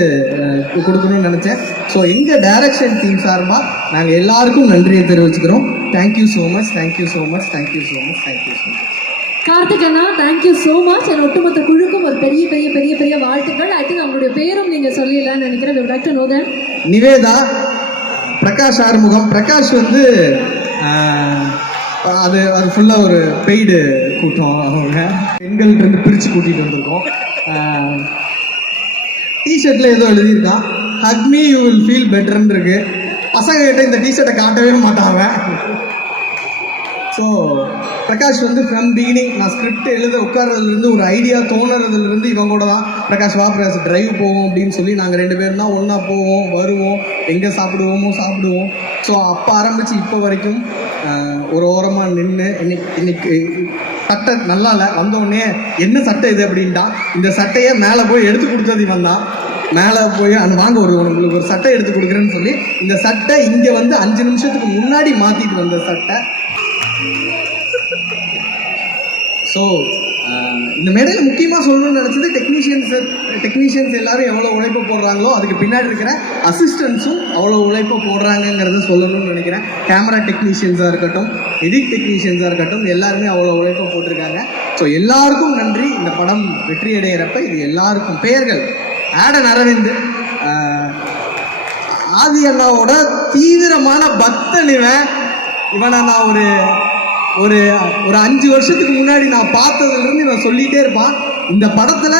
கொடுக்கணும்னு நினச்சேன். ஸோ எங்கள் டைரக்ஷன் டீம் சார்பாக நாங்கள் எல்லாருக்கும் நன்றியை தெரிவிச்சுக்கிறோம். Thank you so much, thank you so much, thank you so much, thank you so much. Karthik அண்ணா, தேங்க்யூ ஸோ மச். என் ஒட்டுமொத்த குழுக்கும் ஒரு பெரிய பெரிய பெரிய பெரிய வாழ்த்துக்கள். ஐ திங்க் அவங்களுடைய பேரும் நீங்கள் சொல்லிடலான்னு நினைக்கிறேன். We would like to know them. Nivetha, Prakash Arumugam. Prakash வந்து அது ஃபுல்லாக ஒரு பெய்டு கூட்டம். அவங்க பெண்கள்கிட்ட பிரித்து கூட்டிகிட்டு வந்திருக்கோம். டிஷர்ட்டில் ஏதோ எழுதியிருக்கான், hug me you will feel பெட்டர்ன்னு இருக்கு. பசங்க கிட்ட இந்த டிஷர்ட்டை காட்டவே மாட்டாங்க. ஸோ பிரகாஷ் வந்து ஃப்ரம் பிகினிங் நான் ஸ்கிரிப்ட் எழுத உட்கார்றதுலேருந்து ஒரு ஐடியா தோணுறதுலேருந்து இவங்க கூட தான். பிரகாஷ் வா பிரகாஷ் டிரைவ் போவோம் அப்படின்னு சொல்லி நாங்கள் 2 பேரும் தான் ஒன்றா போவோம் வருவோம், எங்கே சாப்பிடுவோம். ஸோ அப்போ ஆரம்பித்து இப்போ வரைக்கும் ஒரு ஓரமாக நின்று இன்னைக்கு சட்டை நல்லா இல்லை, வந்தோடனே என்ன சட்டை இது அப்படின்ட்டான். இந்த சட்டையை மேலே போய் எடுத்து கொடுத்தது இவன் தான். மேலே போய் வாங்க உங்களுக்கு ஒரு சட்டை எடுத்து கொடுக்குறேன்னு சொல்லி இந்த சட்டை இங்கே வந்து 5 நிமிஷத்துக்கு முன்னாடி மாற்றிட்டு வந்த சட்டை. ஸோ இந்த மேடையில் முக்கியமாக சொல்லணும்னு நினச்சது டெக்னீஷியன்ஸ் எல்லாரும் எவ்வளோ உழைப்பு போடுறாங்களோ அதுக்கு பின்னாடி இருக்கிற அசிஸ்டன்ஸும் அவ்வளோ உழைப்பு போடுறாங்கங்கிறத சொல்லணும்னு நினைக்கிறேன். கேமரா டெக்னீஷியன்ஸாக இருக்கட்டும், எடிட் டெக்னீஷியன்ஸாக இருக்கட்டும், எல்லாருமே அவ்வளோ உழைப்பு போட்டிருக்காங்க. ஸோ எல்லாருக்கும் நன்றி. இந்த படம் வெற்றி அடைகிறப்ப இது எல்லாருக்கும் பெயர்கள் ஆடன் அரவிந்த், ஆதி அண்ணாவோட தீவிரமான பக்தனிவன். இவனை நான் ஒரு 5 வருஷத்துக்கு முன்னாடி நான் பார்த்ததுலேருந்து இவன் சொல்லிகிட்டே இருப்பான். இந்த படத்தில்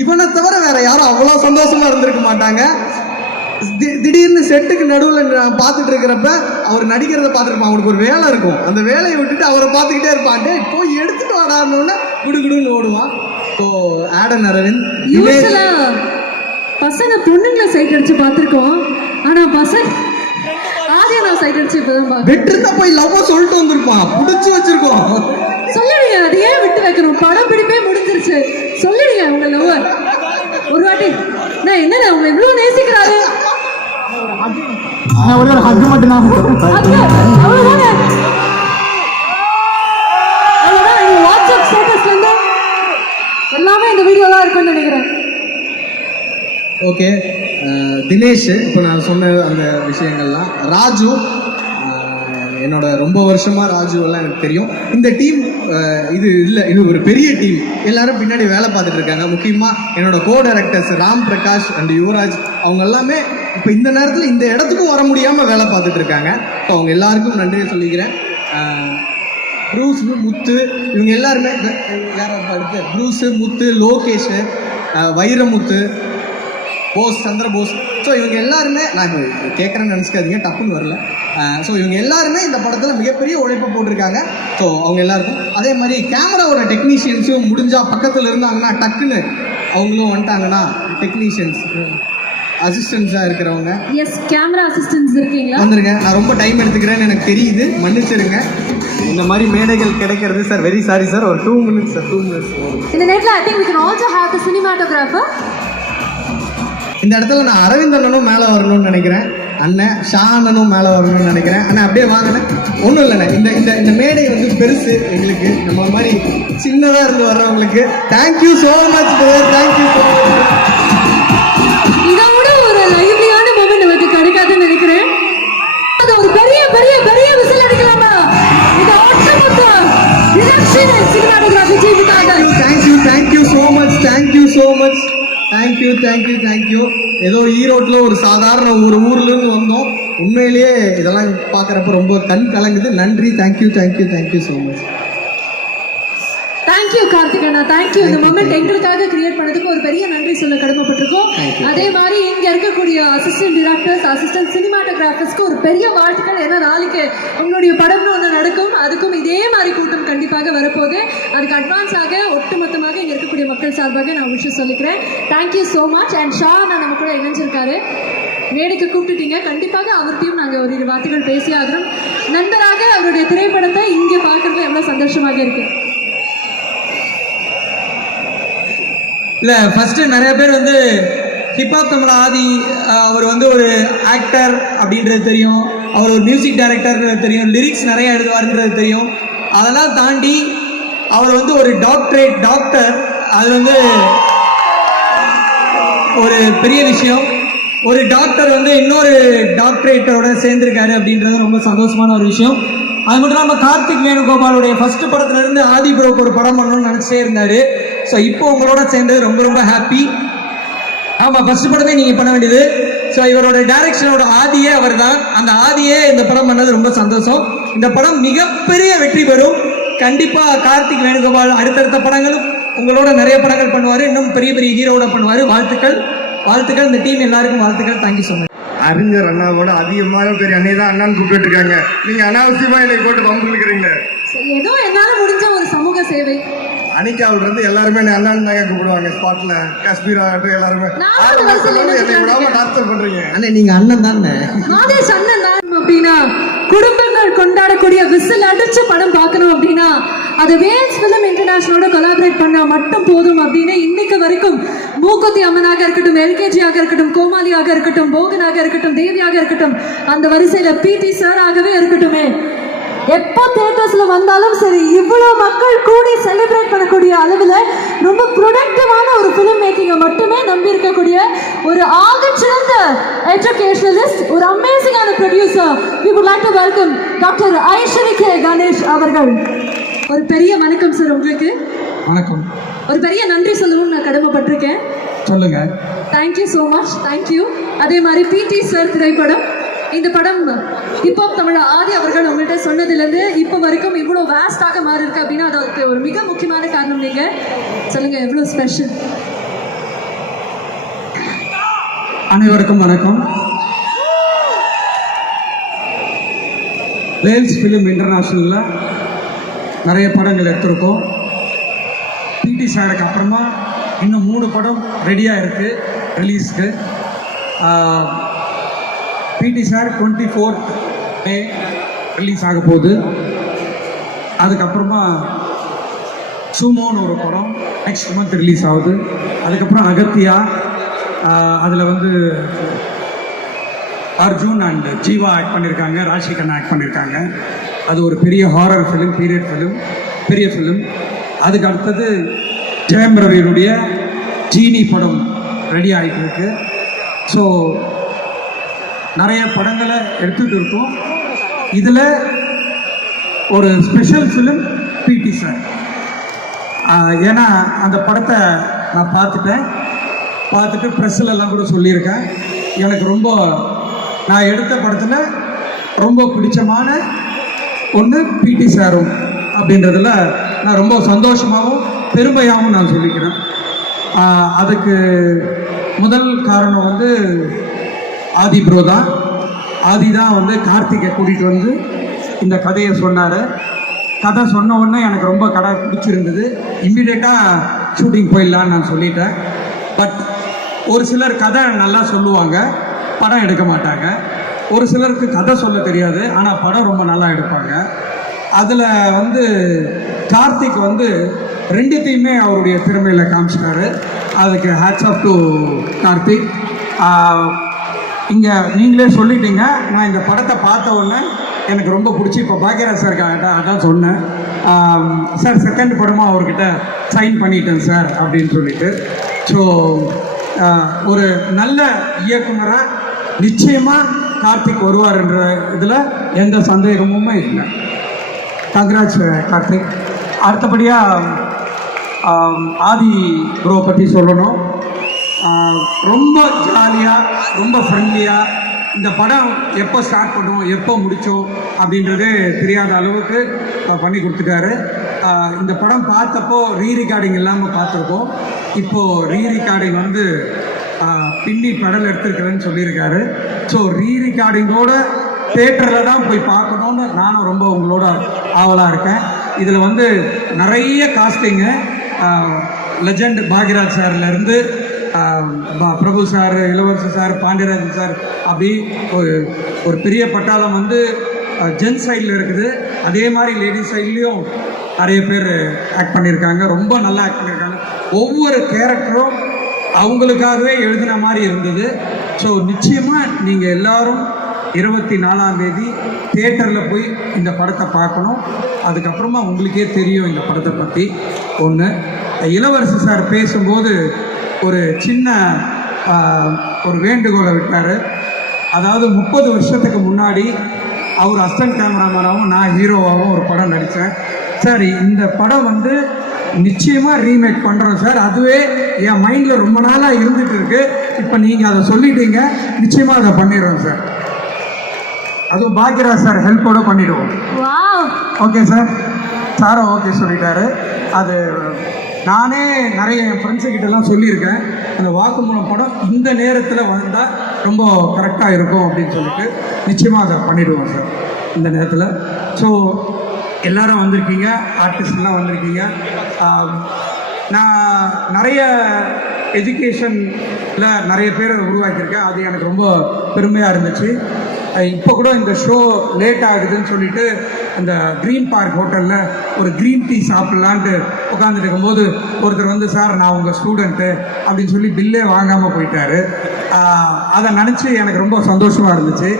இவனை தவிர வேற யாரும் அவ்வளோ சந்தோஷமா இருந்திருக்க மாட்டாங்க. திடீர்னு செட்டுக்கு நடுவில் நான் பார்த்துட்டு இருக்கிறப்ப அவர் நடிக்கிறத பார்த்துருப்பான். அவனுக்கு ஒரு வேலை இருக்கும், அந்த வேலையை விட்டுட்டு அவரை பார்த்துக்கிட்டே இருப்பான். போய் எடுத்துட்டு வரான்னு குடுகுடுன்னு ஓடுவான். ஸோ ஆடன் அரவிந்த். பசங்க பொண்ணுங்களை சைட் அடிச்சு பார்த்துருக்கோம், ஆனால் பசங்க வெற்றிதான் போய் லவ் சொல்லிட்டு வந்திருப்பான், புடிச்சு வச்சிருக்கோம். சொல்லிடுங்க, அது ஏன் விட்டு வைக்கணும்? படம் பிடிப்பே முடிஞ்சிருச்சு. சொல்லிடுங்க உங்க லவ் ஒரு வாட்டி. நான் என்ன உங்களை இவ்வளவு நேசிக்கிறாரு, வாட்ஸ்அப் ஸ்டேட்டஸ்ல இருந்து எல்லாமே இந்த வீடியோ தான் இருக்குன்னு நினைக்கிறேன். ஓகே, தினேஷ், இப்போ நான் சொன்ன அந்த விஷயங்கள்லாம். ராஜு, என்னோட ரொம்ப வருஷமாக ராஜு எல்லாம் எனக்கு தெரியும். இந்த டீம் இது ஒரு பெரிய டீம். எல்லாரும் பின்னாடி வேலை பார்த்துட்டு இருக்காங்க. முக்கியமாக என்னோட co directors Ram Prakash and Yuvaraj, அவங்க எல்லாமே இப்போ இந்த நேரத்தில் இந்த இடத்துக்கும் வர முடியாமல் வேலை பார்த்துட்டு இருக்காங்க. ஸோ அவங்க எல்லாருக்கும் நன்றியை சொல்லிக்கிறேன். ப்ரூஸ், முத்து, இவங்க எல்லாருமே யாரும் அடுத்து ப்ரூஸு, முத்து, லோகேஷ், வைரமுத்து, போஸ், சந்திரபோஸ். ஸோ இவங்க எல்லாருமே, நான் இப்போ கேட்குறேன்னு நினச்சிக்காதீங்க, டப்புன்னு வரல. ஸோ இவங்க எல்லாருமே இந்த படத்தில் மிகப்பெரிய உழைப்பு போட்டிருக்காங்க. ஸோ அவங்க எல்லாருக்கும் அதே மாதிரி கேமராவோட டெக்னீஷியன்ஸும் முடிஞ்சால் பக்கத்தில் இருந்தாங்கன்னா டக்குன்னு அவங்களும் வந்துட்டாங்கன்னா டெக்னீஷியன்ஸ் அசிஸ்டன்ஸாக இருக்கிறவங்க. எஸ், கேமரா அசிஸ்டன்ஸ் இருக்கீங்களா? வந்துருங்க. நான் ரொம்ப டைம் எடுத்துக்கிறேன்னு எனக்கு தெரியுது, மன்னிச்சிருங்க. இந்த மாதிரி மேடைகள் கிடைக்கிறது சார், வெரி சாரி சார். ஒரு 2 minutes சார், 2 minutes. இந்த நேரத்தில் I think we can also have the cinematographer. இந்த இடத்துல நான் அரவிந்த் அண்ணனும் மேலே வரணும்னு நினைக்கிறேன். அண்ணன் ஷா அண்ணனும் மேலே வரணும்னு நினைக்கிறேன். அண்ணா அப்படியே வாங்கினேன். ஒன்றும் இல்லைண்ணே, இந்த மேடை வந்து பெருசு எங்களுக்கு, நம்ம மாதிரி சின்னதாக இருந்து வர்றவங்களுக்கு. Thank you so much brother, thank you so much. இதை விட ஒரு லைவ்லியான மூமெண்ட் நமக்கு கிடைக்காதுன்னு நினைக்கிறேன். அது ஒரு பெரிய பெரிய பெரிய விசில் அடிக்கலாமா? இது ஒட்டுமொத்த டிரெக்ஷன் சினிமாட்டோகிராஃபி டீமுக்காக. Thank you so much, thank you so much, thank you. ஏதோ ஈரோட்டில் ஒரு சாதாரண ஒரு ஊர்லேருந்து வந்தோம். உண்மையிலேயே இதெல்லாம் பார்க்குறப்ப ரொம்ப கண் கலங்குது. நன்றி, thank you so much. Thank you Karthik அண்ணா, தேங்க்யூ. இந்த மொமெண்ட் எங்களுக்காக கிரியேட் பண்ணதுக்கு ஒரு பெரிய நன்றி சொல்ல கடமைப்பட்டிருக்கோம். அதே மாதிரி இங்க இருக்கக்கூடிய அசிஸ்டன்ட் டிரெக்டர்ஸ், அசிஸ்டன்ட் சினிமாட்டோகிராஃபர்ஸ்க்கு ஒரு பெரிய வாழ்த்துக்கள். ஏன்னா நாளைக்கு உங்களுடைய படம்னு ஒன்று நடக்கும், அதுக்கும் இதே மாதிரி கூட்டம் கண்டிப்பாக வரப்போகுது. அதுக்கு அட்வான்ஸாக ஒட்டுமொத்தமாக இங்க இருக்கக்கூடிய மக்கள் சார்பாக நான் விஷயம் சொல்லிக்கிறேன். Thank you so much. And Shah நான் நம்ம கூட இணைஞ்சிருக்காரு, மேடைக்கு கூப்பிட்டுட்டீங்க. கண்டிப்பாக அவர்கிட்டையும் நாங்கள் ஒரு இரு வார்த்தைகள் பேசி ஆகிறோம். நண்பராக அவருடைய திரைப்படத்தை இங்கே பார்க்கறது எவ்வளோ சந்தோஷமாக இருக்கு. இல்லை, ஃபஸ்ட்டு நிறைய பேர் வந்து ஹிப்ஹாப் தமிழ் ஆதி அவர் வந்து ஒரு ஆக்டர் அப்படின்றது தெரியும், அவர் ஒரு மியூசிக் டைரக்டர்ன்றது தெரியும், லிரிக்ஸ் நிறைய எழுதுவார்ன்றது தெரியும். அதெல்லாம் தாண்டி அவர் வந்து ஒரு டாக்டர், அது வந்து ஒரு பெரிய விஷயம். ஒரு டாக்டர் வந்து இன்னொரு டாக்டரேட்டரோட சேர்ந்துருக்காரு அப்படின்றது ரொம்ப சந்தோஷமான ஒரு விஷயம். அது மட்டும் இல்லாமல் கார்த்திக் வேணுகோபாலுடைய ஃபர்ஸ்ட் படத்துலேருந்து ஆதி ப்ரோக்கு ஒரு படம் பண்ணணும்னு நினச்சிட்டே இருந்தார். ஸோ இப்போ உங்களோட சேர்ந்தது ரொம்ப ரொம்ப ஹாப்பி. ஆமாம், ஃபர்ஸ்ட் படத்தை நீங்கள் பண்ண வேண்டியது. ஸோ இவரோட டைரக்ஷனோட ஆதியே அவர் தான். அந்த ஆதியே இந்த படம் பண்ணது ரொம்ப சந்தோஷம். இந்த படம் மிகப்பெரிய வெற்றி பெறும். கண்டிப்பாக கார்த்திக் வேணுகோபால் அடுத்தடுத்த படங்களும் உங்களோட நிறைய படங்கள் பண்ணுவார், இன்னும் பெரிய பெரிய ஹீரோட பண்ணுவார். வாழ்த்துக்கள். இந்த டீம் எல்லாருக்கும் வாழ்த்துக்கள். Thank you so much. அறிஞர் அண்ணாவோட அதிகமாக பேர் அன்னை தான் அண்ணான்னு கூப்பிட்டு இருக்காங்க. நீங்க அனாவசியமா என்னை போட்டு பம்பு இருக்கிறீங்களே. ஏதோ என்னால முடிஞ்ச ஒரு சமூக சேவை. அனிகாவில் இருந்து எல்லாருமே என்னை அண்ணான்னு தாங்க கூப்பிடுவாங்க. ஸ்பாட்ல காஷ்மீர் ஆகட்டும் எல்லாருமே என்னை விடாம டார்ச்சர் பண்றீங்க. அண்ணே நீங்க அண்ணன் தானே? மாதேஷ் அண்ணன் தான். அப்படின்னா குடும்பங்கள் கொண்டாடக்கூடிய விசில் அடிச்சு படம் பார்க்கணும் அப்படின்னா அது வேல்ஸ் ஃபிலிம் இன்டர்நேஷனலோட கொலாபரேட் பண்ணா மட்டும் போதும் அப்படின்னு இன்னைக்கு வரைக்கும் மூக்குத்தி அம்மனாக இருக்கட்டும், எல்கேஜியாக இருக்கட்டும், கோமாளியாக இருக்கட்டும், போகனாக இருக்கட்டும், தேவியாக இருக்கட்டும், அந்த வரிசையில பிடி சார் ஆகவே இருக்கட்டுமே, எப்போ தியேட்டர்ஸ்ல வந்தாலும் சரி இவ்வளவு மக்கள் கூடி செலிப்ரேட் பண்ணக்கூடிய அளவில் ரொம்ப ப்ரொடக்டிவான ஒரு ஃபிலிம் மேக்கிங்கை மட்டுமே நம்பி இருக்கக்கூடிய ஒரு ஆகச்சிறந்த எஜுகேஷனலிஸ்ட், ஒரு அமேசிங்கான producer. we would like to welcome doctor Ishari K Ganesh அவர்கள். ஒரு பெரிய வணக்கம் சார் உங்களுக்கு. வணக்கம். ஒரு பெரிய நன்றி சொல்லவும் நான் கடமைப்பட்டிருக்கேன். சொல்லுங்க. Thank you so much, thank you. அதே மாதிரி பிடி சார் திரைப்படம், இந்த படம் ஹிப்ஹாப் தமிழ் ஆதி அவர்கள் உங்கள்கிட்ட சொன்னதுலேருந்து இப்போ வரைக்கும் இவ்வளோ வேஸ்டாக மாறி இருக்கு அப்படின்னா அதுக்கு ஒரு மிக முக்கியமான காரணம் நீங்கள் சொல்லுங்க, எவ்வளோ ஸ்பெஷல்? அனைவருக்கும் வணக்கம். வேல்ஸ் ஃபிலிம் இன்டர்நேஷ்னலில் நிறைய படங்கள் எடுத்திருக்கோம். பிடி சாருக்கு அப்புறமா இன்னும் 3 படம் ரெடியாக இருக்குது ரிலீஸ்க்கு. பிடி சார் 24th May ரிலீஸ் ஆக போகுது. அதுக்கப்புறமா சுமோன்னு ஒரு படம் நெக்ஸ்ட் மந்த் ரிலீஸ் ஆகுது. அதுக்கப்புறம் அகத்தியா, அதில் வந்து அர்ஜுன் அண்ட் ஜீவா ஆக்ட் பண்ணியிருக்காங்க, ராஷிகண்ணா ஆக்ட் பண்ணியிருக்காங்க. அது ஒரு பெரிய ஹாரர் ஃபிலிம், பீரியட் ஃபிலிம், பெரிய ஃபிலிம். அதுக்கு அடுத்தது ஜெயம் ரவியுடைய ஜீனி படம் ரெடி ஆகிட்டு இருக்கு. ஸோ நிறைய படங்களை எடுத்துகிட்டு இருக்கோம். இதில் ஒரு ஸ்பெஷல் ஃபிலிம் பிடி சார். ஏன்னா அந்த படத்தை நான் பார்த்துட்டு ப்ரெஸ்ஸிலெல்லாம் கூட சொல்லியிருக்கேன். எனக்கு ரொம்ப நான் எடுத்த படத்தில் ரொம்ப பிடிச்சமான ஒன்று பிடி சாரும் அப்படின்றதில் நான் ரொம்ப சந்தோஷமாகவும் பெருமையாகவும் நான் சொல்லிக்கிறேன். அதுக்கு முதல் காரணம் வந்து ஆதி ப்ரோ தான். ஆதி தான் வந்து கார்த்திகை கூட்டிகிட்டு வந்து இந்த கதையை சொன்னார். கதை சொன்ன உடனே எனக்கு ரொம்ப கதை பிடிச்சிருந்தது. இம்மிடியேட்டாக ஷூட்டிங் போயிடலான்னு நான் சொல்லிட்டேன். பட் ஒரு சிலர் கதை நல்லா சொல்லுவாங்க, படம் எடுக்க மாட்டாங்க. ஒரு சிலருக்கு கதை சொல்ல தெரியாது, ஆனால் படம் ரொம்ப நல்லா எடுப்பாங்க. அதில் வந்து கார்த்திக் வந்து ரெண்டுத்தையுமே அவருடைய திறமையில் காமிச்சிட்டாரு. அதுக்கு ஹேட்ஸ் ஆஃப் டு கார்த்திக். இங்கே நீங்களே சொல்லிட்டீங்க. நான் இந்த படத்தை பார்த்த உடனே எனக்கு ரொம்ப பிடிச்சி இப்போ பாக்யராஜ் சார் அதான் சொன்னேன், சார் செகண்ட் படமாக அவர்கிட்ட சைன் பண்ணிட்டேன் சார் அப்படின்னு சொல்லிட்டு. ஸோ ஒரு நல்ல இயக்குனராக நிச்சயமாக கார்த்திக் வருவார்ன்ற இதில் எந்த சந்தேகமுமே இல்லை. கங்க்ராட்ஸ் கார்த்திக். அடுத்தபடியாக ஆதி ப்ரோ பற்றி சொல்லணும். ரொம்ப ஜாலியாக, ரொம்ப ஃப்ரெண்ட்லியாக, இந்த படம் எப்போ ஸ்டார்ட் பண்ணுவோம் எப்போ முடித்தோம் அப்படின்றது தெரியாத அளவுக்கு பண்ணி கொடுத்துட்டாரு. இந்த படம் பார்த்தப்போ ரீரிகார்டிங் இல்லாமல் பார்த்துருக்கோம். இப்போது ரீரிகார்டிங் வந்து பின்னி படம் எடுத்துருக்கிறேன்னு சொல்லியிருக்காரு. ஸோ ரீரிகார்டிங்கோட தேட்டரில் தான் போய் பார்க்கணுன்னு நானும் ரொம்ப உங்களோட ஆவலாக இருக்கேன். இதில் வந்து நிறைய காஸ்டிங்கு, லெஜண்ட் பாக்யராஜ் சார்லேருந்து பிரபு sir, Ilavarasu sir, Pandiarajan sir, அப்படி ஒரு பெரிய பட்டாளம் வந்து ஜென்ஸ் சைடில் இருக்குது. அதே மாதிரி லேடிஸ் சைட்லேயும் நிறைய பேர் ஆக்ட் பண்ணியிருக்காங்க. ரொம்ப நல்லா ஆக்ட் பண்ணியிருக்காங்க. ஒவ்வொரு கேரக்டரும் அவங்களுக்காகவே எழுதின மாதிரி இருந்தது. ஸோ நிச்சயமாக நீங்கள் எல்லோரும் 24ஆம் தேதி தியேட்டரில் போய் இந்த படத்தை பார்க்கணும். அதுக்கப்புறமா உங்களுக்கே தெரியும் இந்த படத்தை பற்றி. ஒன்று, இளவரசர் சார் பேசும்போது ஒரு சின்ன ஒரு வேண்டுகோளை விட்டார். அதாவது 30 வருஷத்துக்கு முன்னாடி அவர் அசிஸ்டன்ட் கேமராமேனாகவும் நான் ஹீரோவாகவும் ஒரு படம் நடித்தேன் சார். இந்த படம் வந்து நிச்சயமாக ரீமேக் பண்ணுறோம் சார். அதுவே என் மைண்டில் ரொம்ப நாளாக இருந்துகிட்டு இருக்கு. இப்போ நீங்கள் அதை சொல்லிட்டீங்க, நிச்சயமாக அதை பண்ணிடுறோம் சார். அதுவும் பாக்யராஜ் சார் ஹெல்ப்போடு பண்ணிவிடுவோம். Okay sir. சாரும் ஓகே சொல்லிட்டாரு. அது நானே நிறைய என் ஃப்ரெண்ட்ஸுக்கிட்டலாம் சொல்லியிருக்கேன், அந்த வாக்குமூலம் படம் இந்த நேரத்தில் வந்தால் ரொம்ப கரெக்டாக இருக்கும் அப்படின்னு சொல்லிட்டு நிச்சயமாக அதை பண்ணிவிடுவோம் சார் இந்த நேரத்தில். ஸோ எல்லோரும் வந்திருக்கீங்க, ஆர்டிஸ்ட்லாம் வந்திருக்கீங்க. நான் நிறைய எஜுகேஷனில் நிறைய பேரை உருவாக்கியிருக்கேன். அது எனக்கு ரொம்ப பெருமையாக இருந்துச்சு. இப்போ கூட இந்த ஷோ லேட் ஆகுதுன்னு சொல்லிட்டு அந்த க்ரீன் பார்க் ஹோட்டலில் ஒரு க்ரீன் டீ சாப்பிட்லான்ட்டு உட்காந்துட்டு இருக்கும்போது ஒருத்தர் வந்து, சார் நான் உங்கள் ஸ்டூடெண்ட்டு அப்படின்னு சொல்லி பில்லே வாங்காமல் போயிட்டார். அதை நினச்சி எனக்கு ரொம்ப சந்தோஷமாக இருந்துச்சு.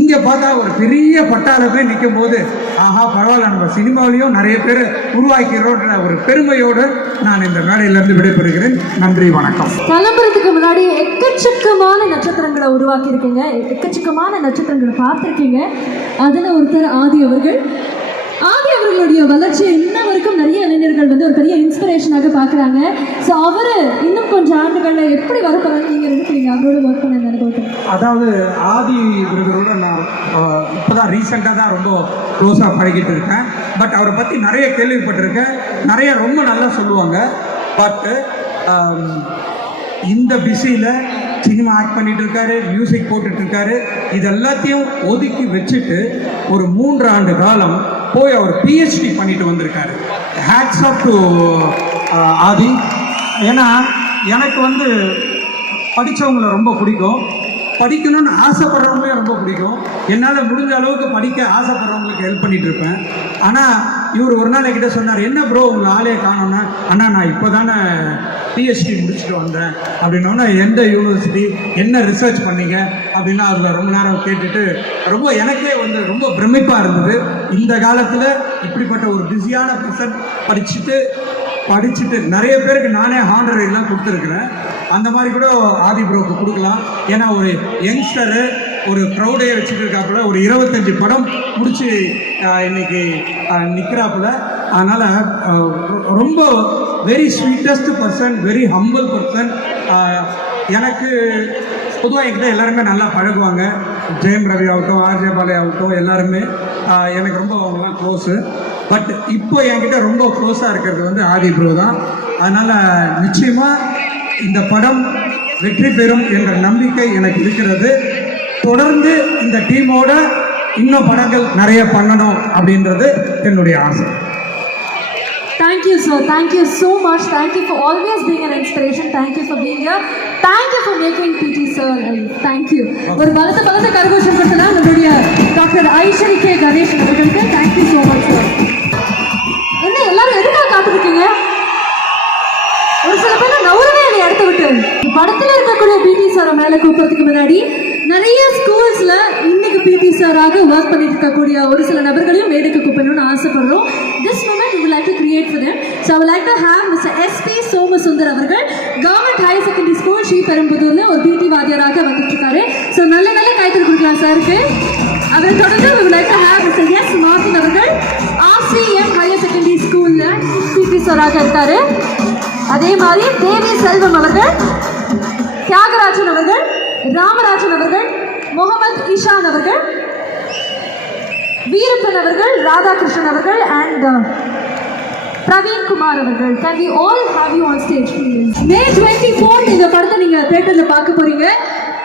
இங்கே பார்த்தா ஒரு பெரிய பட்டாளமே நிற்கும் போது, ஆஹா பரவாயில்ல, நம்ம சினிமாவிலையும் நிறைய பேர் உருவாக்கிறோன்ற ஒரு பெருமையோடு நான் இந்த மேடையிலேருந்து விடைபெறுகிறேன். நன்றி, வணக்கம். கிளம்புறதுக்கு முன்னாடி எக்கச்சக்கமான நட்சத்திரங்களை உருவாக்கி இருக்கீங்க, எக்கச்சக்கமான நட்சத்திரங்களை பார்த்துருக்கீங்க. அதில் ஒருத்தர் ஆதி அவர்கள். ஆதி அவர்களுடைய வளர்ச்சியை இன்ன வரைக்கும் நிறைய இளைஞர்கள் வந்து ஒரு பெரிய இன்ஸ்பிரேஷனாக பார்க்குறாங்க. ஸோ அவர் இன்னும் கொஞ்சம் ஆண்டுகளில் எப்படி வரப்போறாங்க நீங்கள் நினைக்கிறீங்க அவரோட ஒர்க் பண்ண அனுபவத்தை? அதாவது ஆதி இவர்களோட நான் இப்போ தான் ரீசெண்டாக தான் ரொம்ப க்ளோஸாக பழகிட்டு இருக்கேன். பட் அவரை பற்றி நிறைய கேள்விப்பட்டிருக்கேன், நிறைய ரொம்ப நல்லா சொல்லுவாங்க. பட்டு இந்த பிஸியில் சினிமா ஆக்ட் பண்ணிகிட்டு இருக்காரு, மியூசிக் போட்டுட்ருக்காரு. இது எல்லாத்தையும் ஒதுக்கி வச்சுட்டு ஒரு 3 ஆண்டு காலம் போய் அவர் பிஹெச்டி பண்ணிட்டு வந்திருக்காரு. ஹேட்ஸ் ஆஃப் டு ஆதி. ஏன்னா எனக்கு வந்து படித்தவங்களை ரொம்ப பிடிக்கும், படிக்கணும்னு ஆசைப்படுறவங்களே ரொம்ப பிடிக்கும். என்னால் முடிஞ்ச அளவுக்கு படிக்க ஆசைப்படுறவங்களுக்கு ஹெல்ப் பண்ணிகிட்டு இருப்பேன். ஆனால் இவர் ஒரு நாள் என்கிட்ட சொன்னார், என்ன ப்ரோ உங்களை ஆளே காணோன்னா, அண்ணா நான் இப்போ தானே பிஹெச்டி முடிச்சுட்டு வந்தேன் அப்படின்னோன்னா, எந்த யூனிவர்சிட்டி, என்ன ரிசர்ச் பண்ணீங்க அப்படின்னா அதில் ரொம்ப நேரம் கேட்டுட்டு ரொம்ப எனக்கே வந்து ரொம்ப பிரமிப்பாக இருந்தது. இந்த காலத்தில் இப்படிப்பட்ட ஒரு பிஸியான பர்சன் படிச்சுட்டு நிறைய பேருக்கு நானே ஹானரரிலாம் கொடுத்துருக்குறேன். அந்த மாதிரி கூட ஆதி ப்ரோக்கு கொடுக்கலாம். ஏன்னா ஒரு யங்ஸ்டரு ஒரு க்ரௌடே வச்சுட்டு இருக்காப்புல, ஒரு 25 படம் முடிச்சு இன்னைக்கு நிற்கிறாப்புல. அதனால் ரொம்ப very sweetest person, very humble person. எனக்கு பொதுவாக என்கிட்ட எல்லாருமே நல்லா பழகுவாங்க. ஜெயம் ரவி ஆகட்டும், ஆர்ஜே பாலே ஆகட்டும், எல்லாருமே எனக்கு ரொம்ப அவங்களாம் க்ளோஸு. பட் இப்போ என்கிட்ட ரொம்ப க்ளோஸாக இருக்கிறது வந்து ஆதி ப்ரோ தான். அதனால் நிச்சயமாக இந்த படம் வெற்றி பெறும் என்ற நம்பிக்கை எனக்கு இருக்கிறது. தொடர்ந்து இந்த டீமோட இன்னும் படங்கள் நிறைய பண்ணணும் அப்படின்றது என்னுடைய ஆசை. Thank you, sir. Thank you so much. Thank you for always being an inspiration. Thank you for being here. Thank you for making PT, sir. Thank you. ஒரு பலத்த கரகோஷம் கொடுத்தலாம் நம்மளுடைய டாக்டர் ஐஸ்வரி கே கணேசன் அவர்களுக்கு. Thank you so much, sir. என்ன எல்லாரும் எதுக்காக காத்துருக்கீங்க? ஒரு சில பேர் நவுறவே என்னை அடுத்து விட்டு படத்தில் இருக்கக்கூடிய பிடி சாரை மேலே கூப்பிட்றதுக்கு முன்னாடி நிறைய ஸ்கூல்ஸ்ல இன்னைக்கு பிடி சாராக ஒர்க் பண்ணிட்டு இருக்கக்கூடிய ஒரு சில நபர்களையும் மேடைக்கு கூப்பிடணும்னு ஆசைப்படுறோம். This moment we would like to create for them. So I would like to have Mr. SP Somasundar அவர்கள் கவர்மெண்ட் ஹையர் செகண்டரி ஸ்கூல் ஸ்ரீபெரும்புதூர்ல ஒரு பிடி வாத்தியாராக வந்துட்டு இருக்காரு. ஸோ நல்ல கைத்தறி கொடுக்கலாம் சாருக்கு. அவரை தொடர்ந்து we would like to have Mr. S. Martin அவர்கள் RCM ஹையர் செகண்டரி ஸ்கூல்ல பிடி சாராக இருக்காரு. அதே மாதிரி தேவி செல்வம் அவர்கள், தியாகராஜன் அவர்கள், ராமராஜன் அவர்கள், முகமது இஷான் அவர்கள், வீரப்பன் அவர்கள், ராதாகிருஷ்ணன் அவர்கள் அண்ட் பிரவீன் குமார் அவர்கள். Can we all have you on stage please? May 24 இந்த படத்தை நீங்க தியேட்டர்ல பார்க்க போறீங்க.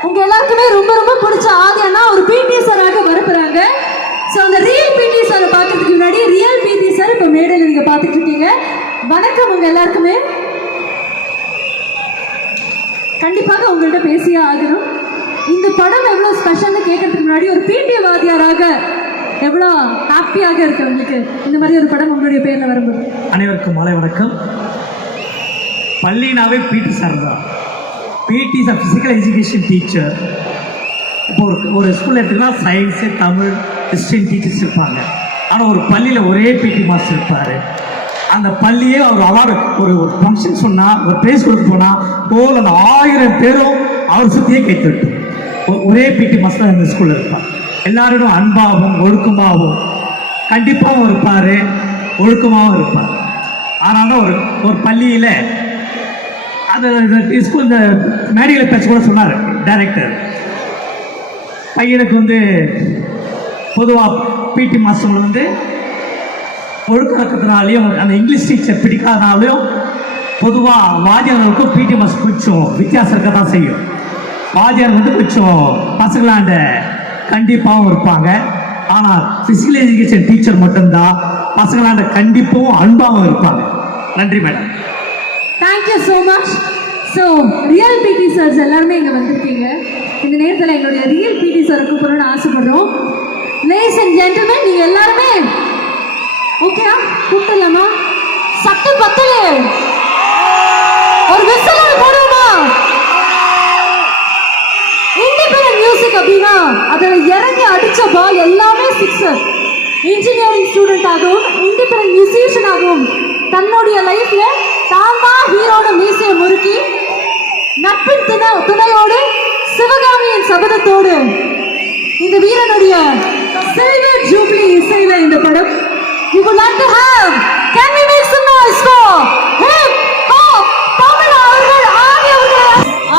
உங்க எல்லாருக்குமே ரொம்ப ரொம்ப பிடிச்ச ஆதியானா ஒரு பிடி சாராக வரப்போறாங்க. ஸோ அந்த ரியல் பிடி சாரை பார்க்கறதுக்கு முன்னாடி ரியல் பிடி சார் இப்போ மேடையில் நீங்க பார்த்துட்டு இருக்கீங்க. வணக்கம் உங்க எல்லாருக்குமே. கண்டிப்பாக உங்கள்கிட்ட பேசியே ஆகணும். இந்த படம் எவ்வளோ ஸ்பெஷல்னு கேட்கறதுக்கு முன்னாடி ஒரு பிடி வாத்தியாராக எவ்வளோ ஹாப்பியாக இருக்கு உங்களுக்கு இந்த மாதிரி ஒரு படம் உங்களுடைய பேரில் வரும்போது? அனைவருக்கும் மாலை வணக்கம். பள்ளினாவே பிடி சார் தான். பிடி is a physical education teacher. இப்போ ஒரு ஸ்கூலில் எடுத்துக்கினா சயின்ஸு, தமிழ், ஹிஸ்ட்ரி டீச்சர்ஸ் இருப்பாங்க. ஆனால் ஒரு பள்ளியில் ஒரே பிடி மாஸ்டர் இருப்பார். அந்த பள்ளியே அவர் அவார்டு ஒரு ஃபங்க்ஷன் சொன்னால், ஒரு ப்ரைஸ் கொடுக்க போனால் போல் அந்த 1000 பேரும் அவர் சுற்றியே கைத்தட்டும். ஒரே பிடி மாஸ்டர் அந்த ஸ்கூலில் இருப்பார். எல்லாரோடும் அன்பாகவும் ஒழுக்கமாகவும் கண்டிப்பாகவும் இருப்பார், ஒழுக்கமாகவும் இருப்பார். ஆனால் ஒரு பள்ளியில் அது ஸ்கூல் இந்த மேடையில் பேச கூட சொன்னார் டைரக்டர். பையனுக்கு பொதுவாக பிடி மாஸ்டர் ஒழுக்கத்தினாலையும் அந்த இங்கிலீஷ் டீச்சர் பிடிக்காதனாலையும் பொதுவாக வாத்தியார்களுக்கும் பிடி மாஸ்டர் கொஞ்சம் வித்தியாசம் இருக்க தான் செய்யும். வாத்தியார் கொஞ்சம் பசங்களாண்ட கண்டிப்பாகவும் இருப்பாங்க. ஆனால் ஃபிசிக்கல் எஜுகேஷன் டீச்சர் மட்டும்தான் பசங்களாண்ட கண்டிப்பாகவும் அன்பாகவும் இருப்பாங்க. நன்றி madam. Thank you so much. So real பிடி சார்ஸ் எல்லாருமே இங்கே வந்திருக்கீங்க. இந்த நேரத்தில் எங்களுடைய ரியல் பிடி சாரை கூப்பிடணும்னு ஆசைப்படுறோம். லேடிஸ் அண்ட் ஜென்டில்மேன், நீங்கள் எல்லாருமே ஓகேயா? கூப்பிடலாமா? சத்தம் பத்தலே, ஒரு விசில் போடுவோமா? இண்டிபெண்டன்ட் மியூசிக் அப்படின்னா அதில் இறங்கி அடிச்ச பால் எல்லாமே சிக்ஸர். இன்ஜினியரிங் ஸ்டூடெண்ட் ஆகவும் இண்டிபெண்டன்ட் மியூசிஷியன் ஆகவும் தன்னுடைய லைஃப்ல தான் ஹீரோட மீசையை முறுக்கி நட்பின் துணையோடு சிவகாமியின் சபதத்தோடு இந்த வீரனுடைய சில்வர் ஜூப்ளி இசையில இந்த படம் we would like to have. Can we make some noise for hip hop Tamil அவர்கள்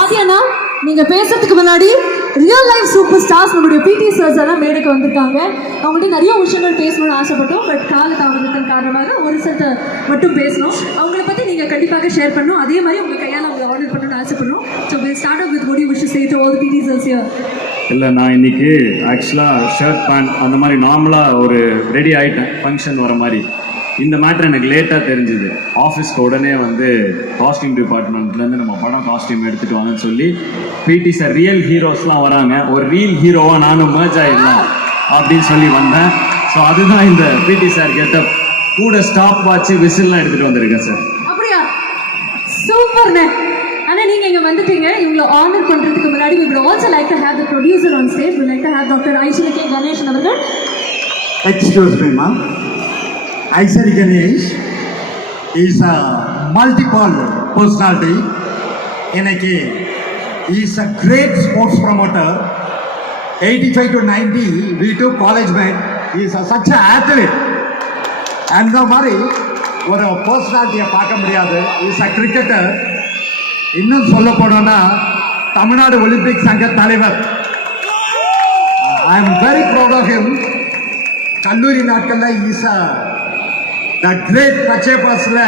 ஆதியானா? நீங்க பேசுறதுக்கு முன்னாடி ரியல் லைஃப் சூப்பர் ஸ்டார்ஸ் நம்மளுடைய பிடி சார்ஸ் எல்லாம் மேடைக்கு வந்திருக்காங்க. அவங்கள்ட்ட நிறைய விஷயங்கள் பேசணும்னு ஆசைப்பட்டோம். பட் கால தாமதத்தின் காரணமாக ஒரு சிலத்தை மட்டும் பேசணும். அவங்கள பற்றி நீங்கள் கண்டிப்பாக ஷேர் பண்ணணும். அதே மாதிரி உங்கள் கையால் அவங்களை ஆர்டர் பண்ணணும்னு ஆசைப்படணும். So we'll start off with what you wish to say to all the PT sirs here. இல்லை, நான் இன்னைக்கு ஆக்சுவலாக ஷர்ட் பேண்ட் அந்த மாதிரி நார்மலாக ஒரு ரெடி ஆகிட்டேன் ஃபங்க்ஷன் வர மாதிரி. இந்த மேட்ரு எனக்கு லேட்டாக தெரிஞ்சுது. ஆஃபீஸ்க்கு உடனே காஸ்டியூம் டிபார்ட்மெண்ட்லேருந்து நம்ம படம் காஸ்டியூம் எடுத்துகிட்டு வாங்கன்னு சொல்லி பிடி சார் ரியல் ஹீரோஸ்லாம் வராங்க, ஒரு ரியல் ஹீரோவாக நானும் மர்ஜ் ஆகிடலாம் அப்படின்னு சொல்லி வந்தேன். ஸோ அதுதான் இந்த பிடி சார் கெட்டப். கூட ஸ்டாப் வாட்ச் விசில்லாம் எடுத்துகிட்டு வந்திருக்கேன் சார். அப்படியா? சூப்பர்ண்ணே. ஆனால் நீங்கள் இங்கே வந்துட்டீங்க. இவங்களை ஆனர் பண்ணுறதுக்கு முன்னாடி we would also like to have the producer on stage. We would like to have Dr. Ishari K Ganesan அவர்கள். Excuse me, ma'am. Aishari Ganesh is a multiple personality. Inaki, he is a great sports promoter. 85 to 90, we took college mate. He is such an athlete. And the Mari, ஒரு பர்சனாலிட்டியை பார்க்க முடியாது. He is a cricketer. இன்னும் சொல்ல போனோம்னா Tamil Nadu Olympic சங்க தலைவர். I am very proud of him. கல்லூரி நாட்களில் இஸ் த கிரேட் பச்சேபாஸில்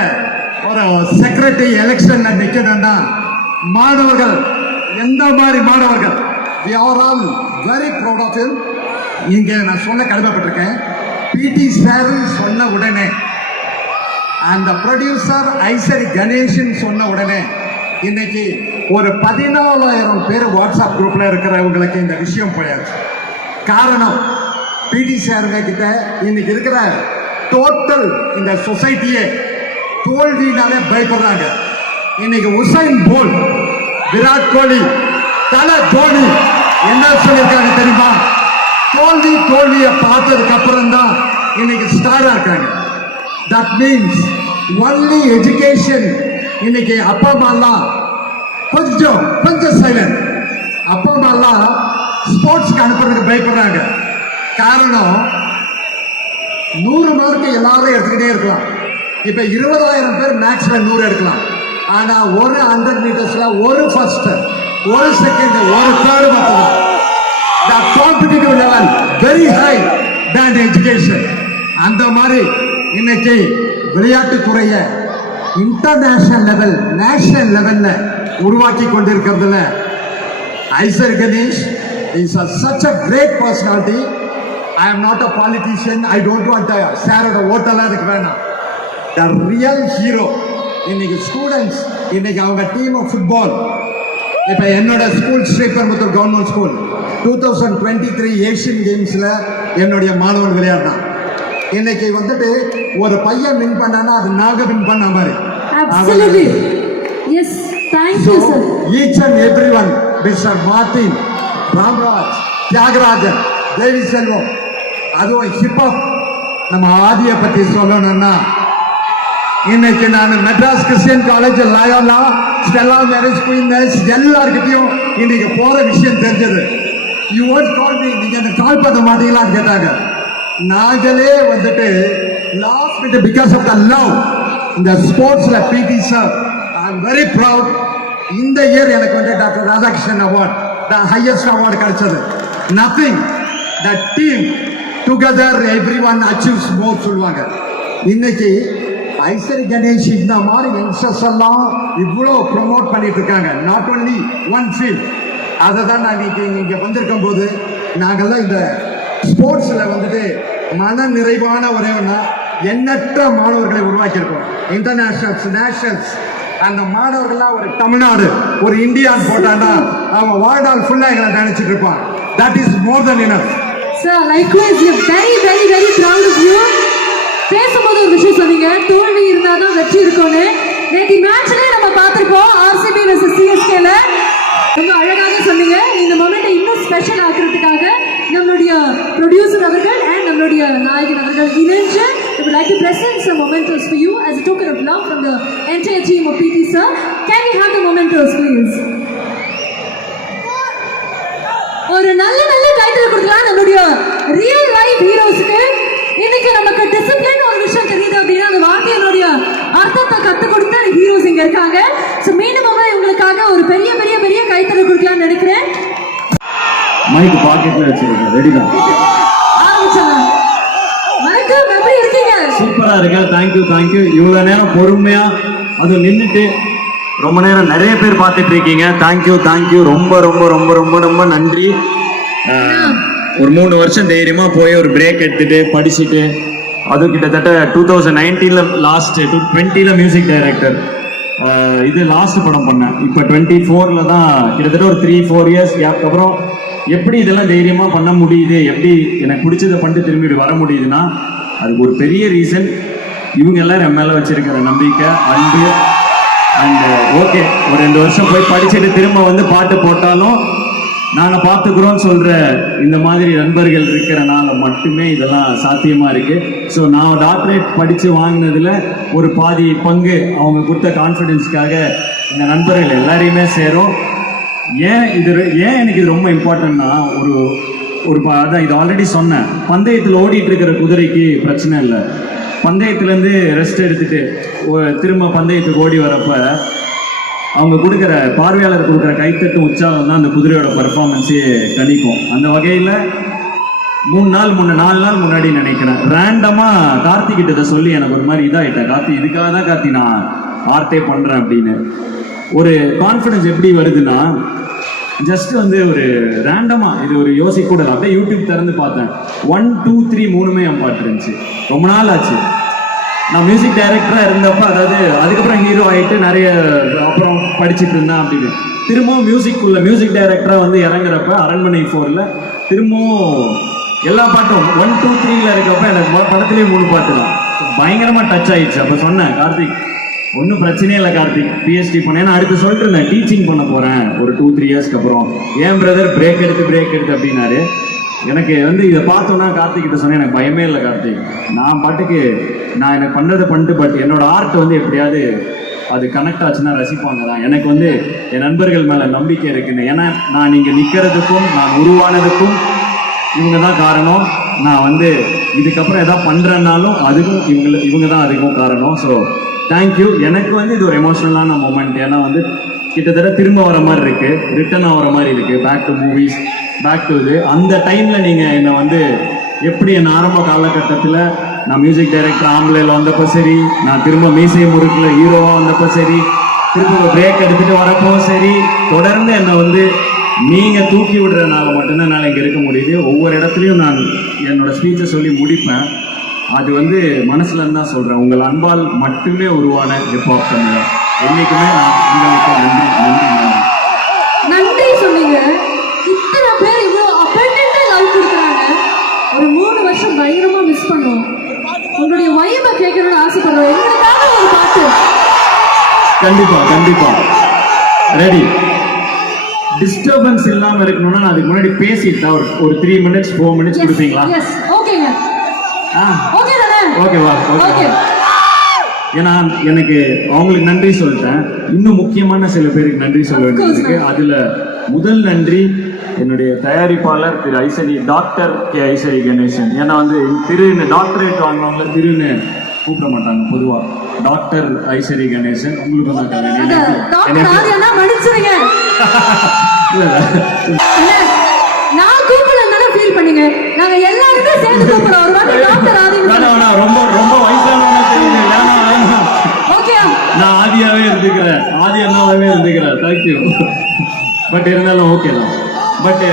ஒரு செக்ரட்டரி எலெக்ஷனில் நிற்கணும்னா மாணவர்கள் எந்த மாதிரி மாணவர்கள் we are all very proud of him. இங்கே நான் சொல்ல கடமைப்பட்டிருக்கேன். பிடி சார் சொன்ன உடனே அந்த ப்ரொடியூசர் ஐசரி கணேஷன் சொன்ன உடனே இன்னைக்கு ஒரு 14,000 பேர் வாட்ஸ்அப் குரூப்பில் இருக்கிறவங்களுக்கு இந்த விஷயம் போயாச்சு. காரணம், பிடி சாருங்க கிட்ட இன்னைக்கு இருக்கிற டோட்டல் இந்த சொசைட்டியே தோல்வினாலே பயப்படுறாங்க. இன்னைக்கு உசைன் போல்ட், விராட் கோலி, தல தோனி என்ன சொல்லியிருக்காங்க தெரியுமா? தோல்வியை பார்த்ததுக்கு அப்புறம் தான் இன்னைக்கு ஸ்டாரா இருக்காங்க. That means only education. இன்னைக்கு அப்பா அம்மாலாம் கொஞ்சம் சைலண்ட். அப்பா அம்மாலாம் ஸ்போர்ட்ஸ்க்கு அனுப்புறதுக்கு பயப்படுறாங்க. காரணம் 100 மார்க்கு எல்லாரும் எடுத்துக்கிட்டே இருக்கலாம். இப்ப 20,000 பேர் மேக்ஸ்ல 100 எடுக்கலாம். ஆனா ஒரு 100 மீட்டர்ஸ்ல ஒரு ஃபர்ஸ்ட், ஒரு செகண்ட், ஒரு தேர்ட் மட்டும். The competitive level very high than education. அந்த மாதிரி இன்னைக்கு விளையாட்டுத்துறைய இன்டர்நேஷனல் லெவல், நேஷனல் லெவல்ல உருவாக்கி கொண்டிருக்கிறதுல ஐசர் Ganesh is such a great personality. I am not a politician. I don't want to share a vote எல்லாம் எனக்கு வேணாம். The real hero. இன்னைக்கு ஸ்டூடெண்ட்ஸ், இன்னைக்கு அவங்க டீம் ஆஃப் ஃபுட்பால், இப்போ என்னோட school Sriperumbudur government school 2023 Asian கேம்ஸ்ல என்னுடைய மாணவன் விளையாடினான். இன்னைக்கு வந்துட்டு ஒரு பையன் வின் பண்ணானா அது நாங்க வின் பண்ண மாதிரி. Absolutely. Yes, thank you sir. Each and everyone, Mr. Martin, Ramraj, Thiagarajan, தேவி செல்வம், அதுவும் ஹிப்ஹாப் நம்ம ஆதியை பத்தி சொல்லணும்னா இன்னைக்கு நான் Madras Christian college, Loyola, Stella Maris, Queens எல்லாருக்கிட்டையும் இன்னைக்கு போற விஷயம் தெரிஞ்சது. யூ வாண்ட் கால் மீ, நீங்க எனக்கு கால் பண்ண மாட்டீங்களான்னு கேட்டாங்க. நாங்களே வந்துட்டு last minute because of the love இந்த ஸ்போர்ட்ஸ்ல PT sir, I am very proud. இந்த இயர் எனக்கு வந்து doctor Radhakrishnan award, the highest award கிடைச்சது. Nothing, the team together every one achieves more சொல்லுவாங்க. இன்னைக்கு ஐசரி கணேஷ் இந்த மாதிரி யங்ஸ்டர்ஸ் எல்லாம் இவ்வளோ ப்ரொமோட் பண்ணிட்டு இருக்காங்க. Not only one field. அதை தான் நான் இன்னைக்கு இங்கே வந்திருக்கும் போது நாங்கள்லாம் இந்த ஸ்போர்ட்ஸில் வந்துட்டு மன நிறைவான ஒரே ஒன்றா எண்ணற்ற மாணவர்களை உருவாக்கியிருக்கோம். Internationals, nationals. அந்த மாணவர்கள்லாம் ஒரு தமிழ்நாடு, ஒரு இந்தியான்னு போட்டான்னா அவன் வாழ்நாள் ஃபுல்லாக எங்களை நினைச்சிட்டு இருப்பான். That is more then enough. Sir, likewise, we are very, very, very proud of you. பேசும்போது ஒரு விஷயம் சொன்னீங்க, தோல்வி இருந்தாதான் வெற்றி இருக்கும்னு. நேற்று மேட்ச்லயே நம்ம பார்த்திருப்போம் ஆர்சிபி vs சிஎஸ்கேல. ரொம்ப அழகாக சொன்னீங்க. இந்த மொமெண்ட்டை இன்னும் ஸ்பெஷல் ஆக்குறதுக்காக நம்மளுடைய ப்ரொடியூசர் அவர்கள் அண்ட் நம்மளுடைய நாயகன் அவர்கள் இணைஞ்சு we would like to present some mementos for you as a token of love from the entire team of PT sir. Can we have the mementos please? ஒரு நல்ல டைட்டில் கொடுக்கலாம் நம்மளுடைய ரியல் லைஃப் ஹீரோஸ்க்கு. இன்னைக்கு நமக்கு டிசிப்ளின் ஒரு விஷயம் தெரியுது அப்படின்னா அந்த வார்த்தையினுடைய அர்த்தத்தை கற்றுக் கொடுத்த ஹீரோஸ் இங்க இருக்காங்க. ஸோ மீண்டும் இவங்களுக்காக ஒரு பெரிய பெரிய பெரிய கைத்தறல் கொடுக்கலாம்னு நினைக்கிறேன். மைக் பாக்கெட்ல வச்சிருக்கேன், ரெடி தான். ஆரம்பிச்சலாம். வணக்கம், எப்படி இருக்கீங்க? சூப்பரா இருக்கு. தேங்க்யூ. இவ்வளவு நேரம் பொறுமையா அது நின்றுட்டு ரொம்ப நேரம் நிறைய பேர் பார்த்துட்டு இருக்கீங்க. தேங்க்யூ. ரொம்ப நன்றி. ஒரு 3 வருஷம் தைரியமா போய் ஒரு பிரேக் எடுத்துட்டு படிச்சுட்டு, அது கிட்டத்தட்ட 2019 லாஸ்ட் 2020 மியூசிக் டைரக்டர் இது லாஸ்ட் படம் பண்ணேன். இப்போ 24 தான், கிட்டத்தட்ட ஒரு 3-4 இயர்ஸ் கேப் அப்புறம் எப்படி இதெல்லாம் தைரியமா பண்ண முடியுது, எப்படி எனக்கு பிடிச்சதை பண்ணிட்டு திரும்பி வர முடியுதுன்னா அதுக்கு ஒரு பெரிய ரீசன் இவங்க எல்லாரும் என் மேல வச்சிருக்கிற நம்பிக்கை, அன்பு. அண்ட் ஓகே, ஒரு 2 வருஷம் போய் படிச்சுட்டு திரும்ப வந்து பாட்டு போட்டாலும் நாங்கள் பார்த்துக்குறோன்னு சொல்கிற இந்த மாதிரி நண்பர்கள் இருக்கிறனால மட்டுமே இதெல்லாம் சாத்தியமாக இருக்குது. ஸோ நான் டாக்டரேட் படித்து வாங்கினதில் ஒரு பாதி பங்கு அவங்க கொடுத்த கான்ஃபிடென்ஸ்க்காக இந்த நண்பர்கள் எல்லாரையுமே சேரும். ஏன் எனக்கு இது ரொம்ப இம்பார்ட்டன்னா, அதான் இது ஆல்ரெடி சொன்னேன், பந்தயத்தில் ஓடிட்டு இருக்கிற குதிரைக்கு பிரச்சனை இல்லை. பந்தயத்துலேருந்து ரெஸ்ட் எடுத்துட்டு திரும்ப பந்தயத்துக்கு ஓடி வரப்ப அவங்க கொடுக்குற பார்வையாளர் கொடுக்குற கைத்தட்டும் உற்சாகம் தான் அந்த குதிரையோட பர்ஃபார்மன்ஸே கணிக்கும். அந்த வகையில் 4 நாள் முன்னாடி நினைக்கிறேன், ரேண்டமாக கார்த்திகிட்ட சொல்லி எனக்கு ஒரு மாதிரி இதாகிட்டேன். கார்த்தி, இதுக்காக தான் கார்த்தி நான் ஆர்ட்டே பண்ணுறேன் அப்படின்னு. ஒரு கான்ஃபிடன்ஸ் எப்படி வருதுன்னா, ஜஸ்ட் வந்து ஒரு ரேண்டமாக இது ஒரு யோசிக்கூடாது, அப்படியே யூடியூப் திறந்து பார்த்தேன். 1, 2, 3 3மே என் பாட்டு இருந்துச்சு. ரொம்ப நாள் ஆச்சு நான் மியூசிக் டைரக்டராக இருந்தப்போ, அதாவது அதுக்கப்புறம் ஹீரோ ஆகிட்டு நிறைய அப்புறம் படிச்சுட்டு இருந்தேன் அப்படின்னு. திரும்பவும் மியூசிக் டைரக்டராக வந்து இறங்குறப்ப அரண்மனை 4ல் திரும்பவும் எல்லா பாட்டும் 1, 2, 3ல இருக்கப்ப எனக்கு படத்துலேயே 3 பாட்டு தான் பயங்கரமாக டச் ஆயிடுச்சு. அப்போ சொன்னேன், கார்த்திக் ஒன்றும் பிரச்சனையே இல்லை கார்த்திக், பிஹெச்டி பண்ணேன். ஏன்னா அடுத்து சொல்லிட்டு இருந்தேன் டீச்சிங் பண்ண போகிறேன் ஒரு 2-3 இயர்ஸ்க்கு அப்புறம். ஏன் பிரதர் பிரேக் எடுத்து அப்படின்னாரு. எனக்கு வந்து இதை பார்த்தோன்னா கார்த்திக் கிட்ட சொன்னேன், எனக்கு பயமே இல்லை கார்த்திக், நான் பாட்டுக்கு நான் எனக்கு பண்ணுறதை பண்ணிட்டு, பட் என்னோட ஆர்ட் வந்து எப்படியாவது அது கனெக்ட் ஆச்சுன்னா ரசிப்பாங்க தான். எனக்கு வந்து என் நண்பர்கள் மேலே நம்பிக்கை இருக்குன்னு. ஏன்னா நான் இங்கே நிற்கிறதுக்கும் நான் உருவானதுக்கும் இவங்க தான் காரணம். நான் வந்து இதுக்கப்புறம் எதாவது பண்ணுறேன்னாலும் அதுக்கும் இவங்க தான் அதுக்கும் காரணம். So thank you. எனக்கு வந்து இது ஒரு எமோஷ்னலான மூமெண்ட். ஏன்னா வந்து கிட்டத்தட்ட திரும்ப வர மாதிரி இருக்குது, ரிட்டர்ன் ஆகிற மாதிரி இருக்குது, back to movies, back to இது. அந்த டைமில் நீங்கள் என்னை வந்து எப்படி என் ஆரம்ப காலகட்டத்தில் நான் மியூசிக் டைரக்டர் ஆம்பளையில் வந்தப்போ சரி, நான் திரும்ப மீசை முறுக்கில் ஹீரோவாக வந்தப்போ சரி, திரும்ப பிரேக் எடுத்துகிட்டு வரப்போ சரி, தொடர்ந்து என்னை வந்து நீங்கள் தூக்கி விடுறதுனால மட்டும்தான் என்னால் இங்கே இருக்க முடியுது. ஒவ்வொரு இடத்துலையும் நான் என்னோடய ஸ்பீச்சை சொல்லி முடிப்பேன். அது வந்து மனசுல இருந்து தான் சொல்கிறேன். உங்கள் அன்பால் மட்டுமே உருவான ஹிப்ஹாப் தமிழர். என்றைக்குமே நான் உங்களுக்கு நன்றி நன்றி நன்றி நன்றி சொன்னீங்க. இத்தனை பேர் இவ்வளோ அப்பண்டன்ட்டா லவ் கொடுக்குறாங்க. ஒரு 3 வருஷம் பயங்கரமா மிஸ் பண்ணோம். உங்களுடைய வைபை கேட்கணும்னு ஆசைப்படுறோம். எங்களுக்காக ஒரு பாட்டு. கண்டிப்பா ரெடி. டிஸ்டர்பன்ஸ் இல்லாமல் இருக்கணும்னா நான் அதுக்கு முன்னாடி பேசிட்டா ஒரு 3 minutes 4 minutes கொடுப்பீங்களா? எஸ் ஓகேங்க. ஓகே தானே? ஓகேவா? ஓகே. ஏன்னா எனக்கு அவங்களுக்கு நன்றி சொல்லிட்டேன். இன்னும் முக்கியமான சில பேருக்கு நன்றி சொல்ல வேண்டியிருக்கு. அதுல முதல் நன்றி என்னுடைய தயாரிப்பாளர் திரு ஐசரி, டாக்டர் கே ஐசரி கணேசன். ஏன்னா வந்து திருன்னு டாக்டரேட் வாங்கினவங்கள திருன்னு கூப்பிட மாட்டாங்க பொதுவா. டாக்டர் ஐசரி கணேசன் உங்களுக்கும் தான் நான் கூப்பிடலன்னு ஃபீல் பண்ணீங்க. நாங்க எல்லாருமே சேர்ந்து கூப்பிடுறோம். ஒரு வாட்டி டாக்டர் ஆதி ரொம்ப ரொம்ப வயசானவங்க தெரியுது. ஓகே, நான் ஆதியாவே இருந்துக்கிறேன், ஆதி அண்ணாவே இருந்துக்கிறேன். தேங்க்யூ. பட் இருந்தாலும் ஓகே தான். பட்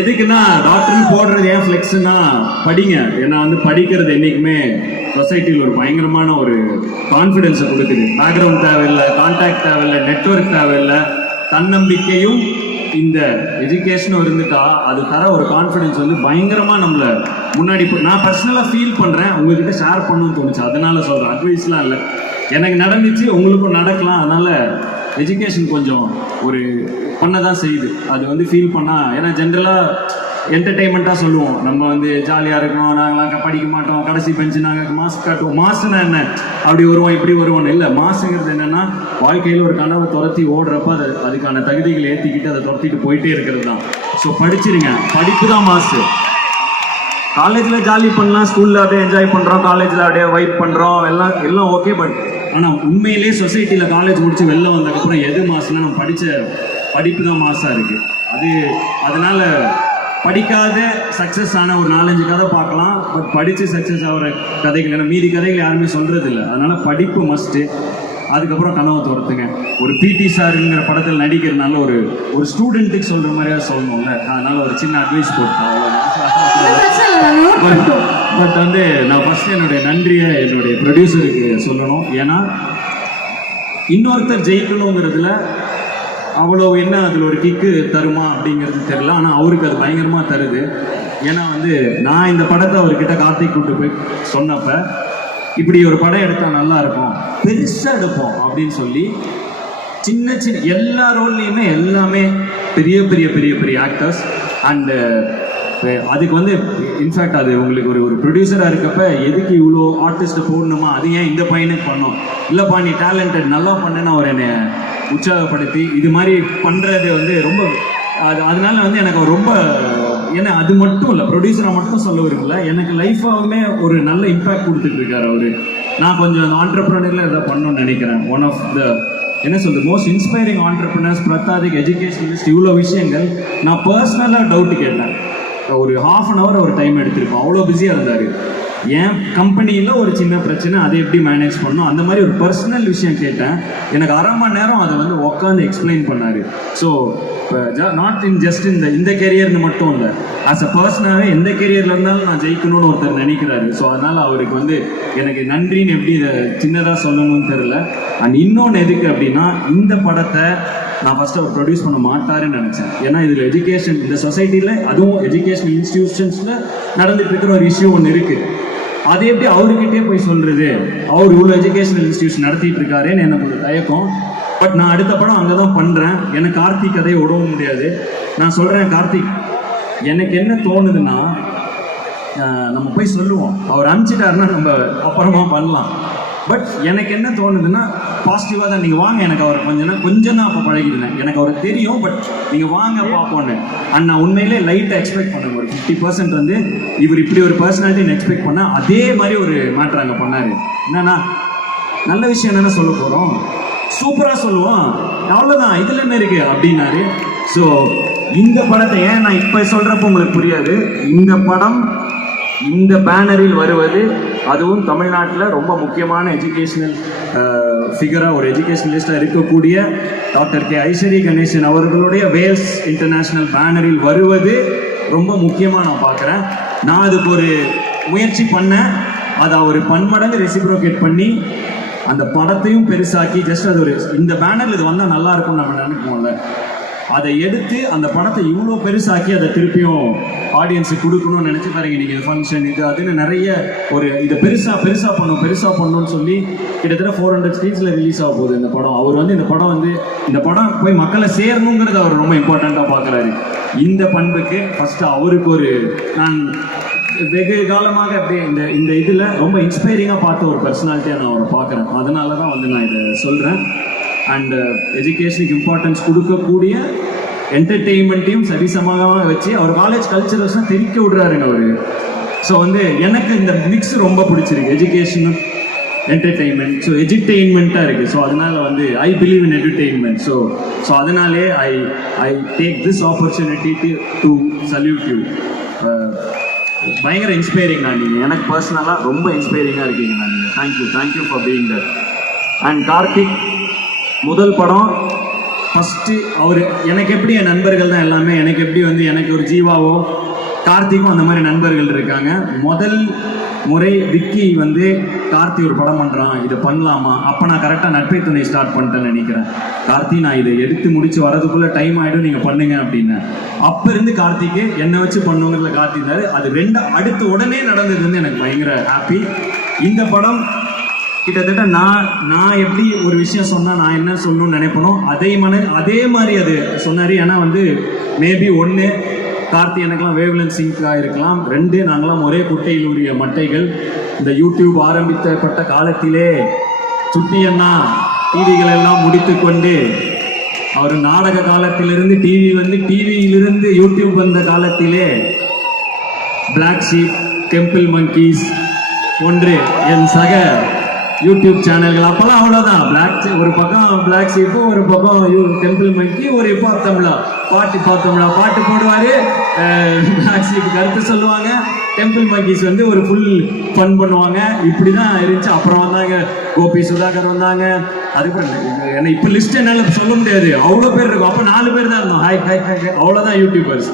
எதுக்குன்னா டாக்டர்னு போடுறது ஏன் ஃப்ளெக்ஸ்னா படிங்க. ஏன்னா வந்து படிக்கிறது என்றைக்குமே சொசைட்டியில் ஒரு பயங்கரமான ஒரு கான்ஃபிடென்ஸை கொடுக்குது. பேக்ரவுண்ட் தேவையில்லை, கான்டாக்ட் தேவையில்லை, நெட்வொர்க் தேவையில்லை, தன்னம்பிக்கையும் இந்த எஜுகேஷனும் இருந்துட்டா அது தர ஒரு கான்ஃபிடென்ஸ் வந்து பயங்கரமாக நம்மளை முன்னாடி நான் பர்சனலாக ஃபீல் பண்ணுறேன். உங்ககிட்ட ஷேர் பண்ணணும்னு தோணுச்சு, அதனால சொல்கிறேன். அட்வைஸ்லாம் இல்லை, எனக்கு நடந்துச்சு, உங்களுக்கும் நடக்கலாம். அதனால் எஜுகேஷன் கொஞ்சம் ஒரு பண்ண தான் செய்யுது. அது வந்து ஃபீல் பண்ணால், ஏன்னா ஜென்ரலாக என்டர்டெயின்மெண்ட்டாக சொல்லுவோம், நம்ம வந்து ஜாலியாக இருக்கணும், நாங்களாம் படிக்க மாட்டோம், கடைசி பெஞ்சு நாங்கள் மாஸ்க் காட்டுவோம். மாசுனா என்ன, அப்படி வருவோம் இப்படி வருவோம் இல்லை. மாசுங்கிறது என்னென்னா வாழ்க்கையில் ஒரு கனவை துரத்தி ஓடுறப்ப அதுக்கான தகுதிகளை ஏற்றிக்கிட்டு அதை துரத்திட்டு போயிட்டே இருக்கிறது தான். ஸோ படிச்சிருங்க, படிப்பு தான் மாசு. காலேஜில் ஜாலி பண்ணலாம், ஸ்கூலில் அப்படியே என்ஜாய் பண்ணுறோம், காலேஜில் அப்படியே வைப் பண்ணுறோம், எல்லாம் ஓகே. பட் ஆனால் உண்மையிலே சொசைட்டியில் காலேஜ் முடிச்சு வெளில வந்ததுக்கப்புறம் எது மாசுனா நம்ம படித்த படிப்பு தான் மாசாக இருக்குது. அதனால் படிக்காத சக்ஸஸ் ஆன ஒரு 4-5 கதை பார்க்கலாம். பட் படித்து சக்ஸஸ் ஆகிற கதைகள், ஏன்னா மீதி கதைகள் யாருமே சொல்கிறது இல்லை. அதனால் படிப்பு மஸ்ட்டு. அதுக்கப்புறம் கனவை துரத்துங்க. ஒரு பிடி சாருங்கிற படத்தில் நடிக்கிறதுனால ஒரு ஸ்டூடெண்ட்டுக்கு சொல்கிற மாதிரியா சொல்லணும்ல, அதனால் ஒரு சின்ன அட்வைஸ் போட்டேன். பட் வந்து நான் ஃபஸ்ட்டு என்னுடைய நன்றியை என்னுடைய ப்ரொடியூசருக்கு சொல்லணும். ஏன்னா இன்னொருத்தர் ஜெயிக்கணுங்கிறதுல அவ்வளோ என்ன அதில் ஒரு கிக்கு தருமா அப்படிங்கிறது தெரியல. ஆனால் அவருக்கு அது பயங்கரமாக தருது. ஏன்னா வந்து நான் இந்த படத்தை அவர்கிட்ட கார்த்திக் கூட்டு போய் சொன்னப்ப, இப்படி ஒரு படம் எடுத்தால் நல்லா இருக்கும், பெருசாக எடுப்போம் அப்படின்னு சொல்லி சின்ன எல்லா ரோல்லையுமே எல்லாமே பெரிய பெரிய பெரிய பெரிய ஆக்டர்ஸ். அண்டு அதுக்கு வந்து இன்ஃபேக்ட் அது உங்களுக்கு ஒரு ப்ரொடியூசராக இருக்கப்ப எதுக்கு இவ்வளோ ஆர்டிஸ்ட்டை போடணுமா, அது ஏன் இந்த பையனுக்கு பண்ணோம், இல்லைப்பா நீ டேலண்டட் நல்லா பண்ணுன்னு அவர் என்னை உற்சாகப்படுத்தி இது மாதிரி பண்ணுறது வந்து ரொம்ப அதனால வந்து எனக்கு ரொம்ப, ஏன்னா அது மட்டும் இல்லை, ப்ரொடியூசரை மட்டும் சொல்ல விரும்பல, எனக்கு லைஃபாகவுமே ஒரு நல்ல இம்பேக்ட் கொடுத்துட்ருக்காரு அவர். நான் கொஞ்சம் ஆண்டர்ப்ரனரில் எதாவது பண்ணணும்னு நினைக்கிறேன். ஒன் ஆஃப் த என்ன சொல்கிறது மோஸ்ட் இன்ஸ்பைரிங் ஆண்டர்ப்ரனர்ஸ், பிரதாதிக், எஜுகேஷனலிஸ்ட், இவ்வளோ விஷயங்கள் நான் பர்சனலாக டவுட்டு கேட்டேன். ஒரு 1/2 an hour அவர் டைம் எடுத்திருப்போம், அவ்வளோ பிஸியாக இருந்தார். என் கம்பெனியில் ஒரு சின்ன பிரச்சனை, அதை எப்படி மேனேஜ் பண்ணணும், அந்த மாதிரி ஒரு பர்சனல் விஷயம் கேட்டேன். எனக்கு 1/2 மணி நேரம் அதை வந்து உட்காந்து எக்ஸ்பிளைன் பண்ணார். ஸோ இப்போ நாட் இன் ஜஸ்ட் இந்த கெரியர்னு மட்டும் இல்லை, ஆஸ் அ பர்சனாகவே எந்த கெரியரில் இருந்தாலும் நான் ஜெயிக்கணும்னு ஒருத்தர் நினைக்கிறாரு. ஸோ அதனால் அவருக்கு வந்து எனக்கு நன்றின்னு எப்படி இதை சின்னதாக சொல்லணும்னு தெரில. அண்ட் இன்னொன்று எதுக்கு அப்படின்னா, இந்த படத்தை நான் ஃபஸ்ட்டு அவர் ப்ரொடியூஸ் பண்ண மாட்டாருன்னு நினச்சேன். ஏன்னா இதில் எஜுகேஷன், இந்த சொசைட்டியில் அதுவும் எஜுகேஷனல் இன்ஸ்டிடியூஷன்ஸில் நடந்துட்டு இருக்கிற ஒரு இஷ்யூ ஒன்று இருக்குது. அதை எப்படி அவர்கிட்டயே போய் சொல்றது? அவர் இவ்வளோ எஜுகேஷனல் இன்ஸ்டியூஷன் நடத்திட்டு இருக்காருன்னு எனக்கு ஒரு தயக்கம். பட் நான் அடுத்த படம் அங்கே தான் பண்ணுறேன். எனக்கு கார்த்திக் கதையை விடவும் முடியாது. நான் சொல்கிறேன், கார்த்திக் எனக்கு என்ன தோணுதுன்னா, நம்ம போய் சொல்லுவோம், அவர் அனுப்பிச்சிட்டாருன்னா நம்ம அப்புறமா பண்ணலாம். பட் எனக்கு என்ன தோணுதுன்னா பாசிட்டிவாக தான், நீங்கள் வாங்க, எனக்கு அவரை கொஞ்சம் தான் அப்போ பழகிடுவேன், எனக்கு அவரை தெரியும், பட் நீங்கள் வாங்க பார்ப்போன்னு. அண்ட் நான் உண்மையிலே லைட்டாக எக்ஸ்பெக்ட் பண்ணேன், ஒரு 50% வந்து இவர் இப்படி ஒரு பர்சனாலிட்டின்னு எக்ஸ்பெக்ட் பண்ணேன். அதே மாதிரி ஒரு மேட்ரு அங்கே பண்ணார். என்னன்னா, நல்ல விஷயம் என்னென்ன சொல்ல போகிறோம், சூப்பராக சொல்லுவோம், அவ்வளோதான், இதில் என்ன இருக்குது அப்படின்னாரு. ஸோ இந்த படத்தை ஏன் நான் இப்போ சொல்கிறப்போ உங்களுக்கு புரியாது. இந்த படம் இந்த பேனரில் வருவது, அதுவும் தமிழ்நாட்டில் ரொம்ப முக்கியமான எஜுகேஷனல் ஃபிகராக, ஒரு எஜுகேஷனலிஸ்டாக இருக்கக்கூடிய டாக்டர் கே ஐஸ்வரி கணேசன் அவர்களுடைய வேல்ஸ் இன்டர்நேஷ்னல் பேனரில் வருவது ரொம்ப முக்கியமாக நான் பார்க்குறேன். நான் அதுக்கு ஒரு முயற்சி பண்ணேன். அதை அவர் பன்மடங்கு ரெசிப்ரோகேட் பண்ணி அந்த படத்தையும் பெருசாக்கி, ஜஸ்ட் அது ஒரு இந்த பேனரில் இது வந்தால் நல்லா இருக்கும்னு நம்ம நினைப்போம்ல, அதை எடுத்து அந்த படத்தை இவ்வளோ பெருசாக்கி அதை திருப்பியும் ஆடியன்ஸுக்கு கொடுக்கணும்னு நினச்சி பாருங்க. நீங்கள் ஃபங்க்ஷன் இது அதுன்னு நிறைய ஒரு இதை பெருசாக பண்ணணும்னு சொல்லி கிட்டத்தட்ட 400 ஸ்க்ரீன்ஸில் ரிலீஸ் ஆக போகுது இந்த படம். அவர் வந்து இந்த படம் போய் மக்களை சேரணுங்கிறது அவர் ரொம்ப இம்பார்ட்டண்ட்டாக பார்க்குறாரு. இந்த பண்புக்கு ஃபஸ்ட்டு அவருக்கு ஒரு, நான் வெகு காலமாக அப்படியே இந்த இதில் ரொம்ப இன்ஸ்பைரிங்காக பார்த்த ஒரு பர்சனாலிட்டியாக நான் அவரை பார்க்குறேன். அதனால தான் வந்து நான் இதை சொல்கிறேன். அண்ட் எஜுகேஷனுக்கு இம்பார்ட்டன்ஸ் கொடுக்கக்கூடிய என்டர்டெயின்மெண்ட்டையும் சரிசமமாக வச்சு அவர் காலேஜ் கல்ச்சரல்ஸ்லாம் தெரிவிக்க விடுறாருங்க அவர். ஸோ வந்து எனக்கு இந்த மிக்ஸ் ரொம்ப பிடிச்சிருக்கு, எஜுகேஷனும் என்டர்டெயின்மெண்ட். ஸோ எஜுடெயின்மெண்ட்டாக இருக்குது. ஸோ அதனால் வந்து I believe in entertainment. So அதனாலே I take this opportunity to salute you. பயங்கர இன்ஸ்பைரிங் நான், நீங்கள் எனக்கு பர்சனலாக ரொம்ப இன்ஸ்பைரிங்காக இருக்கீங்க நான். நீங்கள் thank you for being that. And Karthik முதல் படம் ஃபஸ்ட்டு அவர் எனக்கு எப்படி என் நண்பர்கள் தான் எல்லாமே, எனக்கு எப்படி வந்து எனக்கு ஒரு ஜீவாவோ கார்த்திக்கும் அந்த மாதிரி நண்பர்கள் இருக்காங்க. முதல் முறை விக்கி வந்து கார்த்தி ஒரு படம் பண்ணுறான், இதை பண்ணலாமா, அப்போ நான் கரெக்டாக நட்பை துணை ஸ்டார்ட் பண்ணிட்டேன்னு நினைக்கிறேன். கார்த்தி நான் இதை எடுத்து முடிச்சு வரதுக்குள்ளே டைம் ஆகிடும், நீங்கள் பண்ணுங்க அப்படின்னு. அப்போ இருந்து கார்த்திக்கு என்னை வச்சு பண்ணுங்கிறதுல கார்த்தி இருந்தார். அது அடுத்த உடனே நடந்தது வந்து எனக்கு பயங்கர ஹாப்பி. இந்த படம் கிட்டத்தட்ட நான் எப்படி ஒரு விஷயம் சொன்னால் நான் என்ன சொல்லணும்னு நினைப்பணும் அதே மாதிரி அது சொன்னார். ஏன்னா வந்து மேபி 1 கார்த்தி எனக்கெல்லாம் வேவ்லன் சிங்காக இருக்கலாம், 2 நாங்களாம் ஒரே குட்டையில் உரிய மட்டைகள். இந்த யூடியூப் ஆரம்பித்தப்பட்ட காலத்திலே சுட்டி அண்ணா டிவிகள் எல்லாம் முடித்து கொண்டு அவர் நாடக காலத்திலிருந்து டிவியிலிருந்து யூடியூப் வந்த காலத்திலே பிளாக் ஷீப், டெம்பிள் மங்கீஸ் போன்று என் சக யூடியூப் சேனல்கள் அப்போல்லாம் அவ்வளோதான். ஒரு பக்கம் பிளாக் ஷீப்பும், ஒரு பக்கம் டெம்பிள் மங்கி, ஒரு பார்த்தோம்ல பாட்டு போடுவார், பிளாக் ஷீப் கருத்து சொல்லுவாங்க, டெம்பிள் மங்கீஸ் வந்து ஒரு ஃபுல் ஃபன் பண்ணுவாங்க. இப்படி தான் இருந்துச்சு. அப்புறம் வந்தாங்க கோபி சுதாகர் வந்தாங்க. அதுக்கப்புறம் ஏன்னா இப்போ லிஸ்ட் என்னால் சொல்ல முடியாது, அவ்வளோ பேர் இருக்கும். அப்போ 4 பேர் தான் இருந்தோம். ஹாய் அவ்வளோதான் யூடியூபர்ஸ்.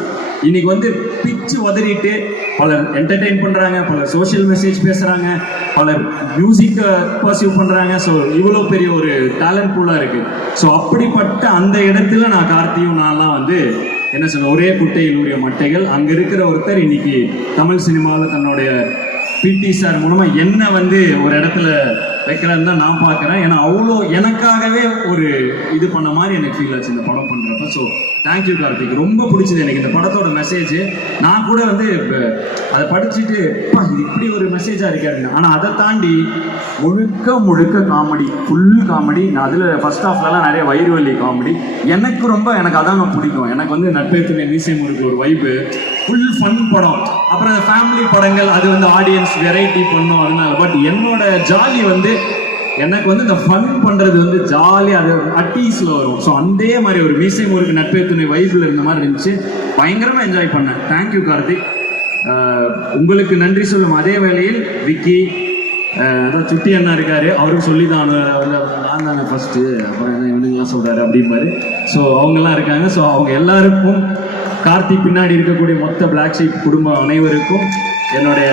இன்னைக்கு வந்து பிச்சு உதறிட்டு பலர் என்டர்டெயின் பண்ணுறாங்க, பலர் சோஷியல் மெசேஜ் பேசுகிறாங்க, பலர் மியூசிக்கை பர்சீவ் பண்ணுறாங்க. ஸோ இவ்வளோ பெரிய ஒரு டேலண்ட் பூலாக இருக்குது. ஸோ அப்படிப்பட்ட அந்த இடத்துல நான் கார்த்தியும் நான்லாம் வந்து என்ன சொல்ல, ஒரே குட்டையில் உரிய மட்டைகள். அங்கே இருக்கிற ஒருத்தர் இன்னைக்கு தமிழ் சினிமாவில் தன்னுடைய பிடி சார் மூலமாக என்ன வந்து ஒரு இடத்துல வைக்கிறான்னு தான் நான் பார்க்குறேன். ஏன்னா அவ்வளோ எனக்காகவே ஒரு இது பண்ண மாதிரி எனக்கு ஃபீல் ஆச்சு இந்த படம் பண்ணுறப்ப. ஸோ தேங்க்யூ கார்த்திக், ரொம்ப பிடிச்சது எனக்கு இந்த படத்தோட மெசேஜ். நான் கூட வந்து அதை படிச்சுட்டு இது இப்படி ஒரு மெசேஜாக இருக்காருங்க. ஆனால் அதை தாண்டி முழுக்க காமெடி, ஃபுல் காமெடி. நான் அதில் ஃபர்ஸ்ட் ஹாஃப்லலாம் நிறைய வயிறு வலி காமெடி. எனக்கு அதாங்க பிடிக்கும். எனக்கு வந்து நட்பேத்துணை மீசை முறுக்கு ஒரு வைப்பு, ஃபுல் ஃபன் படம். அப்புறம் அந்த ஃபேமிலி படங்கள் அது வந்து ஆடியன்ஸ் வெரைட்டி பண்ணும் அதனால. பட் என்னோட ஜாலி வந்து எனக்கு வந்து இந்த ஃபன் பண்ணுறது வந்து ஜாலியாக அது அட்டீஸில் வரும். ஸோ அதே மாதிரி ஒரு மீசை முறுக்கு நட்பே துணை வைப்பில் இருந்த மாதிரி இருந்துச்சு. பயங்கரமாக என்ஜாய் பண்ணேன். தேங்க்யூ கார்த்திக். உங்களுக்கு நன்றி சொல்லும் அதே வேளையில் விக்கி, அதான் சுட்டி அண்ணா இருக்காரு, அவருக்கு சொல்லி தான் நான் தானே ஃபஸ்ட்டு, அப்புறம் என்ன இவனுங்களாம் சொல்கிறாரு அப்படிம்பாரு. ஸோ அவங்கெல்லாம் இருக்காங்க. ஸோ அவங்க எல்லாருக்கும், கார்த்திக் பின்னாடி இருக்கக்கூடிய மொத்த பிளாக் ஷீப் குடும்பம் அனைவருக்கும் என்னுடைய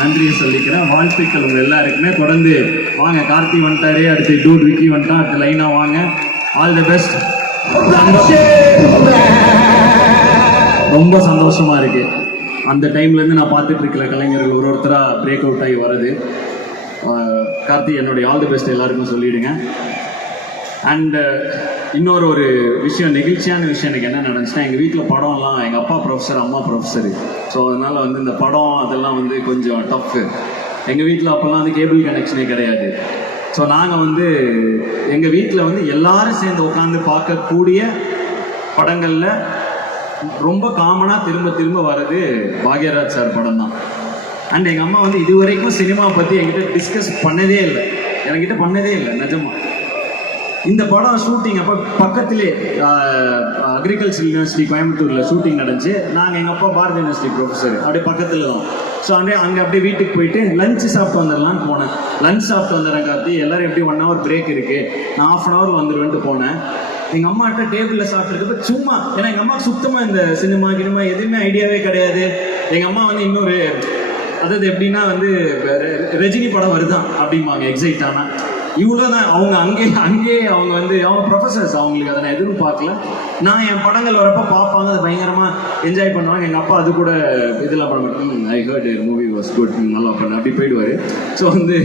நன்றியை சொல்லிக்கிறேன். வாழ்த்துக்கள் உங்கள் எல்லாருக்குமே. தொடர்ந்து வாங்க, கார்த்தி வந்துட்டாரு, அடுத்து டூட் விக்கி வந்துட்டான், அடுத்து லைனாக வாங்க. All the best. ரொம்ப சந்தோஷமா இருக்கு. அந்த டைம்லேருந்து நான் பார்த்துட்டு இருக்கிற கலைஞர்கள் ஒருத்தராக பிரேக் அவுட் ஆகி வருது. கார்த்தி, என்னுடைய ஆல் தி பெஸ்ட் எல்லாருக்கும் சொல்லிவிடுங்க. அண்டு இன்னொரு விஷயம், நெகிழ்ச்சியான விஷயம் எனக்கு என்ன நடந்துச்சுன்னா, எங்கள் வீட்டில் படம்லாம் எங்கள் அப்பா ப்ரொஃபஸர், அம்மா ப்ரொஃபஸரு. ஸோ அதனால் வந்து இந்த படம் அதெல்லாம் வந்து கொஞ்சம் டஃப்பு. எங்கள் வீட்டில் அப்போல்லாம் வந்து கேபிள் கனெக்ஷனே கிடையாது. ஸோ நாங்கள் வந்து எங்கள் வீட்டில் வந்து எல்லாரும் சேர்ந்து உட்காந்து பார்க்கக்கூடிய படங்களில் ரொம்ப காமனாக திரும்ப திரும்ப வர்றது பாக்யராஜ் சார் படம் தான். அண்ட் எங்கள் அம்மா வந்து இது வரைக்கும் சினிமா பற்றி என்கிட்ட டிஸ்கஸ் பண்ணதே இல்லை, என்கிட்ட பண்ணதே இல்லை நிஜமாக. இந்த படம் ஷூட்டிங் அப்போ பக்கத்திலே அக்ரிகல்ச்சர் யூனிவர்சிட்டி கோயம்புத்தூரில் ஷூட்டிங் நடந்துச்சு. நாங்கள் எங்கள் அப்பா பாரதி யூனிவர்சிட்டி ப்ரொஃபஸர், அப்படியே பக்கத்தில் தான். ஸோ அங்கே அப்படியே வீட்டுக்கு போயிட்டு லஞ்சு சாப்பிட்டு வந்துடலான்னு போனேன். லஞ்ச் சாப்பிட்டு வந்துடுறேன் கார்த்தி, எல்லோரும் எப்படி 1 hour பிரேக் இருக்குது, நான் 1/2 hour வந்துடுவேன்ட்டு போனேன். எங்கள் அம்மாட்ட டேபிளில் சாப்பிட்ருக்கப்ப சும்மா, ஏன்னா எங்கள் அம்மாவுக்கு சுத்தமாக இந்த சினிமா எதுவுமே ஐடியாவே கிடையாது. எங்கள் அம்மா வந்து இன்னொரு, அதாவது எப்படின்னா வந்து ரஜினி படம் வருதான் அப்படிம்பாங்க எக்ஸைட் ஆனால். இவ்வளோ தான் அவங்க அங்கேயே அவங்க வந்து அவங்க ப்ரொஃபஸர்ஸ், அவங்களுக்கு அதை நான் எதுவும் பார்க்கல. நான் என் படங்கள் வரப்போ பார்ப்பாங்க, அதை பயங்கரமாக என்ஜாய் பண்ணுவாங்க. எங்கள் அப்பா அது கூட இதெல்லாம் பண்ண மாட்டேன், I heard movie was good, நல்லா பண்ண அப்படி போயிடுவார். ஸோ வந்து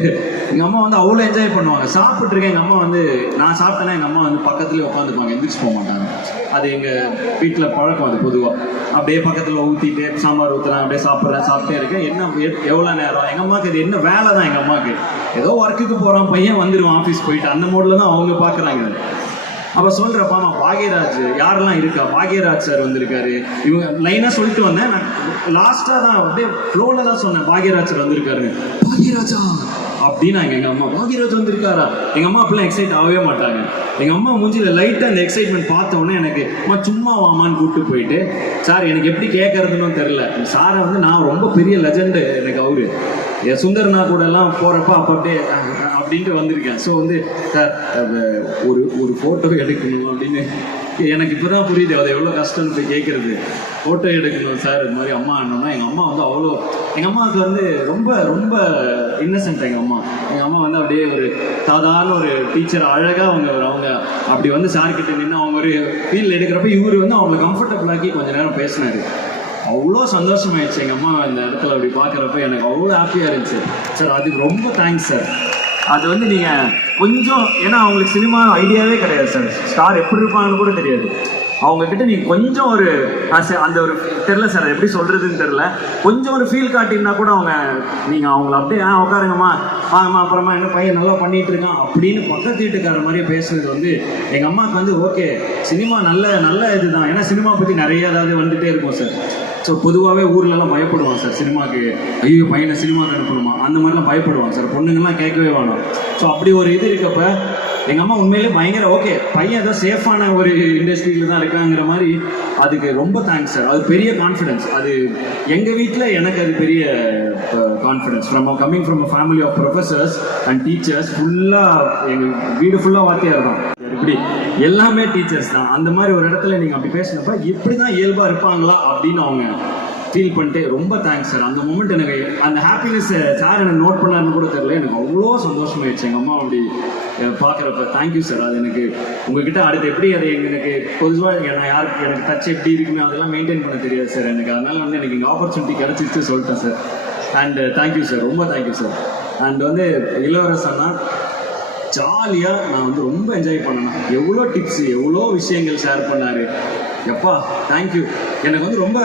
எங்கள் அம்மா வந்து அவ்வளோ என்ஜாய் பண்ணுவாங்க. சாப்பிட்ருக்கேன், எங்கள் அம்மா வந்து நான் சாப்பிட்டேன்னா எங்கள் அம்மா வந்து பக்கத்துலேயே உட்காந்துப்பாங்க, எந்திரிச்சு போக மாட்டாங்க. அது எங்கள் வீட்டில் பழக்கம் அது பொதுவாக. அப்படியே பக்கத்தில் ஊற்றிட்டு சாம்பார் ஊற்றுறேன், அப்படியே சாப்பிட்டே இருக்கேன். எவ்வளோ நேரம், எங்கள் அம்மாவுக்கு இது என்ன வேலை தான், எங்கள் அம்மாவுக்கு ஏதோ ஒர்க்குக்கு போகிறான் பையன் வந்துடுவான் ஆஃபீஸ் போயிட்டு, அந்த மோடில் தான் அவங்க பார்க்குறாங்க. அப்போ சொல்கிறப்பா, பாக்யராஜ் யாரெல்லாம் இருக்கா, பாக்யராஜ் சார் வந்திருக்காரு, இவங்க லைனாக சொல்லிட்டு வந்தேன். நான் லாஸ்ட்டாக தான் அப்படியே ஃப்ளோவில் தான் சொன்னேன், பாக்யராஜ் சார் வந்திருக்காருங்க. பாக்யராஜா அப்படின்னா எங்கள் அம்மா, பாக்யராஜ் வந்திருக்காரா? எங்கள் அம்மா அப்பெல்லாம் எக்ஸைட் ஆகவே மாட்டாங்க. எங்கள் அம்மா மூஞ்சியில் லைட்டாக அந்த எக்ஸைட்மெண்ட் பார்த்த உடனே எனக்கு சும்மா வாமான்னு கூப்பிட்டு போயிட்டு, சார் எனக்கு எப்படி கேட்கறதுன்னு தெரில, சாரை வந்து நான் ரொம்ப பெரிய லெஜண்டு, எனக்கு அவரு சுந்தர்னா கூட எல்லாம் போகிறப்ப அப்போ அப்படியே அப்படின்ட்டு வந்திருக்கேன். ஸோ வந்து சார் ஒரு ஃபோட்டோ எடுக்கணும் அப்படின்னு எனக்கு இப்போ தான் புரியுது அது எவ்வளோ கஷ்டம்னு போய் கேட்குறது. ஃபோட்டோ எடுக்கணும் சார் இது மாதிரி அம்மா அண்ணன்னா. எங்கள் அம்மா வந்து அவ்வளோ, எங்கள் அம்மாவுக்கு வந்து ரொம்ப ரொம்ப இன்னசென்ட். எங்கள் அம்மா வந்து அப்படியே ஒரு சாதாரண ஒரு டீச்சர், அழகாக அவங்க அப்படி வந்து சார்கிட்ட நின்று அவங்க ஒரு ஃபீல் எடுக்கிறப்ப இவர் வந்து அவங்களை கம்ஃபர்டபுள் ஆக்கி கொஞ்சம் நேரம் பேசினார். அவ்வளோ சந்தோஷமாயிடுச்சு எங்கள் அம்மா இந்த இடத்துல அப்படி பார்க்குறப்ப, எனக்கு அவ்வளோ ஹாப்பியாக இருந்துச்சு. சார் அதுக்கு ரொம்ப தேங்க்ஸ் சார். அது வந்து நீங்கள் கொஞ்சம், ஏன்னா அவங்களுக்கு சினிமா ஐடியாவே கிடையாது சார், ஸ்டார் எப்படி இருப்பாங்கன்னு கூட தெரியாது. அவங்கக்கிட்ட நீங்கள் கொஞ்சம் ஒரு அந்த ஒரு தெரில சார் எப்படி சொல்கிறதுன்னு தெரில, கொஞ்சம் ஒரு ஃபீல் காட்டினா கூட நீங்கள் அவங்கள அப்படியே உட்காருங்கம்மா வாங்கம்மா அப்புறமா என்ன பையன் நல்லா பண்ணிகிட்டு இருக்கான் அப்படின்னு பக்கத்து வீட்டுக்கார மாதிரியே பேசுறது வந்து எங்கள் அம்மாவுக்கு வந்து ஓகே சினிமா நல்ல இதுதான். ஏன்னா சினிமா பற்றி நிறைய ஏதாவது வந்துகிட்டே இருக்கும் சார். ஸோ பொதுவாகவே ஊர்லலாம் பயப்படுவாங்க சார் சினிமாவுக்கு, ஐயோ பையனை சினிமாவுக்கு அனுப்பணுமா அந்த மாதிரிலாம் பயப்படுவாங்க சார், பொண்ணுங்கள்லாம் கேட்கவே வேணும். ஸோ அப்படி ஒரு இது இருக்கப்போ எங்கள் அம்மா உண்மையிலே பயங்கர ஓகே பையன் ஏதோ சேஃபான ஒரு இண்டஸ்ட்ரியில் தான் இருக்காங்கிற மாதிரி, அதுக்கு ரொம்ப தேங்க்ஸ் சார். அது பெரிய கான்ஃபிடென்ஸ். அது எங்கள் வீட்டில் எனக்கு அது பெரிய confidence coming from a family of professors and teachers. ஃபுல்லாக எங்கள் வீடு ஃபுல்லாக வாத்தியார் தான், இப்படி எல்லாமே டீச்சர்ஸ் தான். அந்த மாதிரி ஒரு இடத்துல நீங்கள் அப்படி பேசினப்ப இப்படி தான் இயல்பாக இருப்பாங்களா அப்படின்னு அவங்க ஃபீல் பண்ணிட்டு ரொம்ப தேங்க்ஸ் சார். அந்த மூமெண்ட் எனக்கு அந்த ஹாப்பினஸ் சார் எனக்கு நோட் பண்ணாருன்னு கூட தெரியல, எனக்கு அவ்வளோ சந்தோஷமாயிடுச்சு எங்கள் அம்மா அப்படி பார்க்குறப்ப. Thank you sir. அது எனக்கு உங்ககிட்ட அடுத்து எப்படி அதை எனக்கு பொதுவாக எனக்கு டச் எப்படி இருக்குமே அதெல்லாம் மெயின்டைன் பண்ண தெரியாது சார் எனக்கு. அதனால் வந்து எனக்கு இங்கே ஆப்பர்ச்சுனிட்டி கிடச்சிட்டு சொல்லிட்டேன் சார். அண்ட் தேங்க்யூ சார், ரொம்ப தேங்க்யூ சார். அண்ட் வந்து இளவரசன்னா ஜாலியாக நான் வந்து ரொம்ப என்ஜாய் பண்ணேன். எவ்வளோ டிப்ஸு எவ்வளோ விஷயங்கள் ஷேர் பண்ணார். எப்பா தேங்க்யூ. எனக்கு வந்து ரொம்ப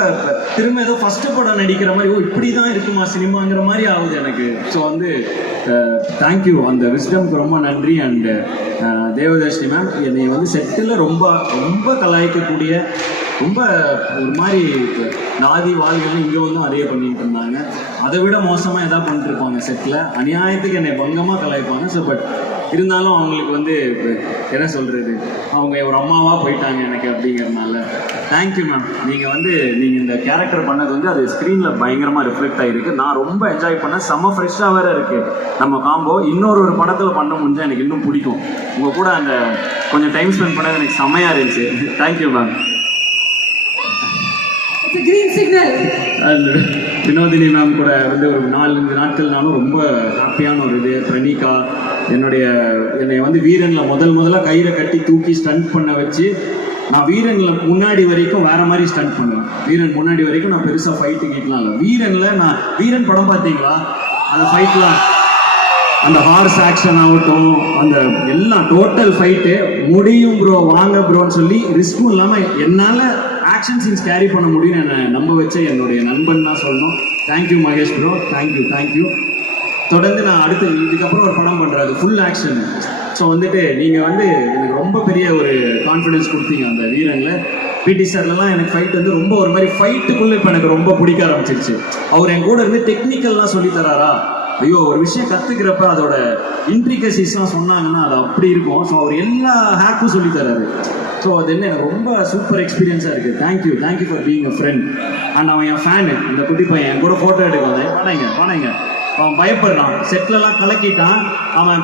திரும்ப ஏதோ ஃபஸ்ட்டு படம் நடிக்கிற மாதிரி, இப்படி தான் இருக்குமா சினிமாங்கிற மாதிரி ஆகுது எனக்கு. ஸோ வந்து தேங்க்யூ, அந்த விஸ்டம்க்கு ரொம்ப நன்றி. அண்டு தேவதர்ஷினி மேம் என்னை வந்து செட்டில் ரொம்ப ரொம்ப கலாய்க்கக்கூடிய, ரொம்ப ஒரு மாதிரி நாதி வாழ்கள் இங்கே வந்து அதே பண்ணிட்டு இருந்தாங்க. அதை விட மோசமாக எதாவது பண்ணிட்டுருப்பாங்க செட்டில், அநியாயத்துக்கு என்னை பங்கமாக கலாய்ப்பாங்க. ஸோ பட் இருந்தாலும் அவங்களுக்கு வந்து என்ன சொல்கிறது, அவங்க ஒரு அம்மாவாக போயிட்டாங்க எனக்கு அப்படிங்கிறதுனால தேங்க்யூ மேம். நீங்கள் இந்த கேரக்டர் பண்ணது வந்து அது ஸ்க்ரீனில் பயங்கரமாக ரிஃப்ளெக்ட் ஆகிருக்கு. நான் ரொம்ப என்ஜாய் பண்ணேன். செம்ம ஃப்ரெஷ்ஷாக வேறு இருக்குது நம்ம காம்போ. ஒரு படத்தில் பண்ண முடிஞ்சால் எனக்கு இன்னும் பிடிக்கும். உங்கள் கூட அந்த கொஞ்சம் டைம் ஸ்பெண்ட் பண்ணது எனக்கு செம்மையாக இருந்துச்சு. Thank you ma'am. வினோதினி மேம் கூட வந்து ஒரு 4-5 நாட்கள் நானும் ரொம்ப ஹாப்பியான ஒரு இது. பிரணீகா என்னை வந்து வீரனில் முதல்ல கயிறை கட்டி தூக்கி ஸ்டண்ட் பண்ண வச்சு நான் வீரன்ல முன்னாடி வரைக்கும் வேற மாதிரி ஸ்டண்ட் பண்ணுவேன். வீரன் முன்னாடி வரைக்கும் நான் பெருசாக ஃபைட்டு கிட்டலாம் இல்லை. வீரன்ல நான் வீரன் படம் பார்த்தீங்களா, அந்த ஃபைட்லாம், அந்த ஹார்ஸ் ஆக்ஷன் ஆகட்டும், அந்த எல்லாம் டோட்டல் ஃபைட்டு முடியும் ப்ரோ, வாங்க ப்ரோன்னு சொல்லி ரிஸ்க்கும் இல்லாமல் என்னால் ஆக்ஷன் சீன்ஸ் கேரி பண்ண முடியும்னு என்னை நம்ப வச்ச என்னுடைய நண்பன் தான் சொல்லணும். Thank you Mahesh bro, thank you. தொடர்ந்து நான் அடுத்து இதுக்கப்புறம் ஒரு படம் பண்ணுறேன், அது ஃபுல் ஆக்ஷன். ஸோ வந்துட்டு நீங்கள் வந்து எனக்கு ரொம்ப பெரிய ஒரு கான்ஃபிடென்ஸ் கொடுத்தீங்க அந்த வீரனில். பிடி சார்லாம் எனக்கு ஃபைட் வந்து ரொம்ப ஒரு மாதிரி ஃபைட்டுக்குள்ளே இப்போ எனக்கு ரொம்ப பிடிக்க ஆரம்பிச்சிருச்சு. அவர் என் கூட இருந்து டெக்னிக்கல்லாம் சொல்லித்தராரா, ஐயோ ஒரு விஷயம் கற்றுக்கிறப்ப அதோட இன்ட்ரிகசிஸ்லாம் சொன்னாங்கன்னா அது அப்படி இருக்கும். ஸோ அவர் எல்லா ஹேக்கும் சொல்லித்தராரு. ஸோ அது என்ன எனக்கு ரொம்ப சூப்பர் எக்ஸ்பீரியன்ஸாக இருக்குது. Thank you for being a friend. And அவன் என் ஃபேனு, அந்த குட்டி பையன் என் கூட ஃபோட்டோ எடுக்க வந்தேன். பாடாங்க அவன் பயப்படுறான், செட்லலாம் கலக்கிட்டான். அவன்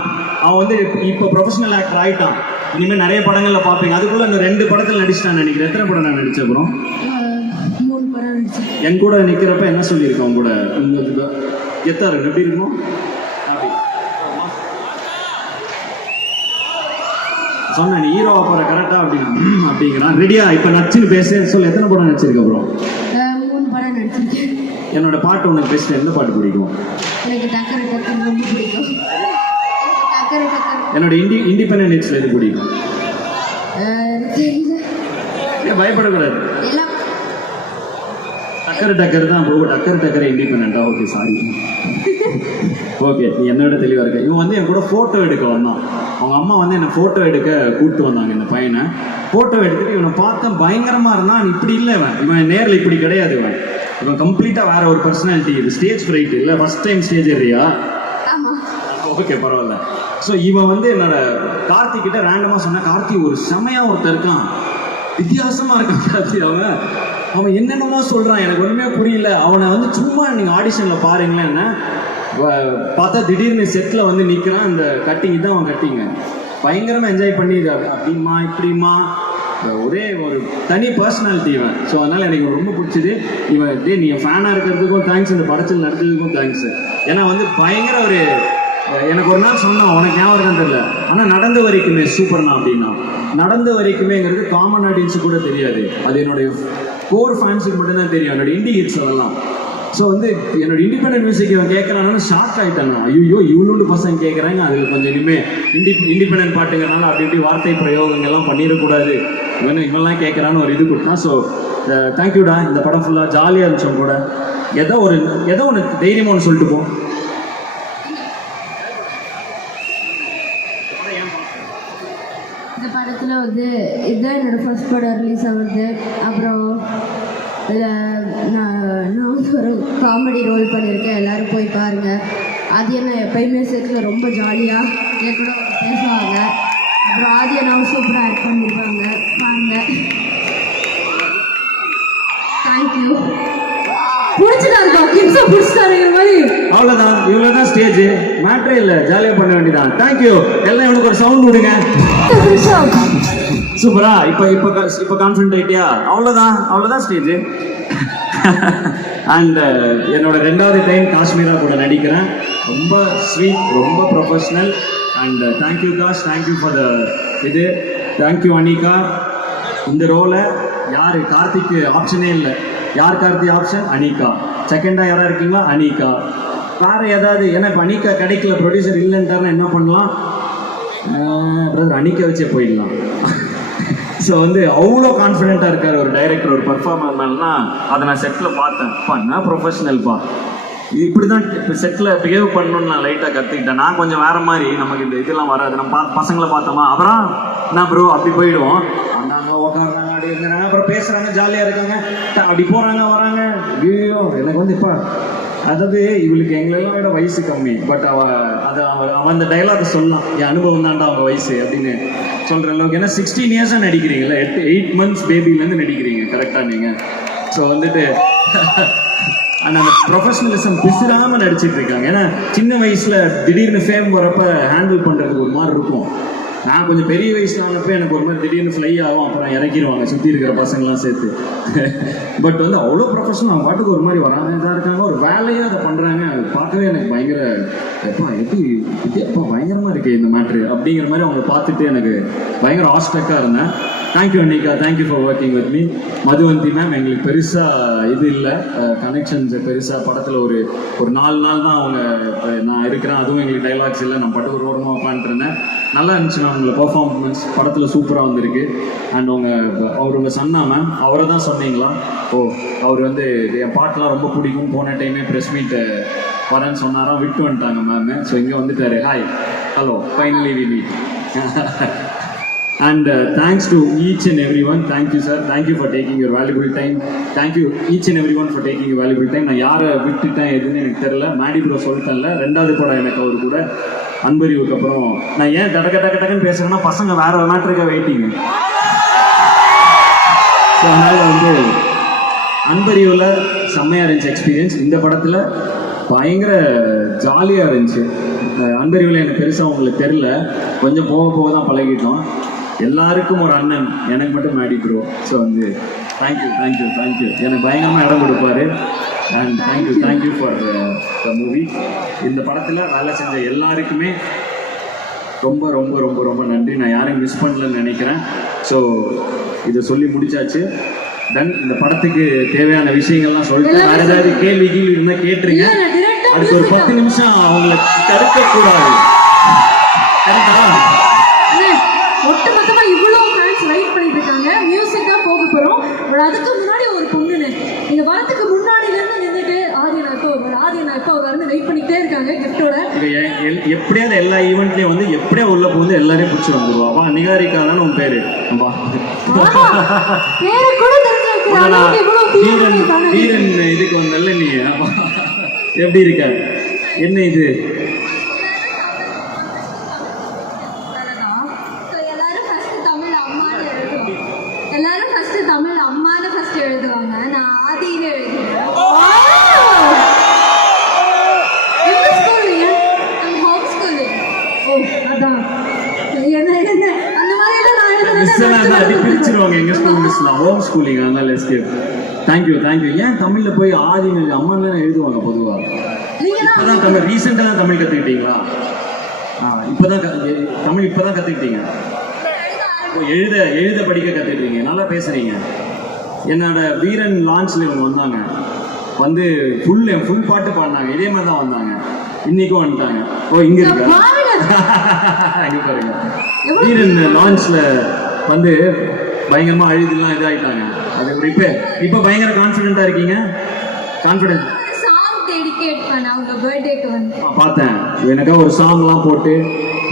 வந்து இப்போ ப்ரொஃபஷனல் ஆக்டர் ஆகிட்டான். இனிமேல் நிறைய படங்களில் பார்ப்பீங்க. அதுக்குள்ளே அந்த 2 படத்தில் நடிச்சிட்டான்னு நினைக்கிறேன். எத்தனை படம் நான் நடிச்ச அப்புறம் 3 படம் நடிச்சேன். என் கூட நிற்கிறப்ப என்ன சொல்லியிருக்கேன் அவங்க கூட, உங்களுக்கு எத்தாரு எப்படி இருக்கும் சொன்னேன், நீ ஹீரோவா போகிற கரெக்டாக அப்படிங்கிறான். ரெடியா இப்போ நச்சுன்னு பேசுன்னு சொல்லி எத்தனை படம் நடிச்சிருக்க அப்புறம்? 3 படம் நடிச்சிருக்கேன். என்னோட பாட்டு உனக்கு பெஸ்ட் எந்த பாட்டு பிடிக்கும்? எனக்கு டக்கர் ரொம்ப பிடிக்கும். என்னோட இண்டிபெண்டன்ட் ஹிட்ஸ்ல எது பிடிக்கும்? பயப்படக்கூடாது, டக்கர் தான் ப்ரோ. டக்கர் இண்டிபெண்டா? Okay sorry. ஓகே, நீ என்னோட தெளிவாக இருக்க. இவன் வந்து என் கூட ஃபோட்டோ எடுக்க வந்தான். அவங்க அம்மா வந்து என்னை ஃபோட்டோ எடுக்க கூப்பிட்டு வந்தாங்க. இந்த பையனை ஃபோட்டோ எடுத்துட்டு இவனை பார்த்தேன், பயங்கரமாக இருந்தான். இப்படி இல்லை, இவன் நேரில் இப்படி கிடையாது. இவன் கம்ப்ளீட்டாக வேற ஒரு பர்சனாலிட்டி. இது ஸ்டேஜ் ஃப்ரைட் இல்லை, ஃபர்ஸ்ட் டைம் ஸ்டேஜ் ஏறியா? ஓகே பரவாயில்ல. ஸோ இவன் வந்து என்னோட கார்த்திக் கிட்ட ரேண்டமாக சொன்னேன், கார்த்தி ஒரு செமையாக ஒருத்தர் இருக்கான், வித்தியாசமாக இருக்கான் கார்த்தி. அவன் என்னென்னமோ சொல்கிறான், எனக்கு ஒன்றுமே புரியல. அவனை வந்து சும்மா நீங்கள் ஆடிஷனில் பாருங்களேன். என்ன பார்த்தா திடீர்னு செட்டில் வந்து நிற்கிறான். இந்த கட்டிங் தான் அவன் கட்டிங்க. பயங்கரமாக என்ஜாய் பண்ணி அப்படிமா இப்படிமா ஒரே ஒரு தனி பர்சனாலிட்டி இவன். ஸோ அதனால் எனக்கு ரொம்ப பிடிச்சது இவன். நீ ஃபேனாக இருக்கிறதுக்கும் தேங்க்ஸ், இந்த படத்தில் நடந்ததுக்கும் தேங்க்ஸ். ஏன்னா வந்து பயங்கர ஒரு எனக்கு ஒரு நாள் சொன்னான், உனக்கு ஞாபகம் இருக்கான்னு தெரியல, ஆனால் நடந்த வரைக்குமே சூப்பர்னா அப்படின்னா. நடந்த வரைக்குமேங்கிறது காமன் ஆடியன்ஸு கூட தெரியாது. அது என்னுடைய கோர் ஃபேன்ஸுக்கு மட்டும்தான் தெரியும், என்னோட இண்டி ஹிட்ஸ் அதெல்லாம். ஸோ வந்து என்னோட இண்டிபெண்டன்ட் மியூசிக் இவன் கேட்கறான்னு ஷாக் ஆகிட்டாங்க. ஐயோ இவ்வளோண்டு பசங்க கேட்குறாங்க, அதில் கொஞ்சம் இனிமேல் இண்டிபெண்டன்ட் பாட்டுங்கிறனால அப்படி இப்படி வார்த்தை பிரயோகங்கள்லாம் பண்ணிடக்கூடாது, இவெல்லாம் கேட்குறான்னு ஒரு இது கொடுத்தான். ஸோ தேங்க்யூடா. இந்த படம் ஃபுல்லாக ஜாலியாக இருந்துச்சோம் கூட. ஏதோ ஒன்று தைரியமாக ஒன்று சொல்லிட்டு போ. இந்த படத்தில் வந்து இதுதான் என்னோடய ஃபர்ஸ்ட் படம் ரிலீஸ் ஆகுது. அப்புறம் நான் வந்து ஒரு காமெடி ரோல் பண்ணியிருக்கேன், எல்லோரும் போய் பாருங்கள். அது என்ன எப்பயுமே செட்டில் ரொம்ப ஜாலியாக என் கூட பேசுவாங்க. அப்புறம் ஆதியனாவும் சூப்பராக ஆக்ட் பண்ணியிருப்பாங்க, பாருங்கள். தேங்க்யூ. அவ்வளோதான், இவ்வளோதான் ஸ்டேஜ். மேட்ரே இல்லை, ஜாலியாக பண்ண வேண்டியதான். தேங்க்யூ. எல்லாம் இவனுக்கு ஒரு சவுண்ட் விடுங்க. சூப்பரா. இப்போ கான்ஃபிடென்ட் ஆயிட்டியா? அவ்வளோதான் ஸ்டேஜ். அண்ட் என்னோட 2வது டைம் காஷ்மீரா கூட நடிக்கிறேன். ரொம்ப ஸ்வீட், ரொம்ப professional. And thank you Kash, thank you for the இது. தேங்க்யூ அனிகா. இந்த ரோலை யார் கார்த்திக்கு ஆப்ஷனே இல்லை. யார் கார்த்தி ஆப்ஷன்? அனிகா. செகண்டாக யாராக இருக்கீங்களா? அனிகா. வேறு ஏதாவது, ஏன்னா இப்போ அனிகா கிடைக்கல, ப்ரொடியூசர் இல்லைன்ட்டாருன்னா என்ன பண்ணலாம்? பிரதர் அனிகா வச்சே போயிடலாம். ஸோ வந்து அவ்வளோ கான்ஃபிடென்ட்டாக இருக்கார் ஒரு டைரக்டர் ஒரு பர்ஃபார்மர் மேலேனா. அதை நான் செட்டில் பார்த்தேன். என்ன ப்ரொஃபஷனல்ப்பா, இப்படி தான் இப்போ செட்டில் பிஹேவ் பண்ணணும்னு நான் லைட்டாக கற்றுக்கிட்டேன். நான் கொஞ்சம் வேறு மாதிரி, நமக்கு இந்த இதெல்லாம் வராது. நம்ம பசங்களை பார்த்தோமா, அப்புறம் என்ன ப்ரோ அப்படி போயிடுவோம். வந்தாங்க உட்காடுறாங்க, அப்படி இருக்கிறாங்க, அப்புறம் பேசுகிறாங்க, ஜாலியாக இருக்காங்க, அப்படி போகிறாங்க வராங்க. ஐயோ எனக்கு வந்து இப்போ அதாவது இவளுக்கு எங்களெல்லாம் விட வயசு கம்மி. பட் அவன் அந்த டைலாக் சொல்லலாம், என் அனுபவம் தான்டா அவங்க வயசு அப்படின்னு சொல்கிற அளவுக்கு. ஏன்னா 16 இயர்ஸாக நடிக்கிறீங்களா, 8 months பேபிலேருந்து நடிக்கிறீங்க கரெக்டாக நீங்கள். ஸோ வந்துட்டு அந்த ப்ரொஃபஷனலிசம் பிசுறாமல் நடிச்சிட்டு இருக்காங்க. ஏன்னா சின்ன வயசில் திடீர்னு ஃபேம் வரப்போ ஹேண்டில் பண்ணுறதுக்கு ஒரு மாதிரி இருக்கும். நான் கொஞ்சம் பெரிய வயசில் ஆனப்போ எனக்கு ஒரு மாதிரி திடீர்னு ஃப்ளை ஆகும், அப்புறம் இறக்கிடுவாங்க சுற்றி இருக்கிற பசங்களாம் சேர்த்து. பட் வந்து அவ்வளோ ப்ரொஃபஷனல், அவங்க பாட்டுக்கு ஒரு மாதிரி வராங்க, இதாக இருக்காங்க, ஒரு வேலையாக அதை பண்ணுறாங்க. அது பார்க்கவே எனக்கு பயங்கர எப்பா பயங்கரமாக இருக்கே இந்த மேட்ரு அப்படிங்கிற மாதிரி அவங்க பார்த்துட்டு எனக்கு பயங்கர ஆஸ்டக்காக இருந்தேன். Thank you Annika, thank you for working with me. Madhuvanthi ma'am எங்களுக்கு பெருசாக இது இல்லை, கனெக்ஷன்ஸ் பெருசாக படத்தில் ஒரு 4 நாள் தான் அவங்க நான் இருக்கிறேன், அதுவும் எங்களுக்கு டைலாக்ஸ் இல்லை, நான் பட்டு ஒரு ஓரமாக உட்காந்துருந்தேன். நல்லா இருந்துச்சு மேம் உங்களை பர்ஃபார்மன்ஸ் படத்தில் சூப்பராக வந்திருக்கு. அண்ட் அவர் உங்கள் சன்னா மேம், அவரை தான் சொன்னீங்களா? அவர் வந்து என் பாட்டெலாம் ரொம்ப பிடிக்கும், போன டைமே ப்ரெஸ் மீட் வரேன்னு சொன்னாராம், விட்டு வந்துட்டாங்க மேம். ஸோ இங்கே வந்துட்டாரு. Hi, hello, finally we meet. And thanks to each and everyone. Thank you sir, thank you for taking your valuable time. Thank you each and everyone for taking your valuable time. நான் யாரை விட்டுட்டேன் எதுன்னு எனக்கு தெரியல. Maddy bro சொல்லிட்டேன்ல, 2வது படம் எனக்கு அவர் கூட அன்பறிவுக்கு அப்புறம். நான் ஏன் டக்குன்னு பேசுகிறேன்னா பசங்க வேற மேட்ருக்காக வெயிட்டிங். ஸோ அதனால் வந்து அன்பறிவில் செம்மையாக இருந்துச்சு எக்ஸ்பீரியன்ஸ். இந்த படத்தில் பயங்கர ஜாலியாக இருந்துச்சு. அன்பறிவில் எனக்கு பெருசாக உங்களுக்கு தெரில, கொஞ்சம் போக தான் பழகிட்டோம். எல்லாருக்கும் ஒரு அண்ணன், எனக்கு மட்டும் மேடி ப்ரோ. ஸோ வந்து தேங்க்யூ எனக்கு பயங்கரமாக இடம் கொடுப்பாரு. And thank you for the movie. இந்த படத்தில் வேலை செஞ்ச எல்லாருக்குமே ரொம்ப ரொம்ப ரொம்ப ரொம்ப நன்றி. நான் யாரையும் மிஸ் பண்ணலன்னு நினைக்கிறேன். ஸோ இதை சொல்லி முடிச்சாச்சு. தென் இந்த படத்துக்கு தேவையான விஷயங்கள்லாம் சொல்லிட்டு வேறு ஏதாவது கேள்வி இருந்தால் கேட்டுருங்க. அதுக்கு ஒரு 10 நிமிஷம் அவங்கள தடுக்கக்கூடாது. கரெக்டா? ஒட்டுமொத்தமா இவ்வளோ ஃபேன்ஸ் வெயிட் பண்ணிட்டு இருக்காங்க. மியூசிக் தான் போக போறோம். பட் அதுக்கு முன்னாடி ஒரு பொண்ணுன்னு நீங்க வரதுக்கு முன்னாடில இருந்து நின்றுட்டு ஆதியனா எப்போ வரன்னு வெயிட் பண்ணிட்டே இருக்காங்க கிஃப்டோட. எப்படியாவது எல்லா ஈவெண்ட்லயும் வந்து எப்படியா உள்ள போகுது எல்லாரையும் பிடிச்சி வந்துருவா. அப்பா நிகாரிகா தான் உன் பேரு. பேரு கூட வீரன் இதுக்கு வந்தல்ல நீ, எப்படி இருக்க? என்ன இது? தமிழ் அம்மான்னு ஃபர்ஸ்ட் எழுதுவாங்க, நான் ஆதின்னு எழுதுவேன். Home schooling. அதான் அந்த மாதிரி பிரிச்சிருவாங்க எங்க ஸ்கூல் மிஸ்லாம். ஹோம் ஸ்கூலிங், அதனால எஸ்கேப். தேங்க்யூ. ஏன் தமிழ்ல போய் ஆதின்னு அம்மா தானே எழுதுவாங்க பொதுவாக. இப்பதான் தமிழ் ரீசெண்டாக தான் தமிழ் கற்றுக்கிட்டீங்களா? இப்போதான் கற்றுக்கிட்டீங்க. எழுத படிக்க கற்றுக்கிட்டீங்க. நல்லா பேசுறீங்க. என்னோட வீரன் லான்ச்ல இவங்க வந்தாங்க, வந்து ஃபுல் பாட்டு பாடினாங்க. இதே மாதிரி தான் வந்தாங்க, இன்னைக்கும் வந்துட்டாங்க. இங்க இருக்க இங்க பாருங்க. வீரன் லான்ச்ல வந்து பயங்கரமா அழுதுலாம் இதாயிட்டாங்க. அது இப்போ பயங்கர கான்ஃபிடென்ட்டா இருக்கீங்க. கான்ஃபிடென்ட் சாங் டெடிகேட் பண்ண அவங்க பர்த்டேக்கு வந்து பார்த்தேன். எனக்கா ஒரு சாங்லாம் போட்டு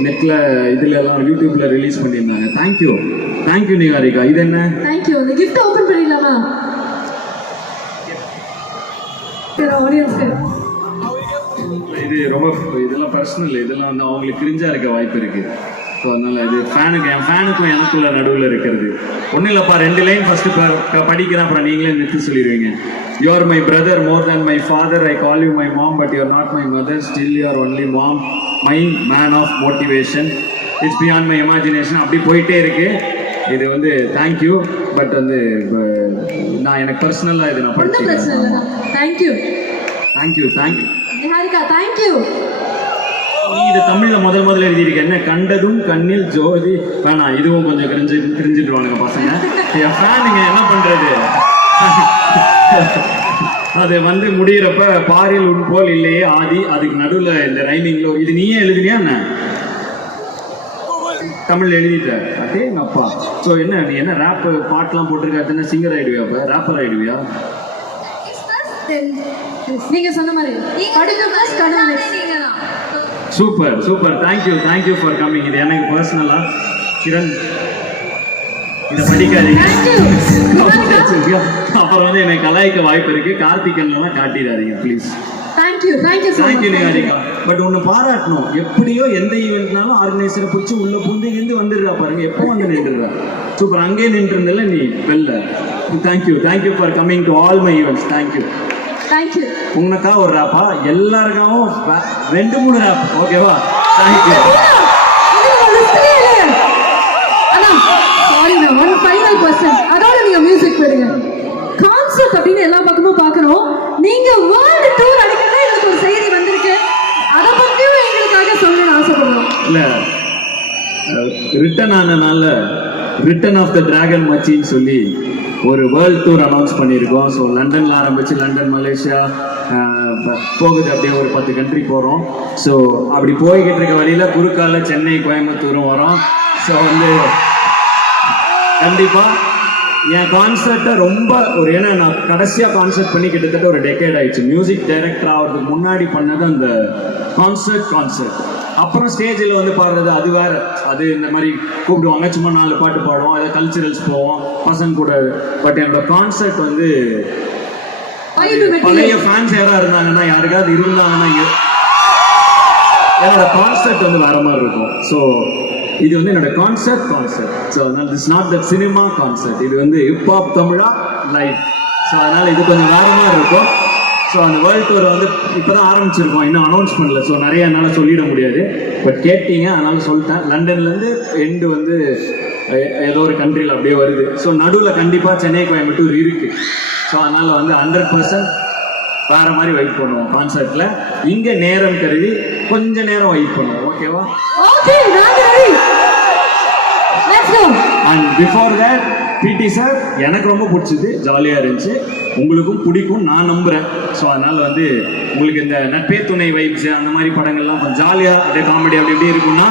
நெட்ல இதுல எல்லாம் யூடியூப்ல ரிலீஸ் பண்ணியிருந்தாங்க. தேங்க்யூ நிகாரிகா. இது என்ன? தேங்க்யூ. இந்த கிஃப்ட் ஓபன் பண்ணிடலாமா? இது ரொம்ப இதெல்லாம் பர்சனல், இதெல்லாம் வந்து அவங்களுக்கு கிரிஞ்சா இருக்க வாய்ப்பு இருக்கு. ஸோ அதனால இது என் ஃபேனுக்கும் எனக்குள்ள நடுவில் இருக்கிறது. ஒன்றும் இல்லைப்பா, 2 லைன் ஃபர்ஸ்ட் படிக்கிறேன், அப்புறம் நீங்களே நிறுத்தி சொல்லிடுவீங்க. You are my brother more than my father, I call you my mom but you are not my mother, still you are only mom, my man of motivation, it's beyond my imagination. அப்படி போயிட்டே இருக்கு. இது வந்து thank you. But வந்து நான் எனக்கு பர்சனலாக இது நான் படிச்சிருக்கேன். தேங்க்யூ நிகாரிகா. தேங்க்யூ. நீ இது தமிழ்ல முதல்ல எழுதியிருக்க. என்ன கண்டதும் கண்ணில் ஜோதி வேணாம், இதுவும் கொஞ்சம் கிரிஞ்சிட்டுவானுங்க பசங்க. என் ஃபேனுங்க என்ன பண்றது? அது வந்து முடிகிறப்ப பாரில் உன் போல் இல்லையே ஆதி, அதுக்கு நடுவில் இந்த ரைமிங்ல இது நீயே எழுதுறியா என்ன? தமிழ் எழுதிட்ட அதே எங்க அப்பா. ஸோ என்ன நீ என்ன ரேப் பாட்டெலாம் போட்டிருக்க, சிங்கர் ஆயிடுவியா? அப்போ ரேப்பர் ஆயிடுவியா? நீங்க சொன்ன மாதிரி சூப்பர். Thank you for coming. இது எனக்கு பர்சனலா கிரண் இதை படிக்காதீங்க. அப்புறம் வந்து எனக்கு கலாய்க்க வாய்ப்பு இருக்கு. கார்த்திகன்லாம் காட்டிடாதீங்க ப்ளீஸ். தேங்க்யூ நிகாரிகா. பட் ஒன்று பாராட்டணும், எப்படியோ எந்த ஈவெண்ட்னாலும் ஆர்கனைசரை பிடிச்சி உள்ள புந்து இருந்து வந்துடுறா பாருங்க. எப்போ வந்து நின்றுடுறா. சூப்பர். அங்கேயே நின்றுருந்தில்ல நீ வெளில. Thank you for coming to all my events. Thank you. உனக்கா ஒரு ரேப்பா? எல்லாருக்காவும் 2-3 ரேப். ஓகேவா? தேங்க்யூ. One final question. அதோட நீங்க மியூசிக் போடுங்க. கான்செப்ட் அப்படின்னு எல்லா பக்கமும் பார்க்கறோம். நீங்க வேர்ல்ட் டூர் அடிக்கிறதா எனக்கு ஒரு செய்தி வந்திருக்கு. அத பத்தியும் எங்களுக்காக சொல்லணும்னு ஆசைப்படுறோம். இல்ல ரிட்டர்ன் ஆனனால ரிட்டர்ன் ஆஃப் த டிராகன் மச்சின்னு சொல்லி ஒரு வேர்ல்ட் டூர் அனௌன்ஸ் பண்ணியிருக்கோம். ஸோ லண்டனில் ஆரம்பித்து லண்டன், மலேசியா போகுது, அப்படியே ஒரு 10 கண்ட்ரி போகிறோம். ஸோ அப்படி போய்கிட்டு இருக்க வழியில் குறுக்கால சென்னை, கோயம்புத்தூரும் வரோம். ஸோ வந்து கண்டிப்பாக என் கான்சர்ட்டை ரொம்ப ஏன்னா நான் கடைசியாக கான்சர்ட் பண்ணி கிட்டத்தட்ட ஒரு டெக்கேட் ஆயிடுச்சு. மியூசிக் டைரக்டர் ஆகிறதுக்கு முன்னாடி பண்ணது அந்த கான்சர்ட். அப்புறம் ஸ்டேஜில் வந்து பாடுறது அது வேற, அது இந்த மாதிரி கூப்பிடுவாங்க, சும்மா 4 பாட்டு பாடுவோம், அதை கல்ச்சுரல்ஸ் போவோம் பசங்க கூட. பட் என்னோட கான்சர்ட் வந்து பழைய ஃபேன்ஸ் யாராவது இருந்தாங்கன்னா, யாருக்காவது இருந்தாங்கன்னா, என்னோட கான்சர்ட் வந்து வேற மாதிரி இருக்கும். ஸோ இது வந்து என்னோட கான்சர்ட். ஸோ அதனால this not that cinema concert, இது வந்து ஹிப்ஹாப் தமிழா லைவ். ஸோ அதனால இது கொஞ்சம் வேற மாதிரி இருக்கும். ஸோ அந்த வேர்ல்ட் டூர் வந்து இப்போ தான் ஆரம்பிச்சிருக்கோம், இன்னும் அனௌன்ஸ் பண்ணல. ஸோ நிறைய என்னால் சொல்லிட முடியாது, பட் கேட்டீங்க அதனால சொல்லிட்டேன். லண்டன்லேருந்து எண்டு வந்து ஏதோ ஒரு கண்ட்ரியில் அப்படியே வருது. ஸோ நடுவில் கண்டிப்பாக சென்னை, கோயம்புத்தூர் இருக்குது. ஸோ அதனால் வந்து 100% வேறு மாதிரி வெயிட் பண்ணுவோம் கான்சர்ட்டில். இங்கே நேரம் கருதி கொஞ்ச நேரம் வெயிட் பண்ணுவோம். ஓகேவா? அண்ட் பிஃபோர் தட் பிடி சார் எனக்கு ரொம்ப பிடிச்சது, ஜாலியாக இருந்துச்சு, உங்களுக்கும் பிடிக்கும் நான் நம்புகிறேன். ஸோ அதனால் வந்து உங்களுக்கு இந்த நட்பே துணை வைப்ஸ் அந்த மாதிரி படங்கள்லாம் கொஞ்சம் ஜாலியாக அப்படியே காமெடி அப்படி எப்படி இருக்குன்னா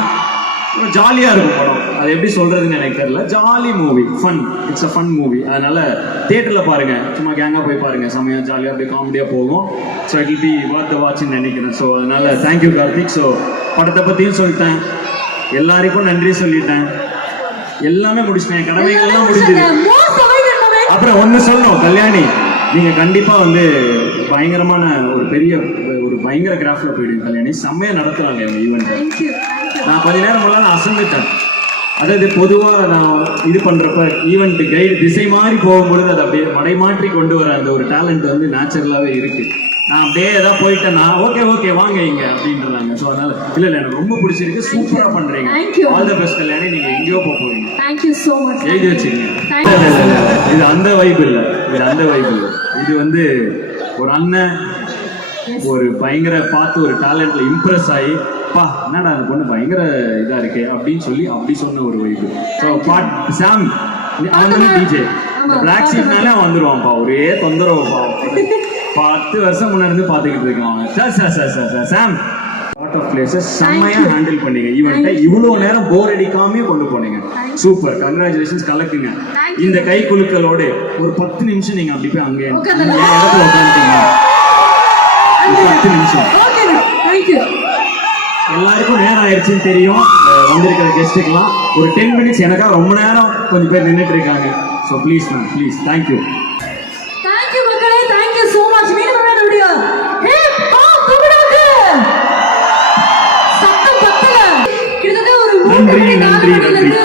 ஜாலியாக இருக்கும் படம். அது எப்படி சொல்கிறதுன்னு எனக்கு தெரியல. Jolly movie, fun, it's a fun movie. அதனால் தியேட்டரில் பாருங்கள், சும்மா கேங்காக போய் பாருங்கள், செம்மையாக ஜாலியாக அப்படியே காமெடியாக போகும். So it will be worth the வாட்ச்னு நினைக்கிறேன். ஸோ அதனால் தேங்க்யூ கார்த்திக். ஸோ படத்தை பற்றியும் சொல்லிட்டேன், எல்லாருக்கும் நன்றி சொல்லிட்டேன், எல்லாமே முடிச்சிட்டேன், கடமைகள்லாம் முடிஞ்சது. அப்புறம் ஒன்று சொல்லணும், கல்யாணி நீங்கள் கண்டிப்பாக வந்து பயங்கரமான ஒரு பயங்கர கிராஃபில் போயிடுங்க கல்யாணி. செம்மையாக நடத்துகிறாங்க எங்கள் ஈவெண்ட்டை. நான் கொஞ்ச நேரம் முன்னாடி நான் அசந்துட்டேன். அதாவது பொதுவாக நான் இது பண்ணுறப்ப ஈவெண்ட் கைடு திசை மாறி போகும்பொழுது அதை அப்படியே மடைமாற்றி கொண்டு வர அந்த ஒரு டேலண்ட் வந்து நேச்சுரலாகவே இருக்குது. நான் அப்படியே ஏதாவது போயிட்டேன்னா ஓகே வாங்க இங்க அப்படின்றாங்க. ஸோ அதனால இல்லை எனக்கு ரொம்ப பிடிச்சிருக்கு, சூப்பராக பண்ணுறீங்க. All the best Kalyani. நீங்கள் எங்கேயோ போகிறீங்க, எழுதி வச்சுருங்க. இது அந்த வைப் இல்லை, இது வந்து ஒரு அண்ணன் ஒரு பயங்கர பார்த்து ஒரு டேலண்ட்ல இம்ப்ரெஸ் ஆகி, பா என்னடா அந்த பொண்ணு பயங்கர இதாக இருக்கு அப்படின்னு சொல்லி அப்படி சொன்ன ஒரு வைப்பு. ஸோ சாம் அவன் வந்து டிஜே பிளாக் ஷீப்னாலே அவன் வந்துடுவான்ப்பா, ஒரே தொந்தரவுப்பா. 10 வருஷம் முன்னாடி இருந்து பார்த்துக்கிட்டு இருக்கான் சாம். லாட் ஆஃப் பிளேசஸ் செம்மையா ஹேண்டில் பண்ணீங்க ஈவெண்ட்டை, இவ்வளோ நேரம் போர் அடிக்காமே கொண்டு போனீங்க. சூப்பர், கங்க்ராச்சுலேஷன்ஸ், கலக்குங்க. இந்த கை குலுக்களோடு ஒரு 10 நிமிஷம் நீங்க அப்படி போய் அங்கே இடத்துல உட்காந்துட்டீங்க. 10 நிமிஷம். எல்லாருக்கும் நேரம் ஆயிடுச்சுன்னு தெரியும், வந்திருக்கிற கெஸ்ட்டுக்கெல்லாம் ஒரு 10 மினிட்ஸ். எனக்காக ரொம்ப நேரம் கொஞ்சம் பேர் நின்றுட்டு இருக்காங்க. So please ma'am, please. Thank you மக்களே, தேங்க்யூ ஸோ மச். மீண்டும் சத்தம் பத்தல, கிட்டத்தட்ட ஒரு 3 மணி 4 மணில இருந்து